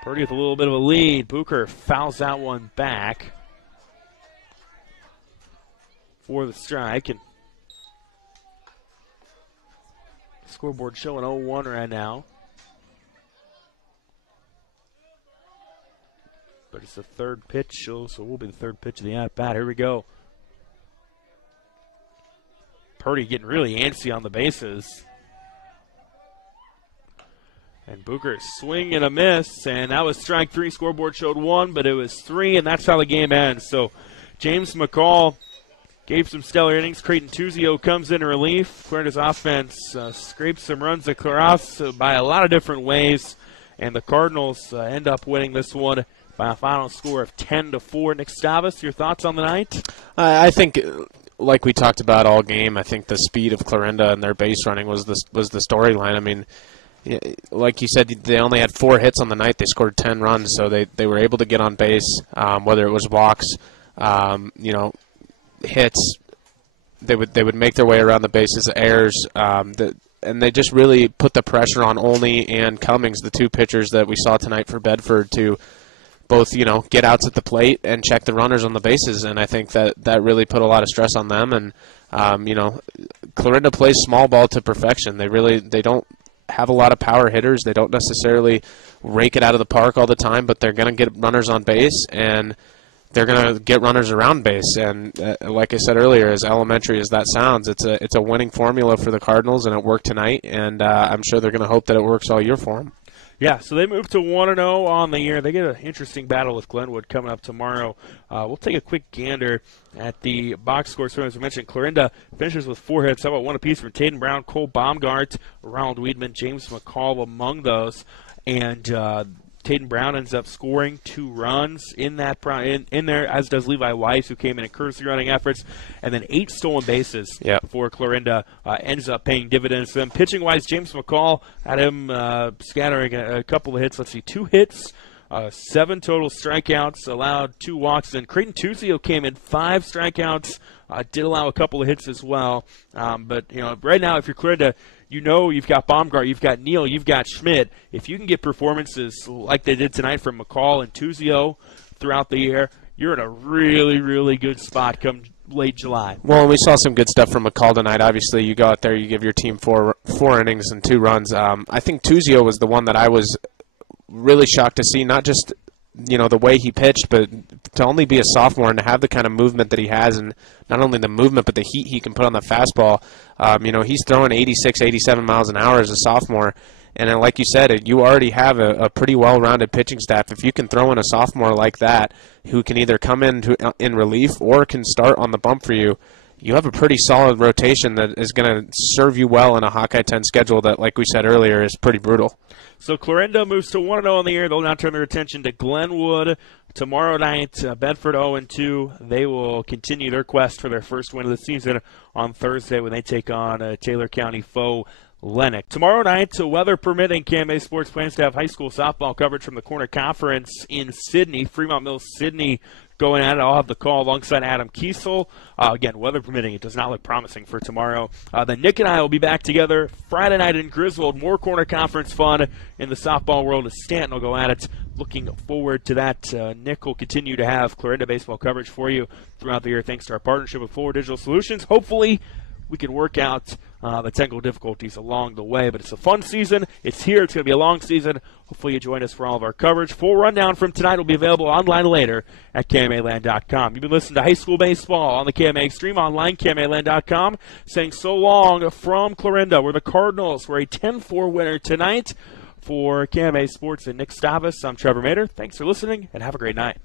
Purdy with a little bit of a lead. Bucher fouls that one back for the strike. And scoreboard showing 0-1 right now. But it's the third pitch, so we'll be the third pitch of the at-bat. Here we go. Purdy getting really antsy on the bases. And Bucher swing and a miss, and that was strike 3. Scoreboard showed 1, but it was 3, and that's how the game ends. So James McCall gave some stellar innings. Creighton Tuzio comes in relief. Clarinda's offense scrapes some runs across by a lot of different ways, and the Cardinals end up winning this one by a final score of 10-4. Nick Stavas, your thoughts on the night? I think, like we talked about all game, I think the speed of Clarinda and their base running was the storyline. I mean, like you said, they only had 4 hits on the night. They scored 10 runs, so they were able to get on base, whether it was walks, hits. They would make their way around the bases, errors, and they just really put the pressure on Olney and Cummings, the 2 pitchers that we saw tonight for Bedford, to both get outs at the plate and check the runners on the bases. And I think that really put a lot of stress on them. And Clarinda plays small ball to perfection. They don't have a lot of power hitters. They don't necessarily rake it out of the park all the time, but they're going to get runners on base, and they're going to get runners around base. And like I said earlier, as elementary as that sounds, it's a winning formula for the Cardinals, and it worked tonight, and I'm sure they're going to hope that it works all year for them. Yeah, so they move to 1-0 on the year. They get an interesting battle with Glenwood coming up tomorrow. We'll take a quick gander at the box score. So as we mentioned, Clarinda finishes with 4 hits. How about 1 apiece from Taden Brown, Cole Baumgart, Ronald Weedman, James McCall among those. And Taden Brown ends up scoring 2 runs in that in there, as does Levi Weiss, who came in courtesy running efforts, and then 8 stolen bases for Clarinda ends up paying dividends for them. Pitching wise, James McCall had him scattering a couple of hits. Let's see, 2 hits, 7 total strikeouts, allowed 2 walks. Then Creighton Tuzio came in 5 strikeouts, did allow a couple of hits as well. But right now, if you're Clarinda, you've got Baumgart, you've got Neal, you've got Schmidt. If you can get performances like they did tonight from McCall and Tuzio throughout the year, you're in a really, really good spot come late July. Well, we saw some good stuff from McCall tonight. Obviously, you go out there, you give your team 4 innings and 2 runs. I think Tuzio was the one that I was really shocked to see, not just the way he pitched, but to only be a sophomore and to have the kind of movement that he has, and not only the movement but the heat he can put on the fastball. He's throwing 86, 87 miles an hour as a sophomore, and then, like you said, you already have a pretty well-rounded pitching staff. If you can throw in a sophomore like that who can either come in relief or can start on the bump for you, you have a pretty solid rotation that is going to serve you well in a Hawkeye 10 schedule that, like we said earlier, is pretty brutal. So Clarinda moves to 1-0 on the year. They'll now turn their attention to Glenwood Tomorrow night, Bedford 0-2. They will continue their quest for their first win of the season on Thursday when they take on Taylor County foe Lennox. Tomorrow night, weather permitting, KMA Sports plans to have high school softball coverage from the Corner Conference in Sydney. Fremont Mills, Sydney going at it. I'll have the call alongside Adam Kiesel. Again, weather permitting, it does not look promising for tomorrow. Then Nick and I will be back together Friday night in Griswold. More Corner Conference fun in the softball world as Stanton will go at it. Looking forward to that. Nick will continue to have Clarinda baseball coverage for you throughout the year thanks to our partnership with Forward Digital Solutions. Hopefully, we can work out the technical difficulties along the way. But it's a fun season. It's here. It's going to be a long season. Hopefully you join us for all of our coverage. Full rundown from tonight will be available online later at KMAland.com. You've been listening to high school baseball on the KMA Extreme online, KMAland.com. Saying so long from Clarinda, where the Cardinals were a 10-4 winner tonight. For KMA Sports and Nick Stavas, I'm Trevor Mader. Thanks for listening, and have a great night.